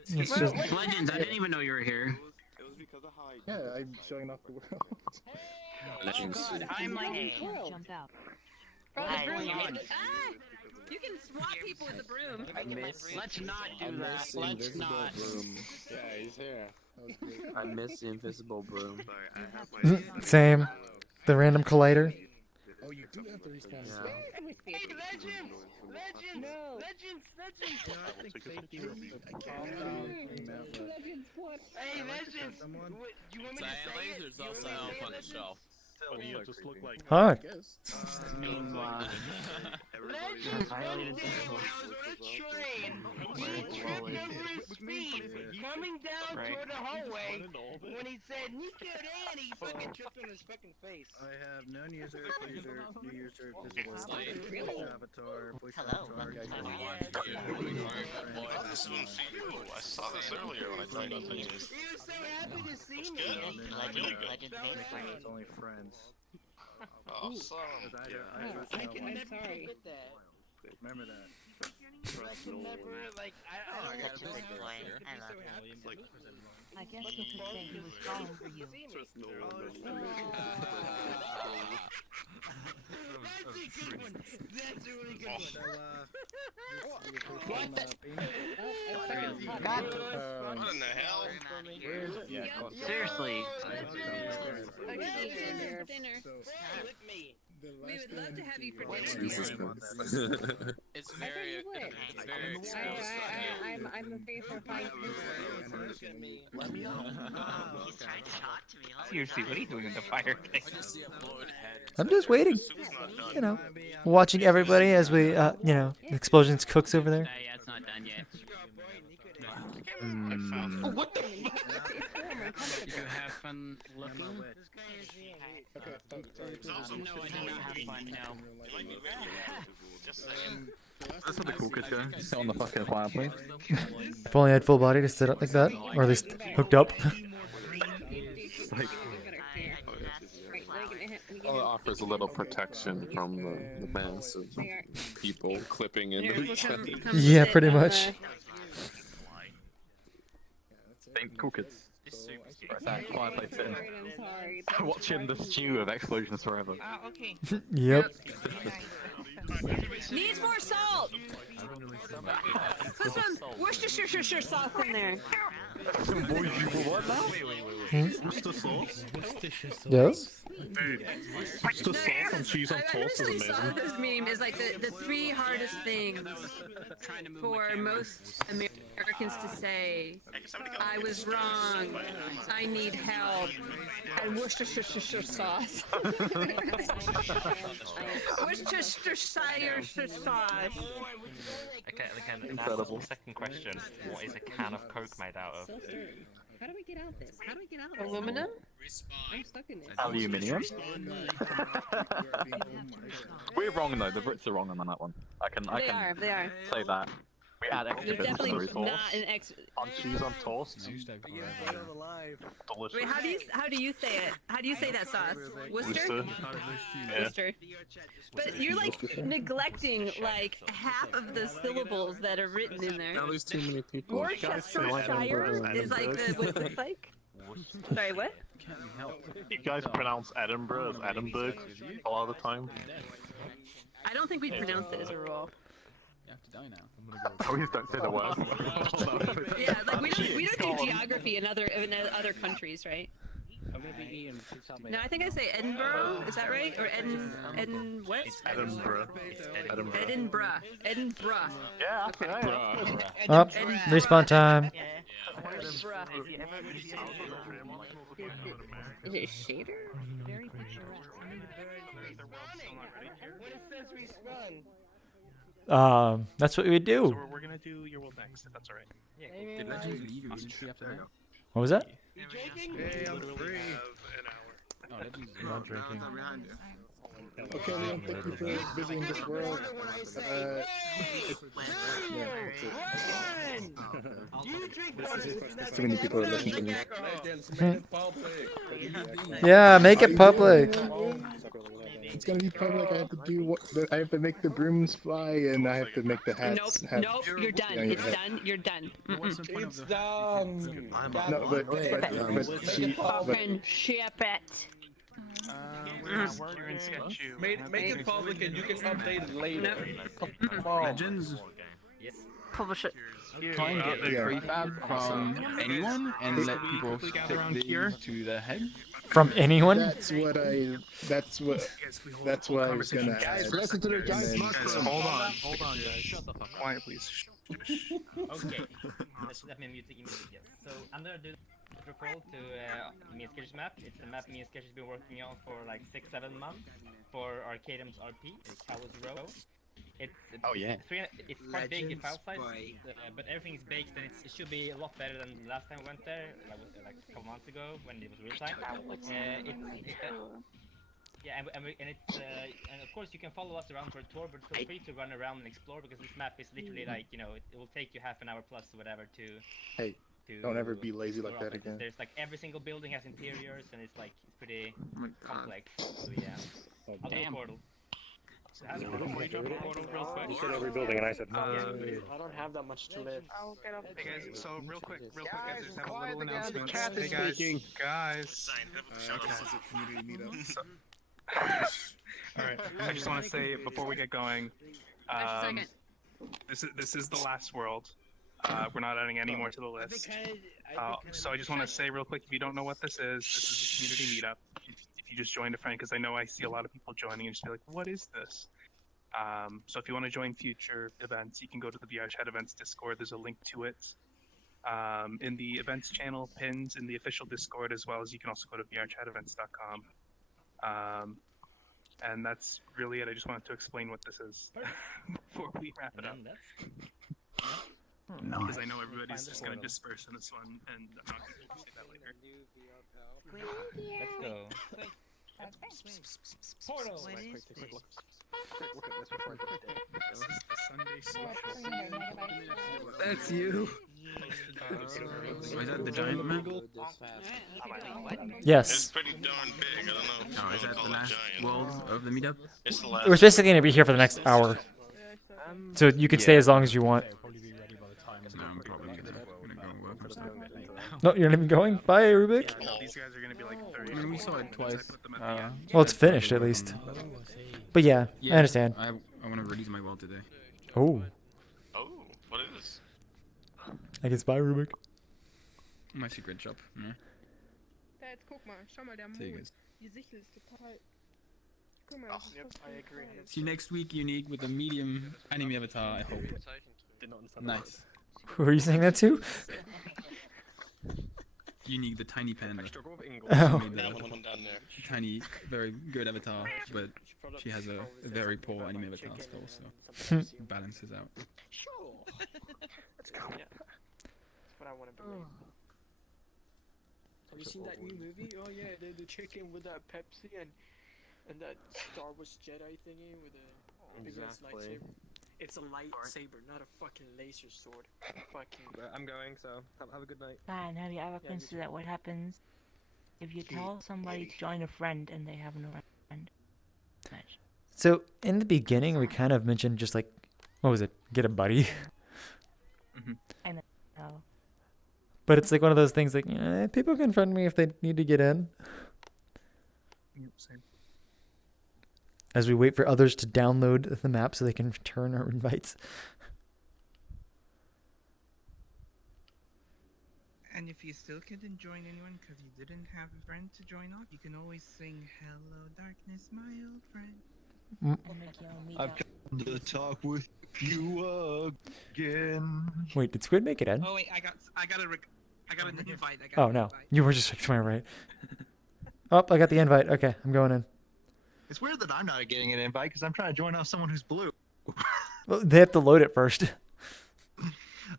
It's just. Legends, I didn't even know you were here. It was because of how I. Yeah, I'm showing off the world. Legends. Oh God, I'm like, jump out. From Hi, the broom. You Leon. can, you can swat people with the broom. Let's not do that. Let's not. Broom. Yeah, he's here. I miss the invisible broom. Sorry, I have my. Same. The random collider. Oh, you do have to respawn. Hey, Legends! Legends! No. Legends! Legends, what? Hey, Legends! You want me to say it? CyanLaser's also up on the shelf. You just look like. Hi. Legends! One day when I was on a train, he tripped over his feet, coming down toward the hallway, when he said, Nico Dan, he fucking tripped on his fucking face. I have known user, new user, visible, Really? avatar, voice Hello, avatar, welcome guys. to This one for you. I saw this earlier when I tried on pictures. He was so happy to see me. Legend It's only friends. Awesome. I can never forget that. Remember that. I can never, like, I don't know. Such a big boy. I love him. I guess you could say he was falling for you. Trust no one. That's a good one. That's a really good one. What in the hell? Seriously. With me. We would love to have you for dinner. Jesus Christ. It's very, it's very I'm the face of fine He's trying to talk to me. Oh my Seriously, what are you doing in the fire thing? I'm just waiting. You know, watching everybody as we, you know, explosions cooks over there. Yeah, it's not done yet. Oh, what the fuck? Did you have fun looking? No, I did not have fun, no. That's what the cool kids do. Sit on the fucking fireplace. If only I had full body to sit up like that, or at least hooked up. Like, Well, it offers a little protection from the mass of people clipping into each other. Yeah, pretty much. ain't cool kids. That fireplace sitting. Watching the stew of explosions forever. Okay. Yep. Needs more salt. Put some Worcestershire sauce in there. What now? Hmm? Worcester sauce? Yes? Just the sauce and cheese on toast is I saw amazing. this meme is like the three hardest things for most Americans to say. I was wrong. I need help. And Worcestershire sauce. Worcestershire sauce. Okay, and again, Incredible. the second question: what is a can of Coke made out of? How do we get out this? How do we get out this? Aluminum? I'm stuck in this. Aluminium. We're wrong though. The Brits are wrong on that one. I can They are. say that. We add extra They're bits to the definitely sauce. not an ex. On cheese on toast. Delicious. Wait, how do you say it? How do you say that sauce? Worcester? Yeah. Worcester. But you're like neglecting like half of the syllables that are written in there. Now there's too many people. Worcestershire is like what it looks like. Sorry, what? You guys pronounce Edinburgh as Edinburgh a lot of the time. I don't think we pronounce it as a rule. You have to die now. Please don't say the word. Yeah, like we don't do geography in other countries, right? I'm gonna be eating. No, I think I say Edinburgh. Is that right? Or Edin what? Edinburgh. Edinburgh. Yeah, Up. Respawn time. Edinburgh. Is it shader? Very picturesque. That's what we would do. So we're gonna do your world next, if that's alright. Yeah, cool. Did Legends leave immediately after that? What was that? Hey, I'm free. No, Legends is not drinking. Okay, man, thank you for visiting this world. Too many people are listening to me. Yeah, make it public. It's gonna be public. I have to do I have to make the brooms fly, and I have to make the hats. Nope, you're done. It's done. You're done. It's done. No, but she. Fucking ship it. Make it public and you can update it later. Legends. Publish it. Try and get the prefab from anyone and let people stick these to the head. From anyone? That's what I was gonna add. Listen to the giant mustache. Hold on, guys. Shut the fuck up. Quiet, please. Okay. Let me mute immediately. Yes. So I'm gonna do the protocol to me and Sketch's map. It's a map me and Sketch has been working on for like 6-7 months for Arcadium's RP. It's Callus Row. It's it's quite big in file size, but everything is baked and it should be a lot better than the last time we went there, like a couple months ago when it was real time. Yeah, and of course you can follow us around for a tour, but feel free to run around and explore because this map is literally like, you know, it will take you half an hour plus or whatever to. Hey, don't ever be lazy like that again. There's like every single building has interiors and it's like it's pretty complex. So yeah, I'll do a portal. You said every building, and I said no. I don't have that much to live. Hey guys, so real quick, I just have a little announcement. Hey guys. Alright, I just want to say before we get going, this is the last world. We're not adding any more to the list. So I just want to say real quick, if you don't know what this is a community meetup. If you just joined a friend, because I know I see a lot of people joining and just be like, what is this? So if you want to join future events, you can go to the VRChat events Discord. There's a link to it in the events channel pinned in the official Discord, as well as you can also go to vrchatevents.com. And that's really it. I just wanted to explain what this is before we wrap it up. Because I know everybody's just going to disperse in this one, and I'm not going to say that later. Let's go. Portal! That's you. Is that the giant man? Yes. It's pretty darn big. I don't know. Oh, is that the last world of the meetup? It's the last. We're basically gonna be here for the next hour, so you can stay as long as you want. No, I'm probably gonna go work or something. No, you're not even going. Bye, Rubik. These guys are going to be like 30. I mean, we saw it twice. Well, it's finished at least. But yeah, I understand. I want to release my world today. Oh. Oh, what is? I guess bye, Rubik. My secret shop. Yeah. Tehát guck mal, schau mal, der There you Mond. die Sichel ist total. Guck mal, das ist fast I agree. See you next week, Unique, with a medium anime avatar, I hope. Nice. Who are you saying that to? Unique, the tiny panda. Oh. She made the tiny, very good avatar, but she has a very poor anime avatar still, so it balances out. Sure. Let's go. Yeah. That's what I want to believe. Have you seen that new movie? Oh yeah, the chicken with that Pepsi and that Star Wars Jedi thingy with a big ass lightsaber. It's a lightsaber, not a fucking laser sword. Fucking. I'm going, so have a good night. Man, have you ever considered what happens if you tell somebody to join a friend and they have no friend? So in the beginning, we kind of mentioned just like, what was it? Get a buddy. I know. But it's like one of those things like, people can friend me if they need to get in. Same. As we wait for others to download the map so they can return our invites. And if you still couldn't join anyone because you didn't have a friend to join off, you can always sing "Hello, Darkness, my old friend." I've come to talk with you again. Wait, did Squid make it in? Oh wait, I got an invite. Oh no, you were just like to my right. Oh, I got the invite. Okay, I'm going in. It's weird that I'm not getting an invite because I'm trying to join off someone who's blue. Well, they have to load it first.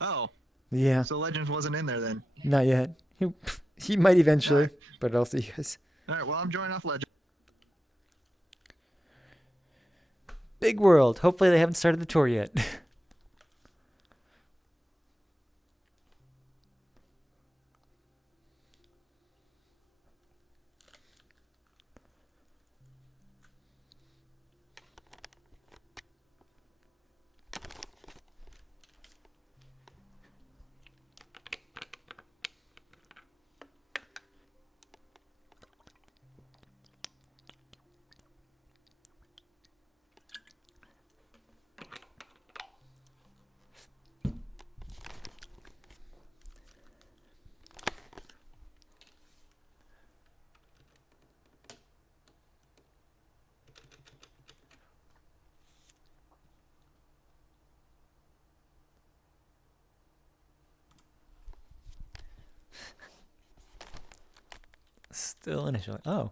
Oh. Yeah. So Legends wasn't in there then. Not yet. He might eventually, but I'll see you guys. All right. Well, I'm joining off Legends. Big world. Hopefully they haven't started the tour yet. Still initially. Oh.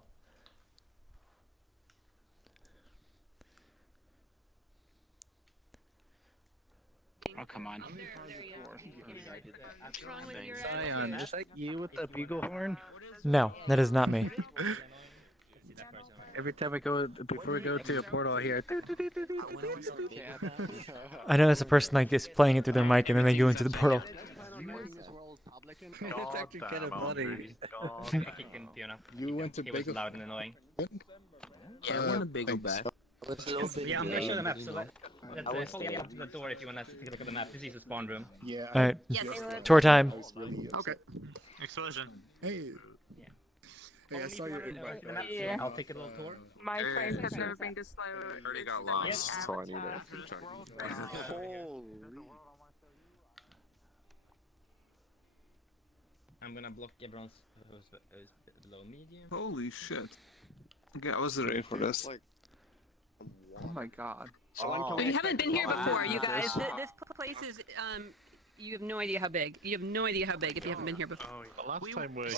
Oh, come on. Zion, is that you with the bugle horn? No, that is not me. Every time I go, before we go to a portal, I hear. I know it's a person like is playing it through their mic and then they go into the portal. It's actually kind of funny. You went to It was Bagel. loud and annoying. Yeah, I want a bagel back. Yeah, I'm gonna show the map. So let's stay up to the door if you wanna take a look at the map. This is the spawn room. Yeah. All right. Tour time. Okay. Explosion. Hey. Hey, I saw your invite. Yeah. I'll take a little tour. My friends have never been this slow. Already got lost, so I need to check. I'm gonna block everyone's who's below medium. Holy shit. Okay, I was ready for this. Oh my god. If you haven't been here before, you guys, this place is you have no idea how big. You have no idea how big if you haven't been here before. The last time we were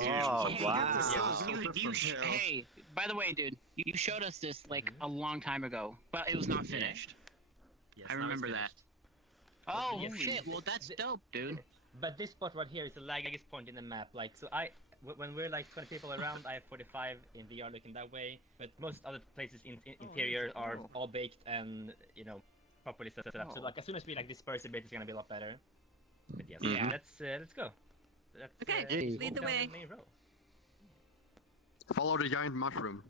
here. Hey, by the way, dude, you showed us this like a long time ago, but it was not finished. Yes, I now it's remember that. finished. Oh Yes, shit! Well, that's dope, dude. But this spot right here is the laggiest point in the map. Like, so when we're like 20 people around, I have 45 in VR looking that way. But most other places in interior are all baked and properly set up. So like as soon as we like disperse a bit, it's gonna be a lot better. But yes, Yeah. let's go. Let's, Okay, lead the down way. main row. Follow the giant mushroom.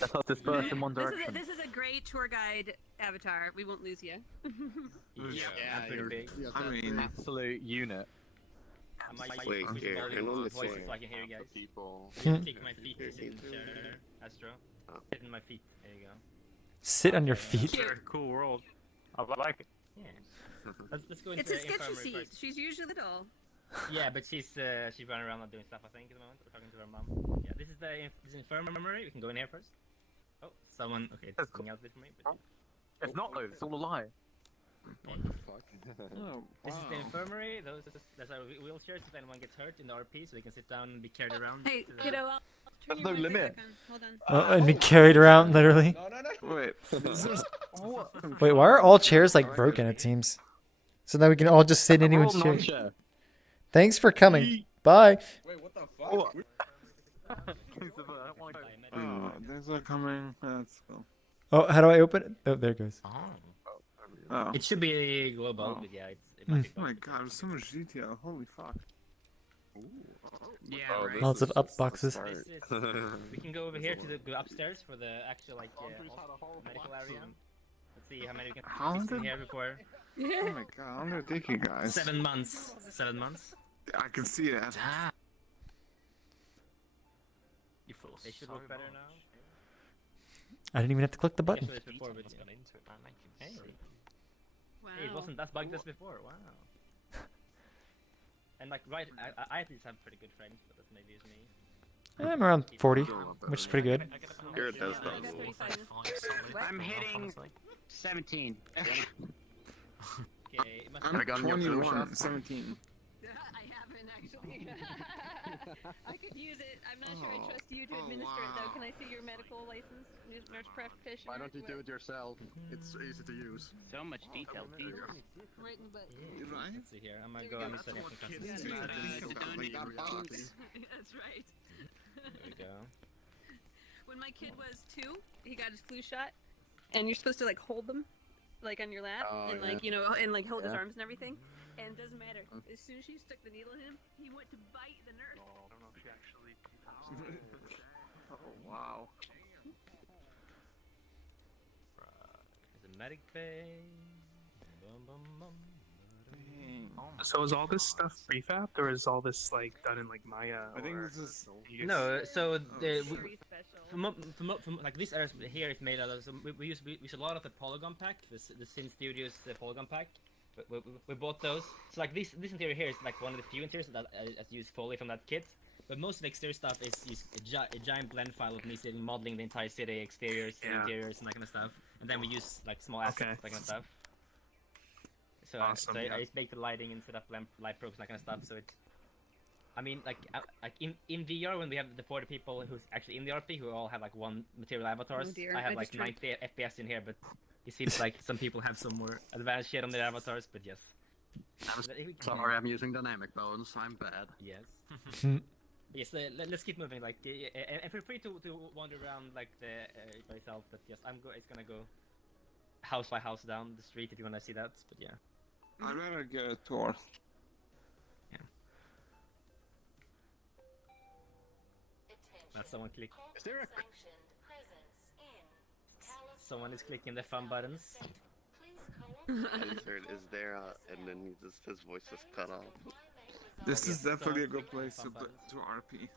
Let us disperse in one direction. This is a great tour guide avatar. We won't lose you. Yeah, I'm pretty big. I mean, absolute unit. I might Wait, push yeah, volume I'm on the voices side. so I can hear you guys. People. Kick my feet in chair, Astro. Sit in my feet. There you go. Sit on your feet. Cool world. I like it. Yeah. Let's go into It's a the sketchy infirmary seat. first. She's usually little. Yeah, but she's running around not doing stuff. I think at the moment, we're talking to her mom. Yeah, this is this infirmary. We can go in here first. Oh, someone. Okay, it's coming out a bit for me. But It's not though. It's all a lie. This is the infirmary. That's our wheelchairs. If anyone gets hurt in the RP, so they can sit down and be carried around. Hey, to the- kiddo, I'll turn There's you no on for a limit. second. Hold on. And be carried around, literally. Wait, is this Wait, why are all chairs like broken? It seems. So that we can all just sit in anyone's chair. Thanks for coming. Bye. Wait, what the fuck? Oh, there's a coming. Let's go. Oh, how do I open it? Oh, there it goes. Oh. It should be global, but yeah, it Oh might be my god, there's so much detail. Holy fuck. Yeah, Oh, right. this Lots is of up just the boxes. start. We can go over here to go upstairs for the actual medical area. Let's see how many we can How fit in did- here before. Oh my god, how long did it take you guys? 7 months. 7 months. I can see that. You fools. They should look better now. I didn't even have to click the button. Hey. Wow. Hey, it wasn't that bugged as before. Wow. And like, right, I at least have pretty good frames, but that's maybe just me. I'm around 40, which is pretty good. Garrett does that. I'm hitting 17. Okay, it must I'm be- 21, 17. I haven't actually. I could use it. I'm not sure I trust you to administer it though. Can I see your medical license, nurse practitioner? Why don't you do it yourself? It's easy to use. So much detail, Jesus. Right in the butt. Right? Let's see here. I'm gonna go. I'm just setting up some custom. That's right. There we go. When my kid was 2, he got his flu shot, and you're supposed to like hold them, like on your lap, Oh, and yeah. like and like hold his Yeah. arms and everything. And it doesn't matter. As soon as she stuck the needle in him, he went to bite the nurse. I don't know if she actually. Oh wow. There's a medic bay. Bum, bum, bum. So is all this stuff prefabbed, or is all this like done in like Maya? I think or- this is. No, so the Very special. from like this area here is made out of. So we use a lot of the polygon pack, the Sin Studios polygon pack. We bought those. So like this interior here is like one of the few interiors that I used fully from that kit. But most of the exterior stuff is a giant blend file of me sitting modeling the entire city, exteriors, interiors, and that kind of stuff. And then we use like small assets, that kind of stuff. So, Awesome, I just make the lighting and set up light probes, that kind of stuff. So it's, I mean, like in VR when we have the 40 people who's actually in the RP who all have like one material avatars, Oh dear, I have I like just tripped. 90 FPS in here, but it seems like some people have some more advanced shit on their avatars. But yes. Sorry, I'm using dynamic bones. I'm bad. Yes. Yes, let's keep moving. Like, and feel free to wander around like by yourself. But yes, it's gonna go house by house down the street if you wanna see that. But yeah. I better get a tour. That's someone click. Is there a? Someone is clicking the fun buttons. Insert is there, and then his voice is cut off. This is Someone definitely a clicking good place the to fun buttons. to RP.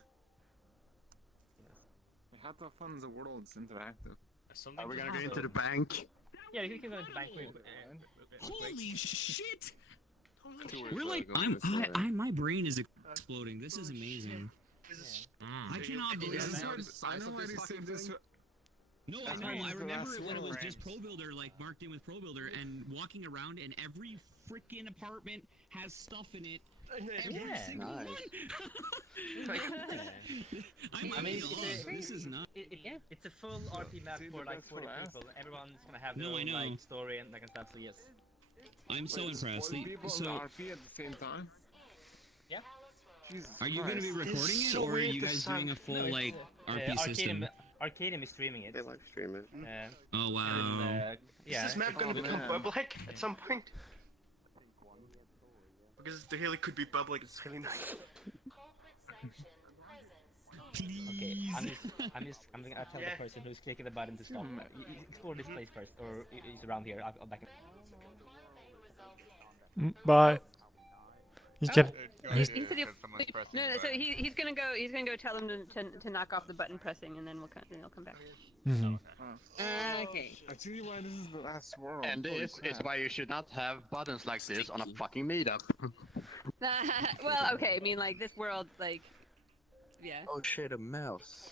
How the fun is the world? It's interactive. Are we gonna go into the bank? Yeah, you can go into the bank. Holy shit! Two We're words, like, go this way. my brain is exploding. This is amazing. I cannot believe This is this. what I know why they say this. No, I know. I remember it when it was just Pro Builder, like marked in with Pro Builder, and walking around, and every freaking apartment has stuff in it. Every single nice. one. I mean, this is not. It's a full RP map for like 40 people. Everyone's gonna have their No, I own know. like story and that kind of stuff. So yes. I'm so impressed. 40 people So, in the RP at the same time? Yeah. Jesus are you going to be Christ. recording it, so or are weird you to guys sound- doing a full No, like RP system? Arcadium is streaming it. They live stream it. Oh wow. And, yeah. Is this map gonna become man. bubble-like at some point? Because the Haley could be bubble-like, it's really nice. Okay, I'm gonna tell the person who's clicking the button to stop. Explore this place first, or it's around here. I'll back. Bye. He's just. He said no. So he's gonna go. He's gonna go tell him to knock off the button pressing, and then he'll come back. Okay. I tell you why this is the last world. And Holy it's crap. why you should not have buttons like this on a fucking meetup. Well, okay. I mean, like this world, like, yeah. Oh shit, a mouse.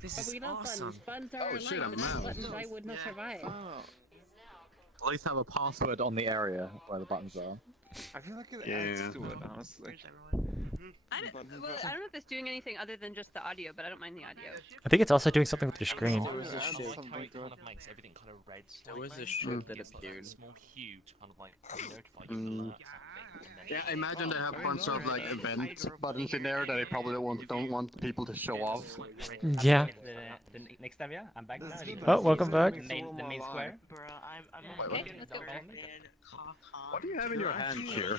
This But is we love awesome. buttons. Buttons are Oh, our shit, life. a Without mouse. buttons, I would not survive. At least have a password on the area where the buttons are. I feel like it Yeah. adds to it, honestly. I don't know if it's doing anything other than just the audio, but I don't mind the audio. I think it's also doing something with your screen. There was a shape. It kind of makes everything kind of red. There was a shape that appeared. Small hue to kind of like notify you. Yeah, I imagine they have a bunch of like event buttons in there that they probably don't want people to show off. Yeah. The next area, I'm back now. Oh, welcome back. The main square. Okay, let's go. What do you have in your hand here?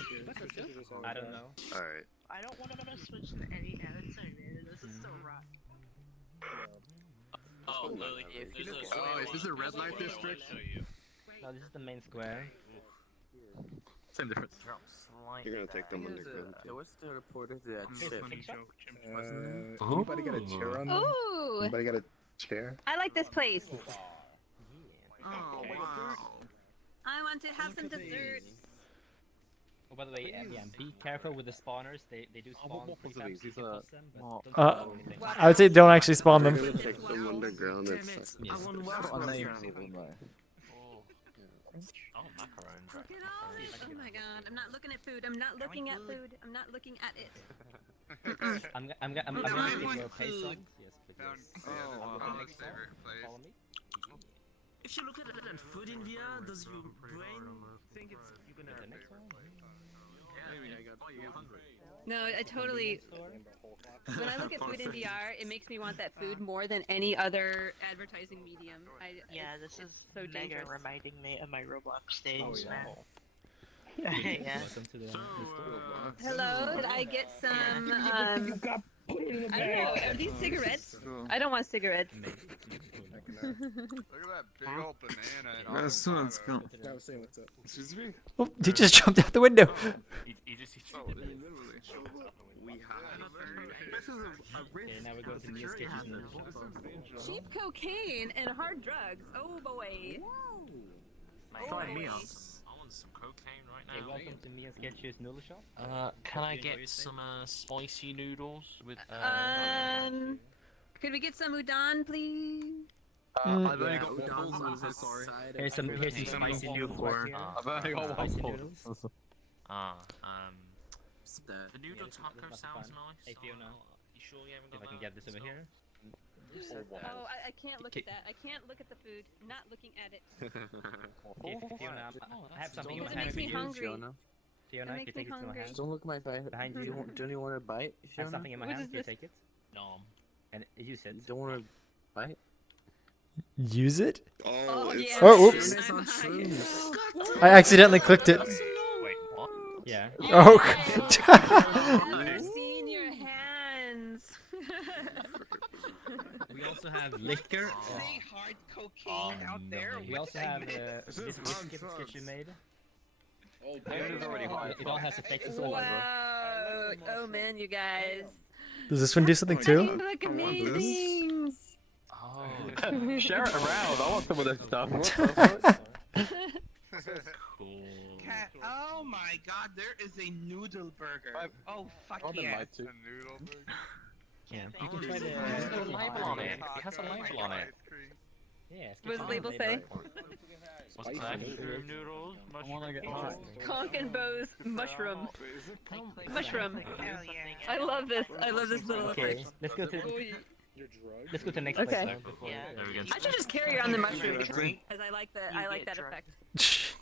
I don't know. Alright. I don't want to switch to any avatar, man. This is so rough. Oh, Lily. Oh, is this a red light district? No, this is the main square. Same difference. You're gonna take them when they're good. Yeah, what's the report of that ship? Anybody got a chair on them? Ooh, Anybody got a chair? I like this place. Oh, wow. I want to have some desserts. Oh, by the way, yeah, be careful with the spawners. They do spawn. These are I would say don't actually spawn them. Take them underground. a name even there. Oh, macarons. Look at all this. Oh my god, I'm not looking at food. I'm not looking at food. I'm not looking at it. I'm gonna give you a peso. Yes, please. Next favorite place. Follow me. If you look at it and food in VR, does your brain think it's you're gonna The next one? No, I totally. When I look at food in VR, it makes me want that food more than any other advertising medium. Yeah, this is so mega dangerous. reminding me of my Roblox days, Oh, man. yeah. Yeah. Welcome to the Hello, did I get some? I don't know. Are these cigarettes? I don't want cigarettes. Look at that big old banana. Let's go. I was saying what's up. Excuse me? Oh, he just jumped out the window. He just literally. We Okay, now we're going to the sketches. Cheap cocaine and hard drugs. Oh boy. Try me out. I want some cocaine right now. Okay, welcome to me and Sketches Noodle Shop. Can I get some spicy noodles with Could we get some udon, please? I've only got waffles, I'm sorry. Here's some spicy noodles. I've only got spicy waffles. noodles. The noodle taco sounds nice. Hey Fiona, you sure you haven't got that? If I can get this over here. Oh, I can't look at that. I can't look at the food. I'm not looking at it. Okay, Fiona, I have something in my It hand makes for me you. hungry. Fiona, It you makes take me it to my hungry. hand. Don't look at my face. Behind you. Don't you want to bite? I have something in my What hand. is Can you this? take it? No. And use it. Don't want to bite? Use it? Oh, yeah. Oh, oops. I'm high. I accidentally clicked it. Wait, what? Yeah. Oh. I've seen your hands. We also have liquor. Pretty hard cocaine out there. We also have this biscuit sketch you made. It all has effects as well. Wow. Oh man, you guys. Does this one do something too? Look amazing. Oh. Share it around. I want some of this stuff. Cool. Cat, oh my god, there is a noodle burger. Oh fuck yeah. A noodle burger. Yeah, you can try there's no label on it. It has a label on it. Yeah. What does the label say? What's that? Noodles. I want to get hot. Conk and Bo's mushroom. Mushroom. Hell yeah. I love this. I love this little Okay, effect. let's go to the next Okay. place. Before there we go. I should just carry on the mushroom because I like that effect. Let's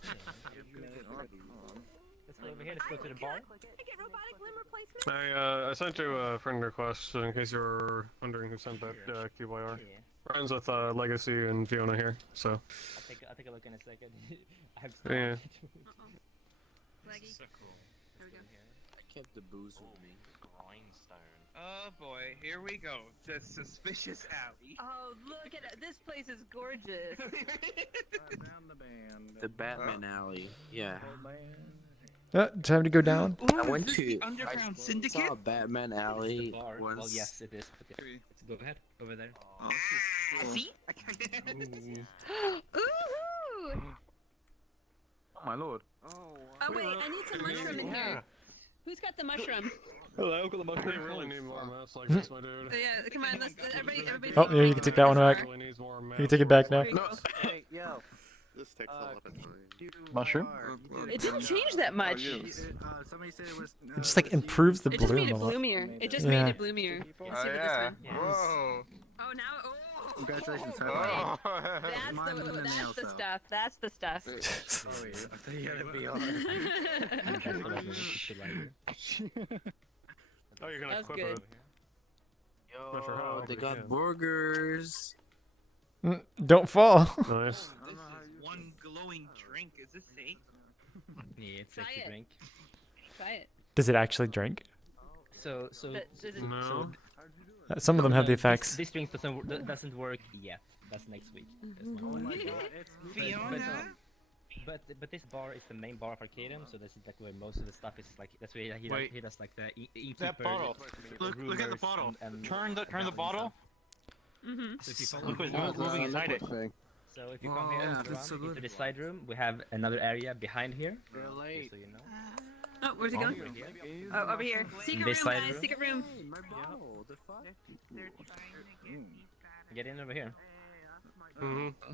go over here. Let's go to the bar. I get robotic limb replacement. I sent you a friend request in case you were wondering who sent that QYR. Friends with Legacy and Fiona here, so. I'll take a look in a second. I have Yeah. Leggy. So cool. There we go. I kept the booze with me. Grindstone. Oh boy, here we go. The suspicious alley. Oh, look at it. This place is gorgeous. The Batman alley. Yeah. Time to go down. I went to. Underground I Syndicate? saw Batman alley Bar. once. Well, yes, it is. Okay. Let's go ahead. Over there. See? Ooh! Oh my lord. Oh wait, I need some mushroom in here. Who's got the mushroom? Hello, got the mushroom. They really need more mats like this, my dude. Yeah, come on, let's everybody. Oh, yeah, you can take that one back. You can take it back now. No. Hey, yo. This takes a lot of time. Mushroom? It didn't change that much. Somebody said it was. It just like improves the It just bloom made a it lot. bloomier. It just Yeah. made it bloomier. You see with this one. Whoa. Oh, now. Oh. Congratulations, Oh, that's the stuff. That's the stuff. Oh, yeah. I thought you gotta be on. Oh, you're gonna That's clip good. it. Not sure how, They but got yeah. burgers. Don't fall. Nice. This is one glowing drink. Is this safe? Yeah, it's Try safe to it. drink. Try it. Does it actually drink? So No. Some of them have the effects. This drink doesn't work yet. That's next week. Fiona? But this bar is the main bar of Arcadium, so this is like where most of the stuff is like. That's where he does like the innkeeper. That bottle. Look at the bottle. Turn the bottle. Mm-hmm. So if you Look who's moving inside it. So if you come here yeah, and that's so into good. the side room, we have another area behind here. Really? Just so you know. Oh, where's it going? Over here. Oh, over here. Secret This room, side guys. room. Secret room. My bottle. The fuck? Get in over here. Mm-hmm.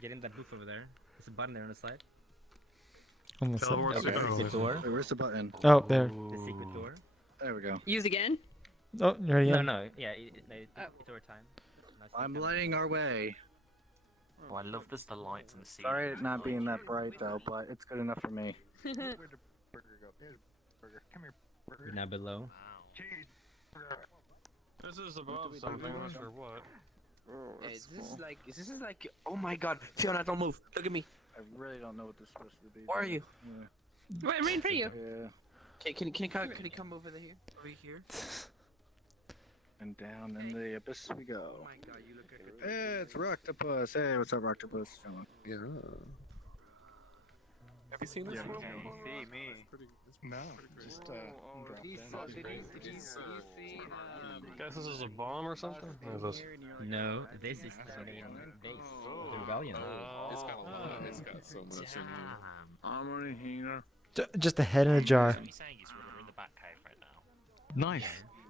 Get in that booth over there. There's a button there on the side. On the Teleport side. to- The secret door. Wait, where's the button? Oh, there. The secret door. There we go. Use again? Oh, you're already in. No, yeah, it's over time. Nice I'm to lighting our way. Oh, I love this, the lights and the scene. Sorry it not being that bright though, but it's good enough for me. Where'd the burger go? Here's burger. Come here, burger. We're now below. This is above something, not sure what. Hey, this is like. Oh my God, Fiona, don't move. Look at me. I really don't know what this is supposed to be. Where are you? Yeah. Right in front of you. Yeah. Can you come over here? Over here? And down in the abyss we go. Oh my God, you look like a. Hey, it's Roctopus. Hey, what's up, Roctopus? Yeah. Have you seen this one? See me. No, just Did you see? Guess this is a bomb or something? What is this? No, this is the main base of the rebellion. It's got so much in here. Armory hanger. Just the head in a jar. What are you saying? We're in the back cave right now. Nice.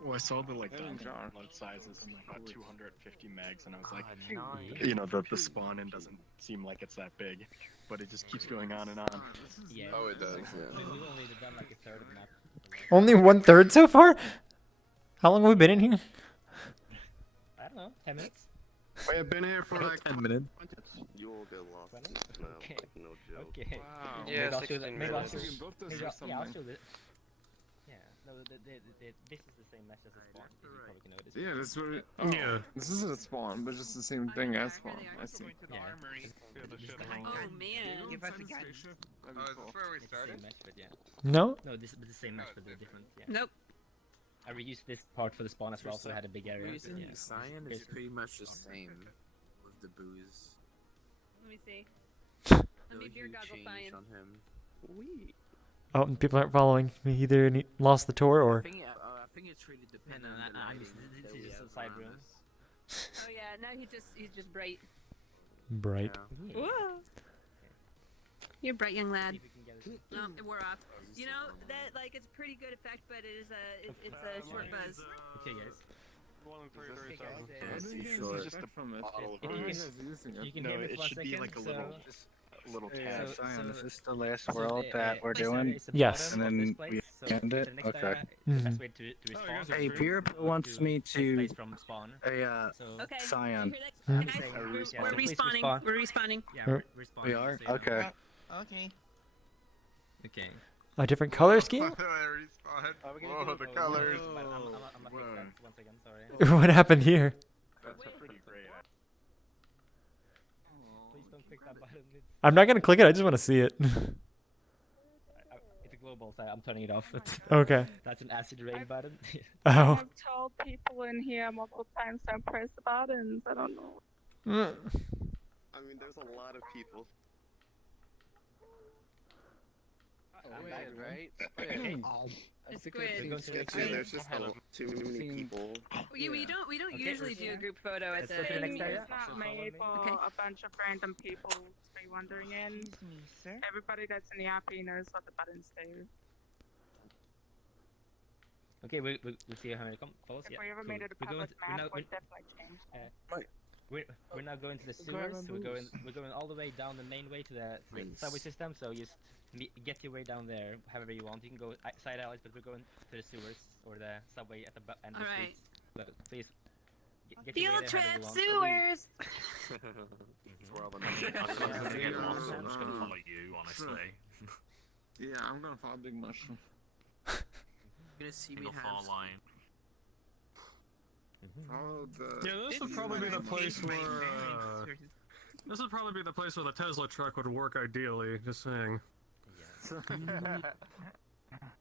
Well, I saw the download sizes and like about 250 megs, and I was like, you know, the spawn in doesn't seem like it's that big, but it just keeps going on and on. Yeah. Oh, it does, We yeah. only done like a third of the map. Only 1/3 so far? How long have we been in here? I don't know, 10 minutes? We have been here for like 10 minutes. You will get lost. No, Okay. like, no joke. Okay. Wow. Maybe Yeah, I'll show 16 maybe I'll minutes. show You can both this maybe or I'll- yeah, I'll something. show the. Yeah, no, this is the same mess as the spawn. As you probably can notice. Yeah, that's what. Yeah. This isn't a spawn, but it's the same thing as spawn. I see. Yeah. Oh, man. Give us a gun. That'd be Oh, is cool. this where we It's the started? same match, but yeah. No? No, this is the same match, but they're different. Yeah. Nope. I reused this part for the spawn as well, so I had a big area. Reason Yeah. Cyan is Here's- pretty much the same with the booze. Let me see. Let me beer goggle find. on him. Oh, and people aren't following. We either lost the tour or. I think it's really dependent on the this is just a side room. Oh yeah, now he's just bright. Bright. Whoa. You're a bright young lad. No, it wore off. You know that like it's a pretty good effect, but it is it's a short buzz. Okay, guys. 1:37. Just a bottle of booze. You can No, hear me it for 1 should be second, like a so- little Hey, tab. Cyan, is this the last world that we're so doing? it's the Yes. bottom And of this then place, we so end it? the next Okay. area is the Mhm. best way to respawn. Hey, Beer wants me to. Space from spawn. Hey, So Okay. Cyan. You hear that? Hmm? Guys, Yeah, we're so please respawning. respawn. We're respawning. Yeah, Huh? we're respawning. We are? so you know. Okay. Okay. Okay. A different color scheme? Whoa, the colors. I'm gonna fix Whoa. that once again, sorry. What happened here? That's a pretty great. Please don't click that button. I'm not gonna click it, I just wanna see it. It's a global, so I'm turning it off. Okay. That's an acid rain button. Oh. I've told people in here multiple times don't press the buttons. I don't know. I mean, there's a lot of people. Right? It's squid. Yeah, there's just too many people. We don't Okay, usually do a group photo at let's the. go to the next It's area. not made for Okay. a bunch of random people to be wandering in. Excuse me, sir. Everybody that's in the RP knows what the buttons do. Okay, we'll see how many follows. If Yeah, we ever cool. made it a We're going public to, we're map, now, we'd definitely change that. we're now going to the sewers. We're going all the way down the main way to the subway system. So just get your way down there, however you want. You can go side alleys, but we're going to the sewers or the subway at the end of the street. So please get your way there however you want. Sewers. Well, I'm just gonna follow you, honestly. Yeah, I'm gonna follow Big Mushroom. You're gonna see me have. Yeah, this would probably be the place where. This would probably be the place where the Tesla truck would work ideally. Just saying.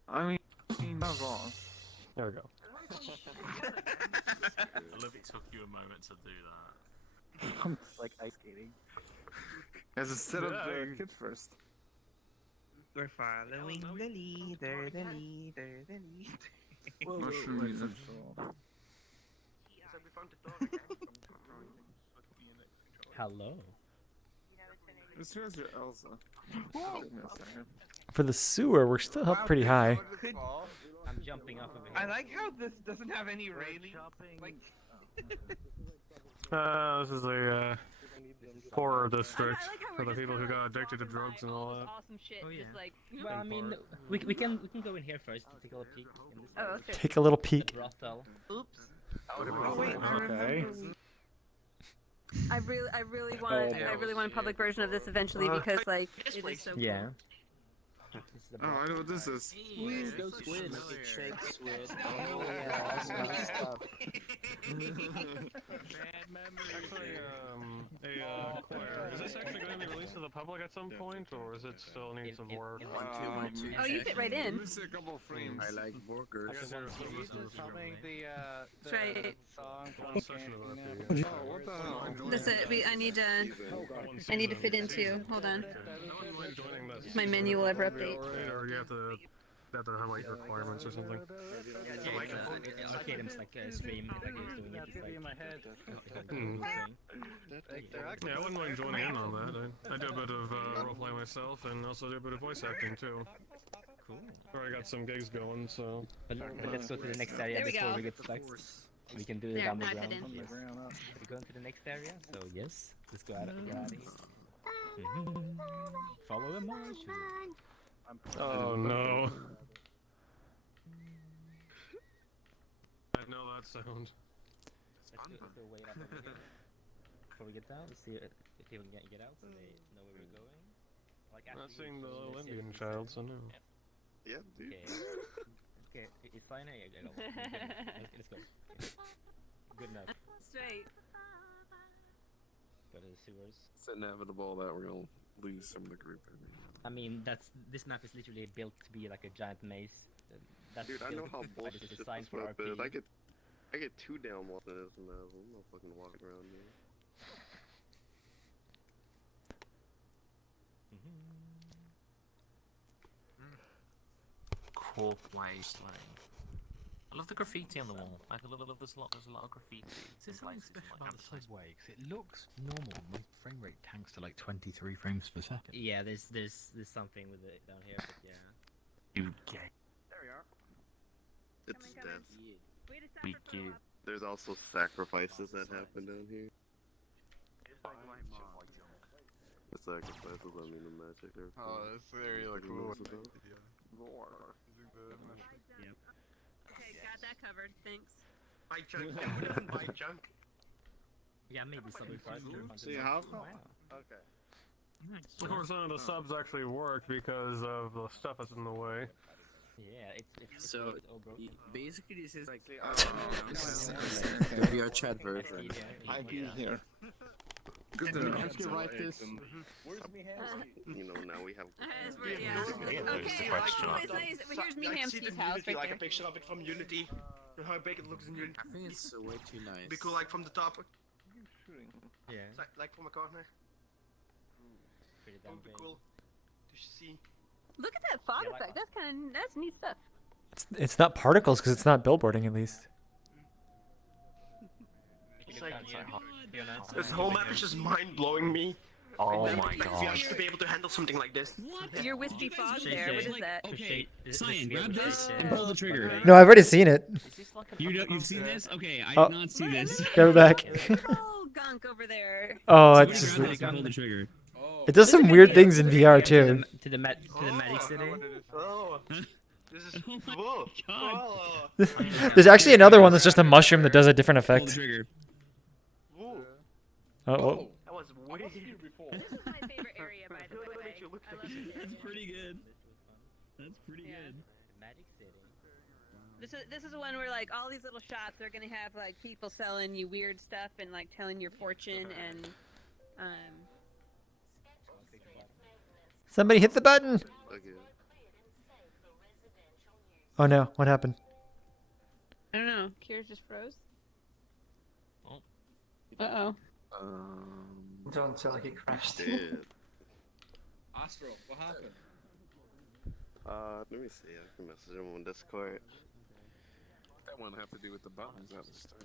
I mean, not wrong. There we go. I love it took you a moment to do that. I'm like ice skating. As instead of the kid first. We're following the leader, the leader, the leader. Mushroom is Hello. This is your Elsa. For the sewer, we're still up pretty high. I'm jumping off of it. I like how this doesn't have any railing. Like. This is a horror district for the people who got addicted to drugs and all that. Awesome shit. Just like. Well, I mean, we can go in here first to take a little peek. In this Oh, okay. Take a little peek. Brothel. Oops. Oh wait, okay. I really want a public version of this eventually because like it is so cool. Yeah. Oh, I know what this is. Squid, go squid. Shake squid. Oh yeah, Actually, is this actually going to be released to the public at some point, or is it still need some work? Oh, you fit right in. Let me see a couple of frames. I like burgers. Humming the That's right. song from Oh, what the hell? That's it. I need to fit into. Hold on. If my menu will ever update. Or you have to have like requirements or something. Arcadem's like a stream that he's doing it. It's like, Yeah, I wouldn't mind joining in on that. I do a bit of roleplay myself and also do a bit of voice acting too. Cool. Already got some gigs going, so. But let's go to the next area before we get stuck. We can do it There, on the now I ground. fit in. Yes. We're going to the next area, so yes, let's go out of here. Follow the march. Oh no. I know that sound. Let's go wait up over here. Before we get down, let's see if people can get out so they know where we're going. Like Not seeing the little Indian child, so no. Yeah, dude. Okay, it's fine. Let's go. Okay. Good enough. Straight. Go to the sewers. It's inevitable that we're gonna lose some of the group. I mean, this map is literally built to be like a giant maze. That's Dude, I know how built by bullshit the this design for map is. RP. I get 2 down walking in this map. I'm not fucking walking around here. Corp wasteland. I love the graffiti on the wall. Like, I love there's a lot of graffiti. Is there something special about the subway? Because it looks normal. My frame rate tanks to like 23 frames per second. Yeah, there's something with it down here, but yeah. You gay. There we are. It's death. We give. There's also sacrifices that happen down here. The sacrifices, I mean the magic. Oh, that's very like cool. Yep. Okay, got that covered. Thanks. Buy junk. Who doesn't buy junk? Yeah, maybe something for us to See how? Okay. Of course, none of the subs actually work because of the stuff that's in the way. Yeah, it's So, all broken. basically this is like the VRChat version. I've been here. Good to know. Let's write this. You know, now we have. Yeah. Okay. Here's me Hamsty's house right like there. a picture of it from Unity. You know how big it looks in Unity. I think it's way too nice. Be cool, like from the top. Yeah. Like from a corner. Pretty That damn would be big. cool to see. Look at that fog effect. That's neat stuff. It's not particles because it's not billboarding at least. It's like, this whole map is just mind blowing me. Oh Remember, my if you god. used to be able to handle something like this. Your wispy fog there. What is that? Okay, Cyan, grab this and pull the trigger. No, I've already seen it. You've seen this? Okay, I Oh. did not see this. Go back. Oh, gunk over there. Oh, Somebody it's just. grab this and pull the trigger. It does some weird things in VR too. To the Medi City. Oh. This is. Whoa. Oh. There's actually another one that's just a mushroom that does a different Pull the effect. trigger. Whoa. Oh, whoa. That was weird. This is my favorite area, by the way. That's pretty good. That's pretty good. This is one where like all these little shops are gonna have like people selling you weird stuff and like telling your fortune and Somebody hit the button. Oh no, what happened? I don't know. Kira's just froze. Uh-oh. Don't tell he crashed. Astro, what happened? Let me see. I can message him on Discord. That won't have to do with the buttons at the start.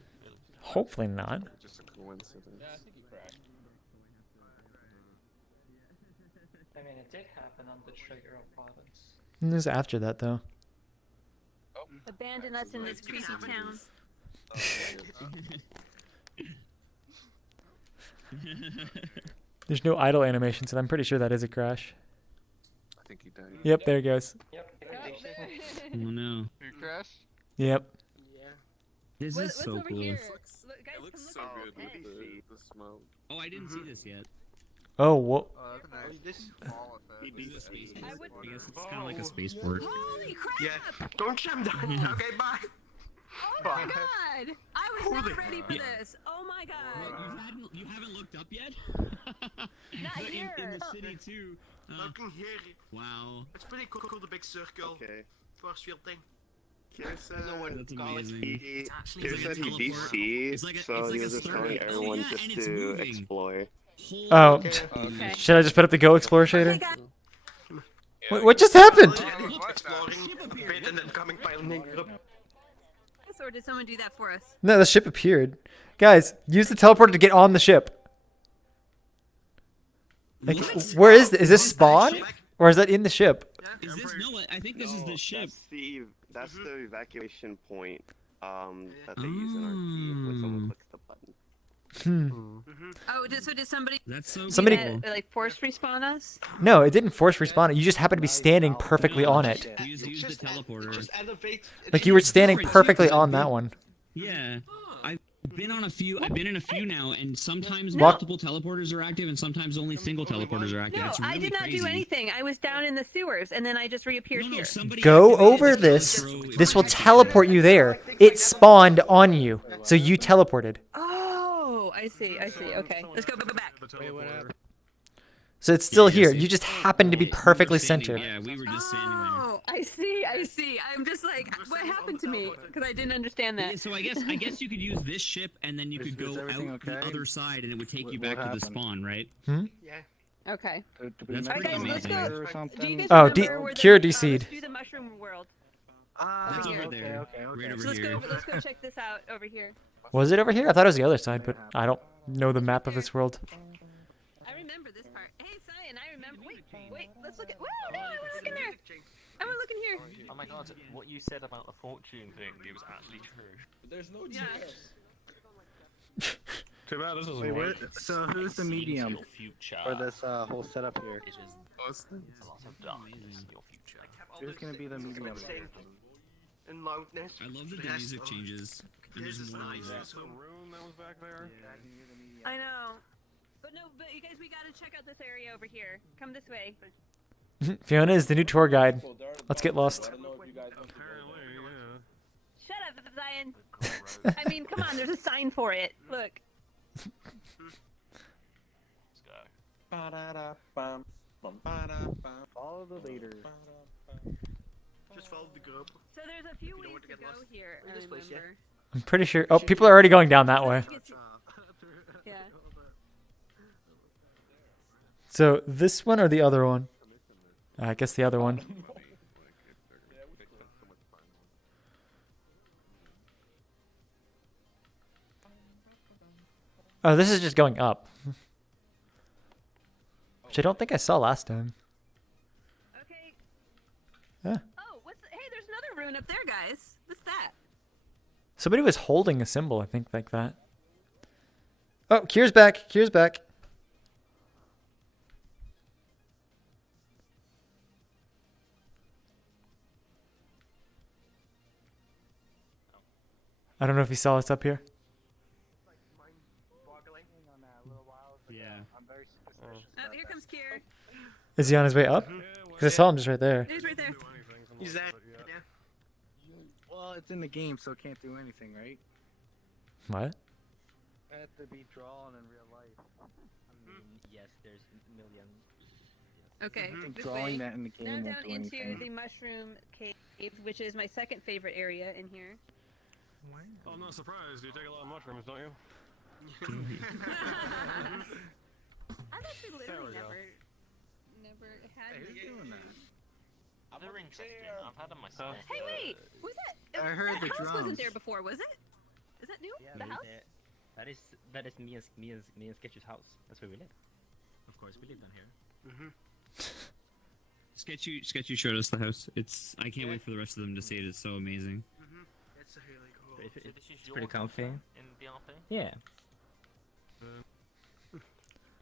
Hopefully not. Just a coincidence. Yeah, I think he crashed. I mean, it did happen on the trigger of violence. This is after that though. Abandon us in this creepy town. There's no idle animation, so I'm pretty sure that is a crash. I think he died. Yep, there it goes. Oh no. You crashed? Yep. This is so cool. Here? It looks so good with the smoke. Oh, I didn't see this yet. Oh, what? This. I guess it's kind of like a spaceport. Holy crap! Yeah. Don't jump down. Okay, bye. Oh my god! I was not ready for this. Oh my god! You haven't looked up yet? Not in here. the city too. Looking here. Wow. It's pretty cool, the big circle. Okay. Force field thing. Kira said That's amazing. Kira said he DC, so he was just telling everyone just to explore. Oh. Okay. Should I just put up the Go Explore shader? What just happened? Exploring a bit and then coming finally group. Or did someone do that for us? No, the ship appeared. Guys, use the teleporter to get on the ship. Like, where is this? Is this spawn? Or is that in the ship? Is this no? I think this is the ship. That's the evacuation point that they use in RP when someone clicks the button. Oh, so did somebody? That's so Somebody- cool. Like force respawn us? No, it didn't force respawn it. You just happened to be standing perfectly on it. Use the teleporter. Just elevate. Like you were standing perfectly on that one. Yeah. I've been on a few. I've been in a few now, and sometimes No. multiple teleporters are active, and sometimes only single teleporters are active. No, It's really I did not crazy. do anything. I was down in the sewers, and then I just reappeared here. Go over this. This will teleport you there. It spawned on you, so you teleported. Oh, I see. I see. Okay, let's go back. Wait, what happened? So it's still here. You just happen to be perfectly centered. Yeah, we were just standing there. Oh, I see. I see. I'm just like, what happened to me? Because I didn't understand that. So I guess you could use this ship, and then you could go out the other side, and it would take you back to the spawn, right? Hmm? Yeah. Okay. That's Alright, pretty guys, let's amazing. go. Do you guys Oh, remember where Cure the, let's DC'd. do the mushroom world. That's Over over here. there. Right over So let's here. go. Let's go check this out over here. Was it over here? I thought it was the other side, but I don't know the map of this world. I remember this part. Hey, Cyan, I remember. Wait. Let's look at. Whoa, no, I want to look in there. I want to look in here. Oh my god, what you said about the fortune thing, it was actually true. There's no Yeah. Too bad this is Wait, so who's the medium for this whole setup here? It is a lot of darkness in your future. Who's gonna be the medium? And loudness. I love that the music changes. And there's more music. room that was back there. I know. But no, but you guys, we gotta check out this area over here. Come this way. Fiona is the new tour guide. Let's get lost. Shut up, Zion. I mean, come on, there's a sign for it. Look. Follow the leaders. Just follow the group. So there's a few ways to go here. I This place, yeah. remember. I'm pretty sure. Oh, people are already going down that way. Yeah. So this one or the other one? I guess the other one. Oh, this is just going up. which I don't think I saw last time. Okay. Yeah. Oh, hey, there's another rune up there, guys. What's that? Somebody was holding a symbol, I think, like that. Oh, Kier's back. Kier's back. I don't know if you saw us up here. Yeah. Oh, here comes Kier. Is he on his way up? Because I saw him just right there. He's right there. He's that. Yeah. Well, it's in the game, so it can't do anything, right? What? It had to be drawn in real life. Yes, there's millions. Okay. I think this drawing way. that in the game Now won't down do into anything. the mushroom cave, which is my second favorite area in here. I'm not surprised. You take a lot of mushrooms, don't you? I've actually literally There we go. never had. Hey, who's doing that? They're interesting. I've had them myself. Hey, wait! Was that? I heard that the house wasn't drums. there before, was it? Is that new? Yeah, the house? That is me and Sketch's house. That's where we live. Of course, we live down here. Sketchy showed us the house. I can't wait for the rest of them to see it. It's so amazing. It's really cool. It's pretty comfy. In VRP? Yeah.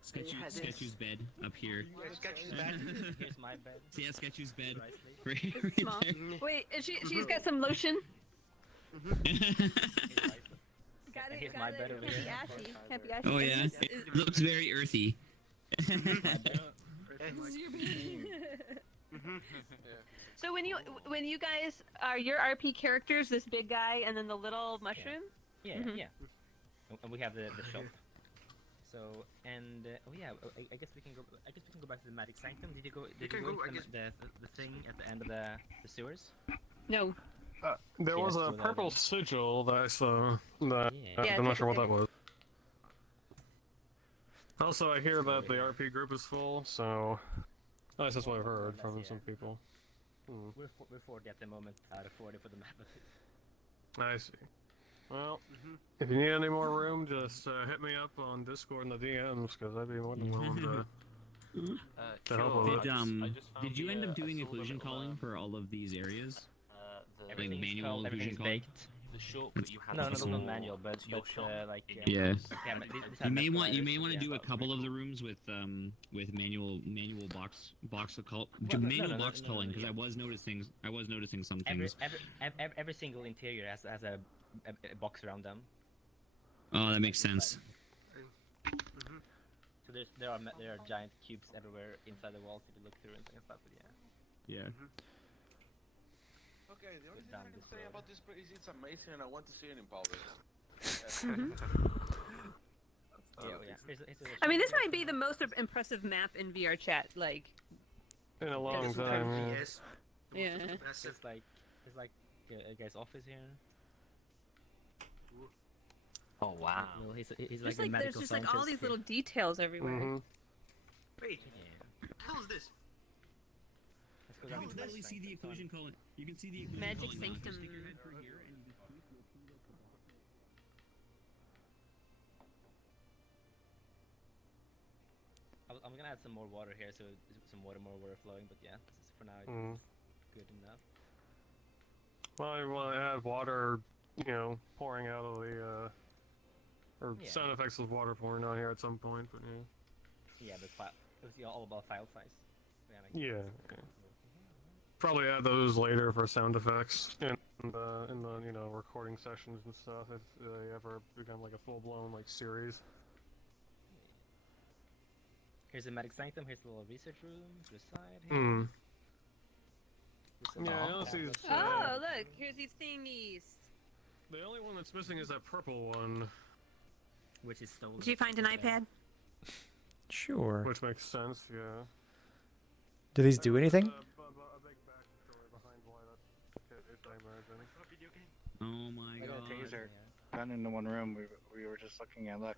Sketchy's bed up here. Sketchy's bed. Here's my bed. So yeah, Sketchy's bed. Right, Right Small. there. Wait, and she's got some lotion. Got it. Here's got my it. bed over Can't be here. ashy. Can't be ashy. Oh yeah, it looks very earthy. This is your bed. So when you guys are your RP characters, this big guy and then the little mushroom. Yeah, Mhm. yeah. And we have the shop. So oh yeah, I guess we can go. I guess we can go back to the Magic Sanctum. Did you go? Did you go into the thing at the end of the sewers? No. There Yeah, was so a that purple is- sigil that I saw. That Yeah, I'm not sure what purple that was. Also, I hear that the RP group is full, so at least that's what I've heard from some people. We're 40 at the moment out of 40 for the map. I see. Well, if you need any more room, just hit me up on Discord in the DMs, because I'd be more than willing to help with that. Did you end up doing occlusion calling for all of these areas? Like Everything's manual called- occlusion everything's calling? baked. The shop that you had. No, before, not manual, but like Yeah. You may want to do a couple of the rooms with manual box call manual box calling, because I was noticing some things. Every single interior has a box around them. Oh, that makes sense. So there are giant cubes everywhere inside the walls if you look through and stuff. But yeah. Yeah. Okay, the only thing I can say about this is it's amazing and I want to see it in public. I mean, this might be the most impressive map in VRChat. Like. In a long time. Yeah. It's like a guy's office here. Oh wow. Well, he's There's like a there's medical just like all scientist these here. little details everywhere. Wait. What the hell is this? You can totally see the occlusion calling. You can see the occlusion Magic calling now. Just Sanctum. stick your head through here and you can see the occlusion I'm gonna add some more water here, so more water flowing. But yeah, this is for now good enough. Well, I want to add water, pouring out of the, or Yeah. sound effects of water pouring out here at some point, but Yeah, but it's all about file size. yeah. Probably add those later for sound effects in the recording sessions and stuff if they ever become like a full-blown like series. Here's the Magic Sanctum. Here's the little research room to the side. Hmm. Here. Yeah, I don't see. Oh, look! Here's these thingies. The only one that's missing is that purple one. Which is stolen. Did you find an iPad? Sure. Which makes sense, yeah. Do these do anything? Oh my I got god. a taser. Found in the one room we were just looking at. Look.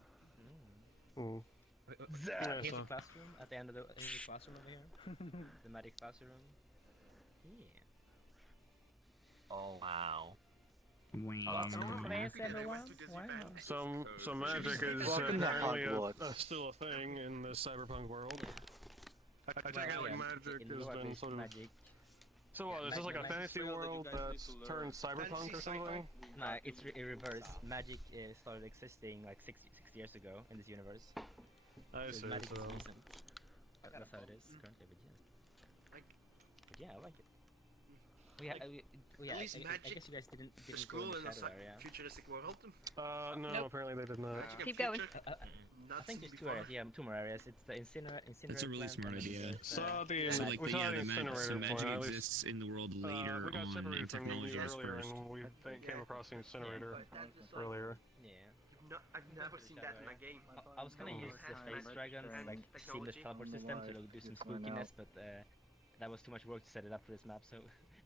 Ooh. Here's Yeah, the so- classroom at the end of the classroom over here. The magic classroom. Yeah. Oh wow. Wow. Some magic is Welcome to apparently Hogwarts. still a thing in the cyberpunk world. I take it like magic has been sort of. So what? Is this like a fantasy world that's turned cyberpunk or something? Nah, it's in reverse. Magic started existing like 6 years ago in this universe. I see. Magic So. is recent. That's how it is currently, but yeah, I like it. At least I guess you guys didn't for go school in in the a shadow area. futuristic world. No, Nope. apparently they did not. Keep going. I think there's two areas. Yeah, two more areas. It's the incinerator. That's a really smart idea. So So like we the, saw yeah, the incinerator magic plant, at least. exists in the world later we got on, separated and from technology you is earlier, first. and we came across the incinerator earlier. Yeah. No, I've never seen that in a game. I was gonna use the face dragon and like seamless teleport system to like, do some spookiness, but that was too much work to set it up for this map, so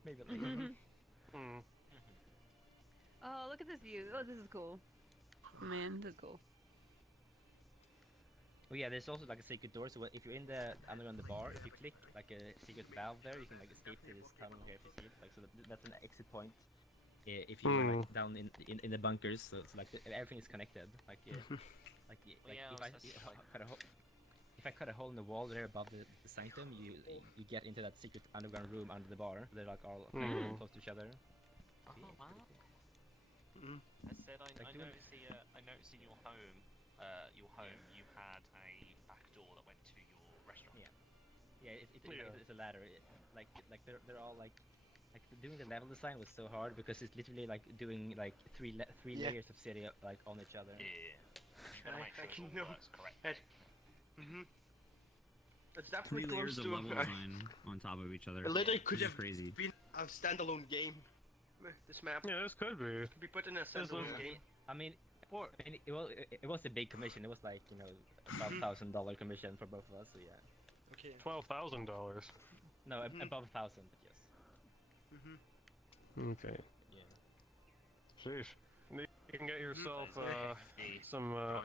maybe later. Oh, look at this view. Oh, this is cool. Man, this is cool. Oh yeah, there's also like a secret door, so if you're in the underground bar, if you click like a secret valve there, you can like escape to this tunnel here if you see it. Like so that's an exit point. If you're like down in the bunkers, so it's like everything is connected. Like if I cut a hole in the wall there above the sanctum, you get into that secret underground room under the bar. They're like all close to each other. Oh wow. I said I noticed in your home you had a back door that went to your restaurant. Yeah, it's a ladder. Like they're all like doing the level design was so hard because it's literally like doing like three layers of city like on each other. Yeah. I can know. Correct. That's 3 definitely layers close of to level design on top of each other. It literally could Which is have crazy. been a standalone game. This map. Yeah, this could be. Could be put in a standalone game. I mean, it was a big commission. It was like above $1,000 commission for both of us. So yeah. Okay. $12,000. No, above 1,000, but yes. Okay. Yeah. Sheesh. You can get yourself some or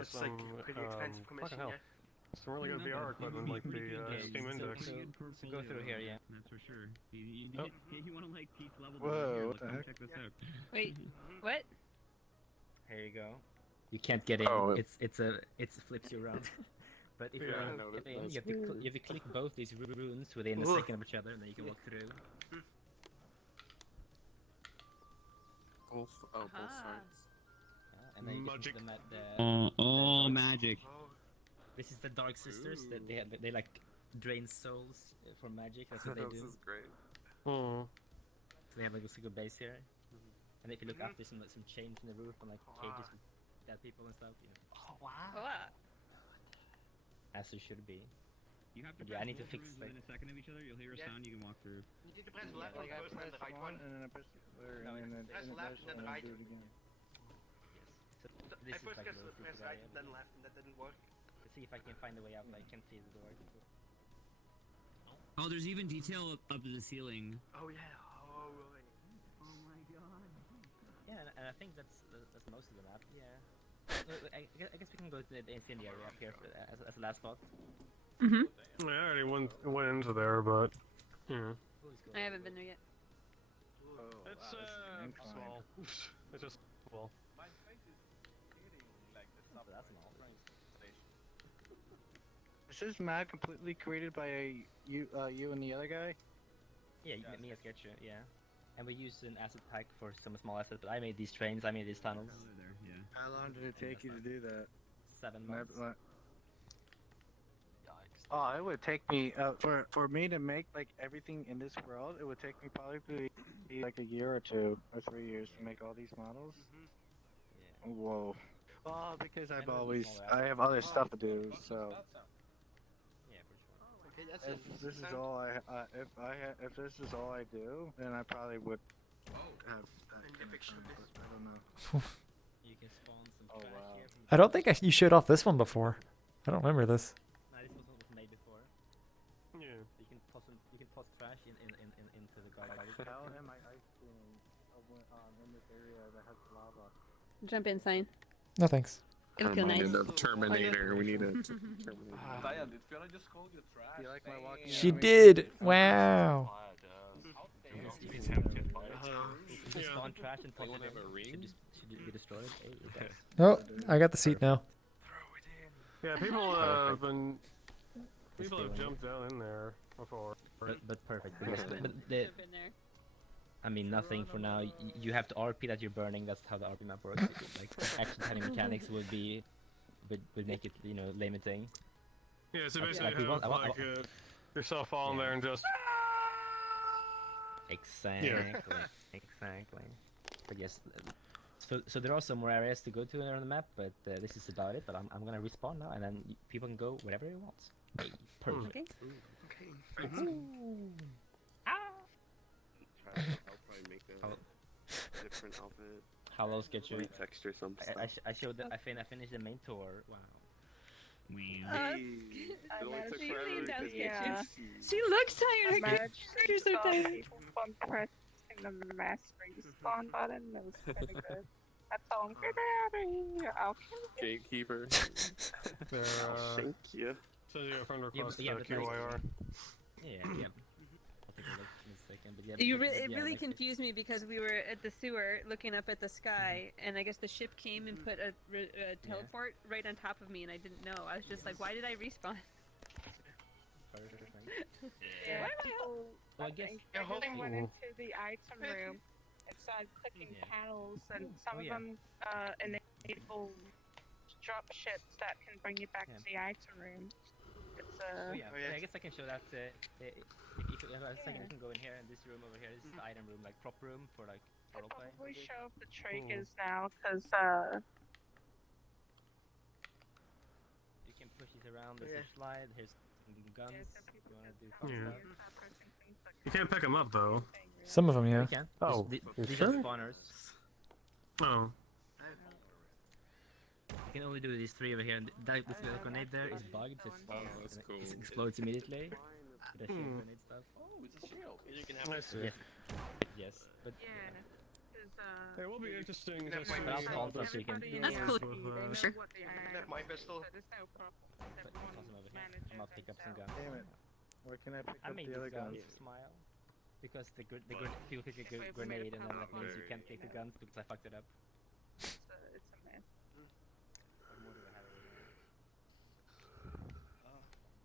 It's some like pretty expensive commission, fucking hell. Some really good VR equipment like the Steam Index. So go through here, yeah. That's for sure. You want to like peak level? Whoa, Here, what look, the come heck? check this out. Wait, what? Here you go. You can't get in. Oh, It flips you around. But if you want to get in, you have to click both these runes within a second of each other, and then you can walk through. Both sides. And then you Magic. Magic. This is the Dark Sisters. That they like drain souls for magic. That's what they do. This is great. So they have like a secret base here. And if you look up, there's some chains in the roof and like cages with dead people and stuff. Oh wow. As there should be. You have to But yeah, I need to fix within a second of each other. You'll hear a sound. You can walk through. You need to press left one first and then the right one. And then I press Press left and then right. do it again. So I this is first like the pressed right and then left and that didn't work. Let's see if I can find a way out. I can't see the door. Oh, there's even detail up to the ceiling. Oh yeah. Oh right. Oh my god. Yeah, and I think that's most of the map. Yeah. I guess we can go to the incendiary up here as the last spot. Yeah, I already went into there, but yeah. I haven't been there yet. It's small. It's just small. Is this map completely created by you and the other guy? Yeah, me and Sketcher, yeah. And we used an asset pack for some small assets, but I made these trains, I made these tunnels. How long did it take you to do that? 7 months. Oh, it would take me for me to make like everything in this world. It would take me probably like a year or 2 or 3 years to make all these models. Yeah. Whoa. Well, because I have other stuff to do. So Yeah, for sure. Okay, that's if this is all if this is all I do, then I probably would have that. And you fix I don't know. You can spawn some trash here. I don't think you showed off this one before. I don't remember this. No, this was made before. Yeah. You can toss trash into the garbage. How am I ice-skating in this area that has lava? Jump in, sign. No thanks. It'll feel nice. Terminator. We need a Terminator. Diane, did Fiona just call you trash? Do you like my walking She did. Wow. If you spawn trash and toss it in, should be destroyed. It does. Oh, I got the seat now. Yeah, people have been People have jumped down in there before. But perfect. I mean, nothing for now. You have to RP that you're burning. That's how the RP map works. Like action timing mechanics would make it, you know, limiting. Yeah, so basically you have yourself falling there and just. Exactly. Exactly. But yes, so there are some more areas to go to on the map, but this is about it. But I'm gonna respawn now, and then people can go wherever they want. Hey, perfect. Okay. I'll probably make a different outfit. How else get you? Texture some stuff. I showed that I finished the main tour. Wow. She looks tired. She's so tired. Pressing the mass respawn button. That was pretty good. That's all. Get out of here. I'll kill you. Gatekeeper. Thank you. So you have friend request QYR. Yeah. I'll take a look in a second. But It really confused me because we were at the sewer looking up at the sky, and I guess the ship came and put a teleport right on top of me, and I didn't know. I was just like, why did I respawn? Yeah. Well, I guess I went into the item room and started clicking panels, and some of them enable drop ships that can bring you back to the item room. It's I guess I can show that. If you have a second, you can go in here, and this room over here. This is the item room, like prop room for like I'll probably show up the triggers now, because you can push it around. There's a slide. Here's guns. You wanna do fun stuff? You can't pick them up though. Some of them, yeah. You can. Oh, these are spawners. Oh. You can only do these 3 over here. And this little grenade there is bugged. It explodes immediately. The shield grenade stuff. Oh, it's a shield. You can have Yes. But it will be interesting to see. But I'll pause so you can. That's cool. Sure. my pistol. I'm gonna pick up some guns. Damn it. Where can I pick I up made the other these guns guns? smile. Because people pick a grenade, and then that means you can't take the guns because I fucked it up. It's a mess.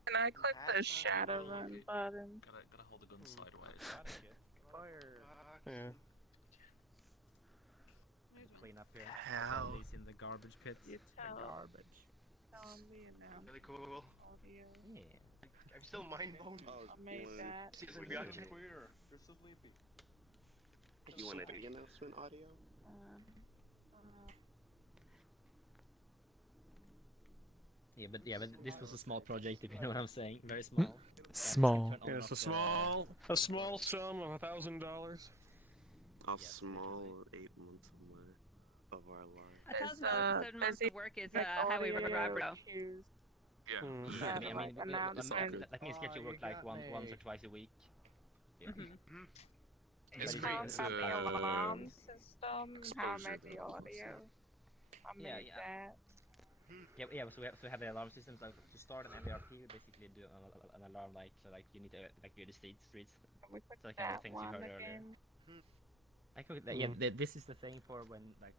Can I click the shadow run button? Gotta hold the gun sideways. Yeah. Clean up here. Hell. These in the garbage pits. Garbage. Really cool. Yeah. I'm still mind blown. I made that. We got you. You want a big announcement audio? Yeah, but this was a small project, if you know what I'm saying. Very small. Small. Yeah, it's a small sum of $1,000. A small 8 months of our life. $1,000 for 7 months of work is highway robbery. Yeah. I mean, that means get you work like once or twice a week. Yeah. It's called the alarm system. How I made the audio. I made that. Yeah. So we have the alarm systems. Like to start an MVRP, we basically do an alarm so you need to view the streets. So like all the things you heard earlier. Yeah, this is the thing for when like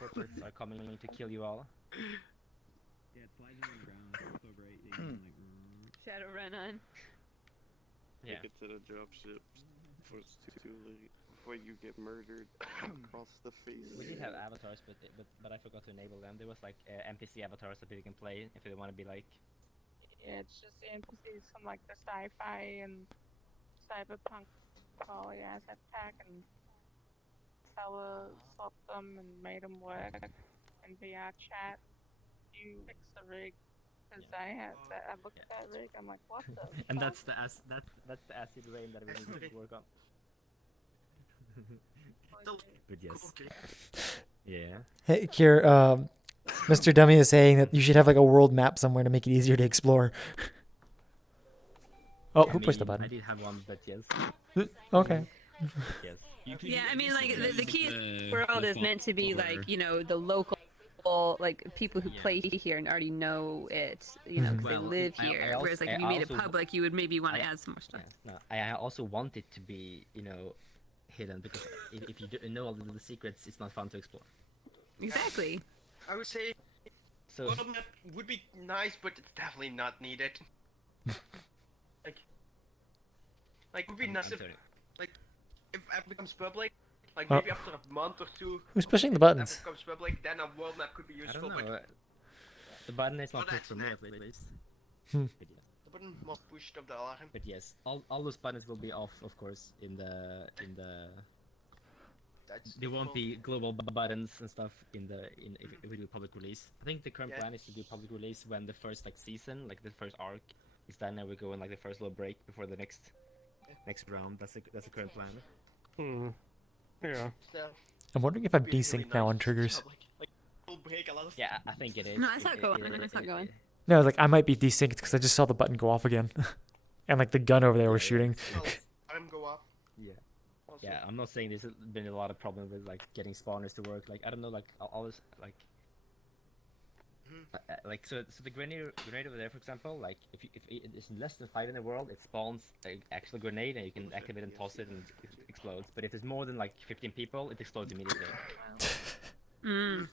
corporates are coming to kill you all. Yeah, it's sliding on the ground. So great. Shadow run on. Take it to the dropship before it's too late. Before you get murdered across the face. We did have avatars, but I forgot to enable them. There was like NPC avatars that people can play if they want to be like. Yeah, it's just the NPCs from like the sci-fi and cyberpunk poly asset pack, and Stella swapped them and made them work in VRChat. You fix the rig, because I looked at that rig, I'm like, what the And fuck? that's the acid rain that we need to work on. But yes. Yeah. Hey, Kier, Mr. Dummy is saying that you should have like a world map somewhere to make it easier to explore. Oh, who pushed the button? I did have one, but yes. Okay. Yes. Yeah, I mean, like, the key world is meant to be, like, you know, the local, like, people who play here and already know it, you know, because they live here. Whereas, like, if you made it public, you would maybe want to add some more stuff. No, I also want it to be, you know, hidden, because if you know all the secrets, it's not fun to explore. Exactly. I would say So world map would be nice, but it's definitely not needed. Like it would be nice if, like, if app becomes public, like Oh. maybe after a month or two. Who's pushing the if app buttons? becomes public, then a world map could be I useful. don't know. But The button is not Oh, pushed that's for me not- at least. Hmm. But yeah. the button must push up the alarm. But yes, all those buttons will be off, of course, in the. There won't be global buttons and stuff if we do public release. I think the current plan is to do public release when the first like season, like the first arc, is done, and we go in like the first little break before the next round. That's the current plan. Hmm. Yeah. I'm wondering if I'm desynced now on triggers. Yeah, I think it is. No, I saw it going. I saw it going. No, like I might be desynced because I just saw the button go off again, and like the gun over there was shooting. Go up. Yeah. Yeah, I'm not saying there's been a lot of problems with like getting spawners to work. Like I don't know, like all this like. Like so the grenade over there, for example, like if it's less than 5 in the world, it spawns an actual grenade and you can activate and toss it and it explodes. But if there's more than like 15 people, it explodes immediately. Mm.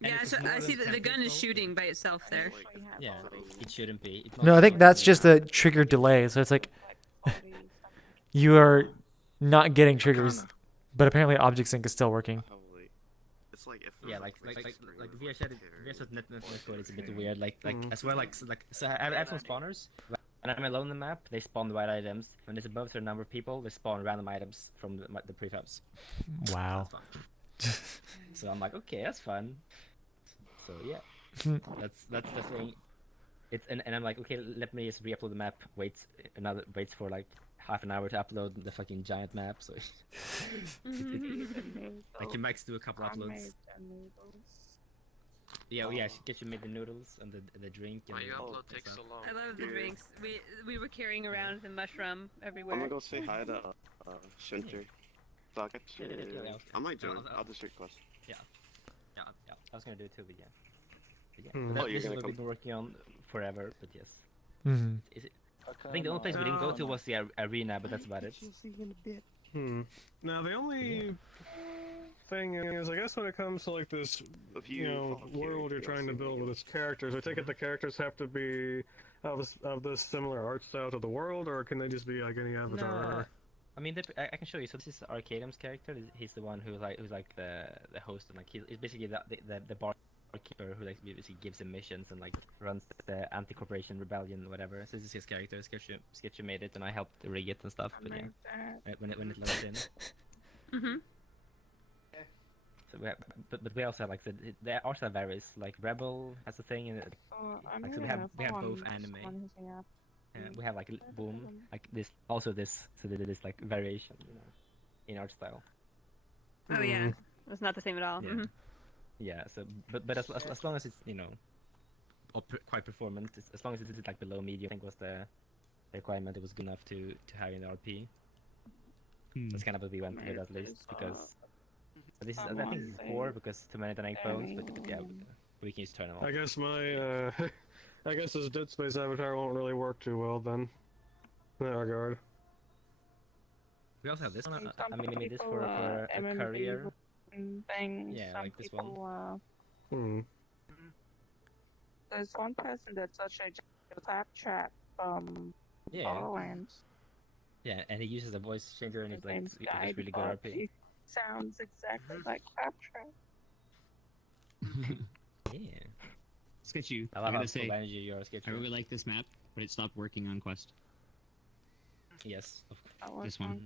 Yeah, so I see that the gun is people- shooting by itself there. Yeah, it shouldn't be. It's No, not I think that's just a trigger delay. So it's like you are not getting triggers, but apparently object sync is still working. It's like if yeah, like the VRChat net code is a bit weird. Like as well, so I have some spawners. When I'm alone on the map, they spawn the white items. When it's above a certain number of people, they spawn random items from the prefabs. Wow. So I'm like, okay, that's fun. So yeah, that's the thing. It's and I'm like, okay, let me just re-upload the map. Waits for like half an hour to upload the fucking giant map. So like you max do a couple uploads. Yeah, get you made the noodles and the drink. And your upload takes so long. I love the drinks. We were carrying around the mushroom everywhere. I'm gonna go say hi to Shinter. Socket. I might join. I'll just request. Yeah. I was gonna do it too, but yeah. Hmm. But Oh, you're this is gonna what we've come. been working on forever, but yes. Mhm. Is it? I think the only place we didn't go to was the arena, but that's about it. Hmm. Now the only thing is, I guess when it comes to like this, world you're trying to build with its characters, I take it the characters have to be of this similar art style to the world, or can they just be like any avatar? No. I mean, I can show you. So this is Arcadium's character. He's the one who's like the host, and like he's basically the barkeeper who like basically gives him missions and like runs the anti-corporation rebellion, whatever. So this is his character. Sketchy made it, and I helped rig it and stuff. But yeah, when it loads in. Mhm. So but we also have like there also varies. Like Rebel has a thing, and like so we have both anime. We have like boom, like this also this so there is like variation, in art style. Oh yeah, it's not the same at all. Yeah. Mhm. Yeah. So but as long as it's quite performant, as long as it's like below medium, I think was the requirement. It was good enough to have in the RP. That's kind of what we went with at least because this is I think this is 4 because too many dynamic bones, but yeah, we can just turn them off. I guess my I guess this Dead Space avatar won't really work too well then, in that regard. We also have this one. Some I mean, we made this people, for a MMB career. Things. Yeah, Some like this people, one. There's one person that's such a claptrap Yeah. Borderlands. Yeah, and he uses a voice changer and it's like name's it's Guy, really good but RP. he sounds exactly like claptrap. Yeah. Sketch you. I I love how gotta say, full energy you are, Sketch I you. really like this map, but it stopped working on Quest. Yes. This one.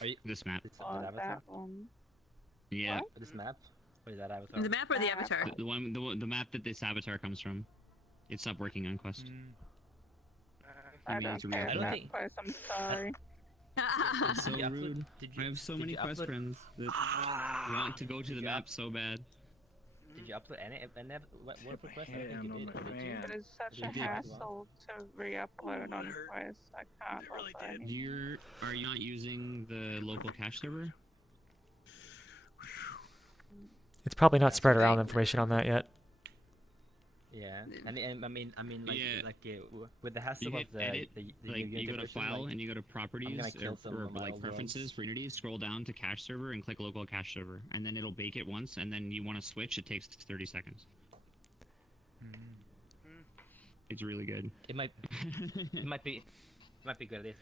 Are you This map. That one. Yeah. This map? Or is that avatar? The map or the avatar? The map that this avatar comes from. It stopped working on Quest. I Maybe don't it's a care real about thing. Quest, I'm sorry. It's so Did you upload- rude. I have so many Quest friends that want to go to the map so bad. Did you upload any what request? I think you did. Or did you? It is such a did. hassle to re-upload on Quest. I can't upload it. Are you not using the local cache server? It's probably not spread around information on that yet. Yeah, and I mean, like with the hassle You of hit the edit, the like new you go to version, file like, and you go to I'm properties gonna kill some or of my like old preferences ones. for Unity. Scroll down to cache server and click local cache server, and then it'll bake it once, and then you want to switch. It takes 30 seconds. It's really good. It might be good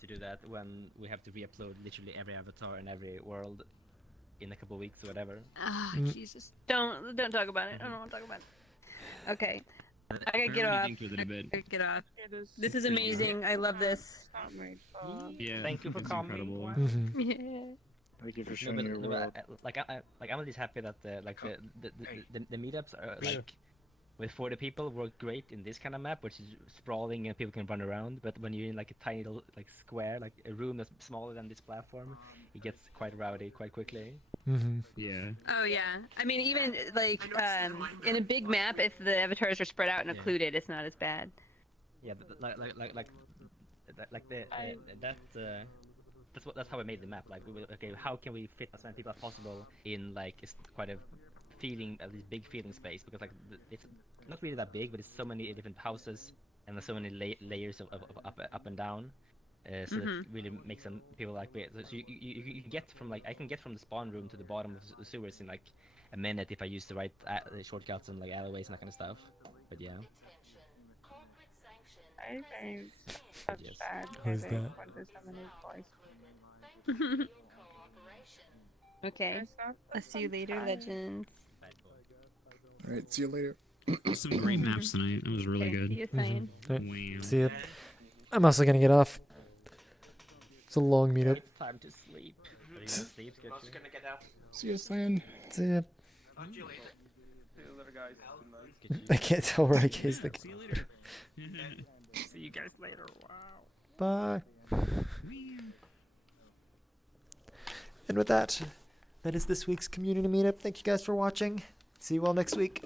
to do that when we have to re-upload literally every avatar and every world in a couple of weeks or whatever. Ah, Jesus! Don't talk about it. I don't want to talk about it. Okay, I gotta get off. I gotta get off. This is amazing. I love this. Yeah. Thank you for it's coming. incredible. Yeah. Thank you for No, showing but, your no, world. I'm just happy that the meetups are like with 40 people work great in this kind of map, which is sprawling and people can run around. But when you're in like a tiny little like square, like a room that's smaller than this platform, it gets quite rowdy quite quickly. Yeah. Oh yeah. I mean, even like in a big map, if the avatars are spread out and occluded, it's not as bad. Yeah, but that's how we made the map. Like, okay, how can we fit as many people as possible in like quite a feeling, at least big feeling space? Because like it's not really that big, but it's so many different houses and there's so many layers of up and down. So that really makes some people like weird. So you can get from like I can get from the spawn room to the bottom of the sewers in like a minute if I use the right shortcuts and like alleyways and that kind of stuff. But yeah. I think such Yes. bad Who's headache that? when there's so many voices. Okay. I'll see you later, legends. Alright, see you later. Some great maps tonight. It was really Okay, good. see you, Cyan. Wow. See ya. I'm also gonna get off. It's a long meetup. It's time to sleep. Are you gonna sleep? I'm also gonna get out. See you, Slan. See ya. Talk to you later. See you later, guys. Good night. I can't tell where I cased the See you later. See you guys later. Wow. Bye. And with that, that is this week's community meetup. Thank you guys for watching. See you all next week.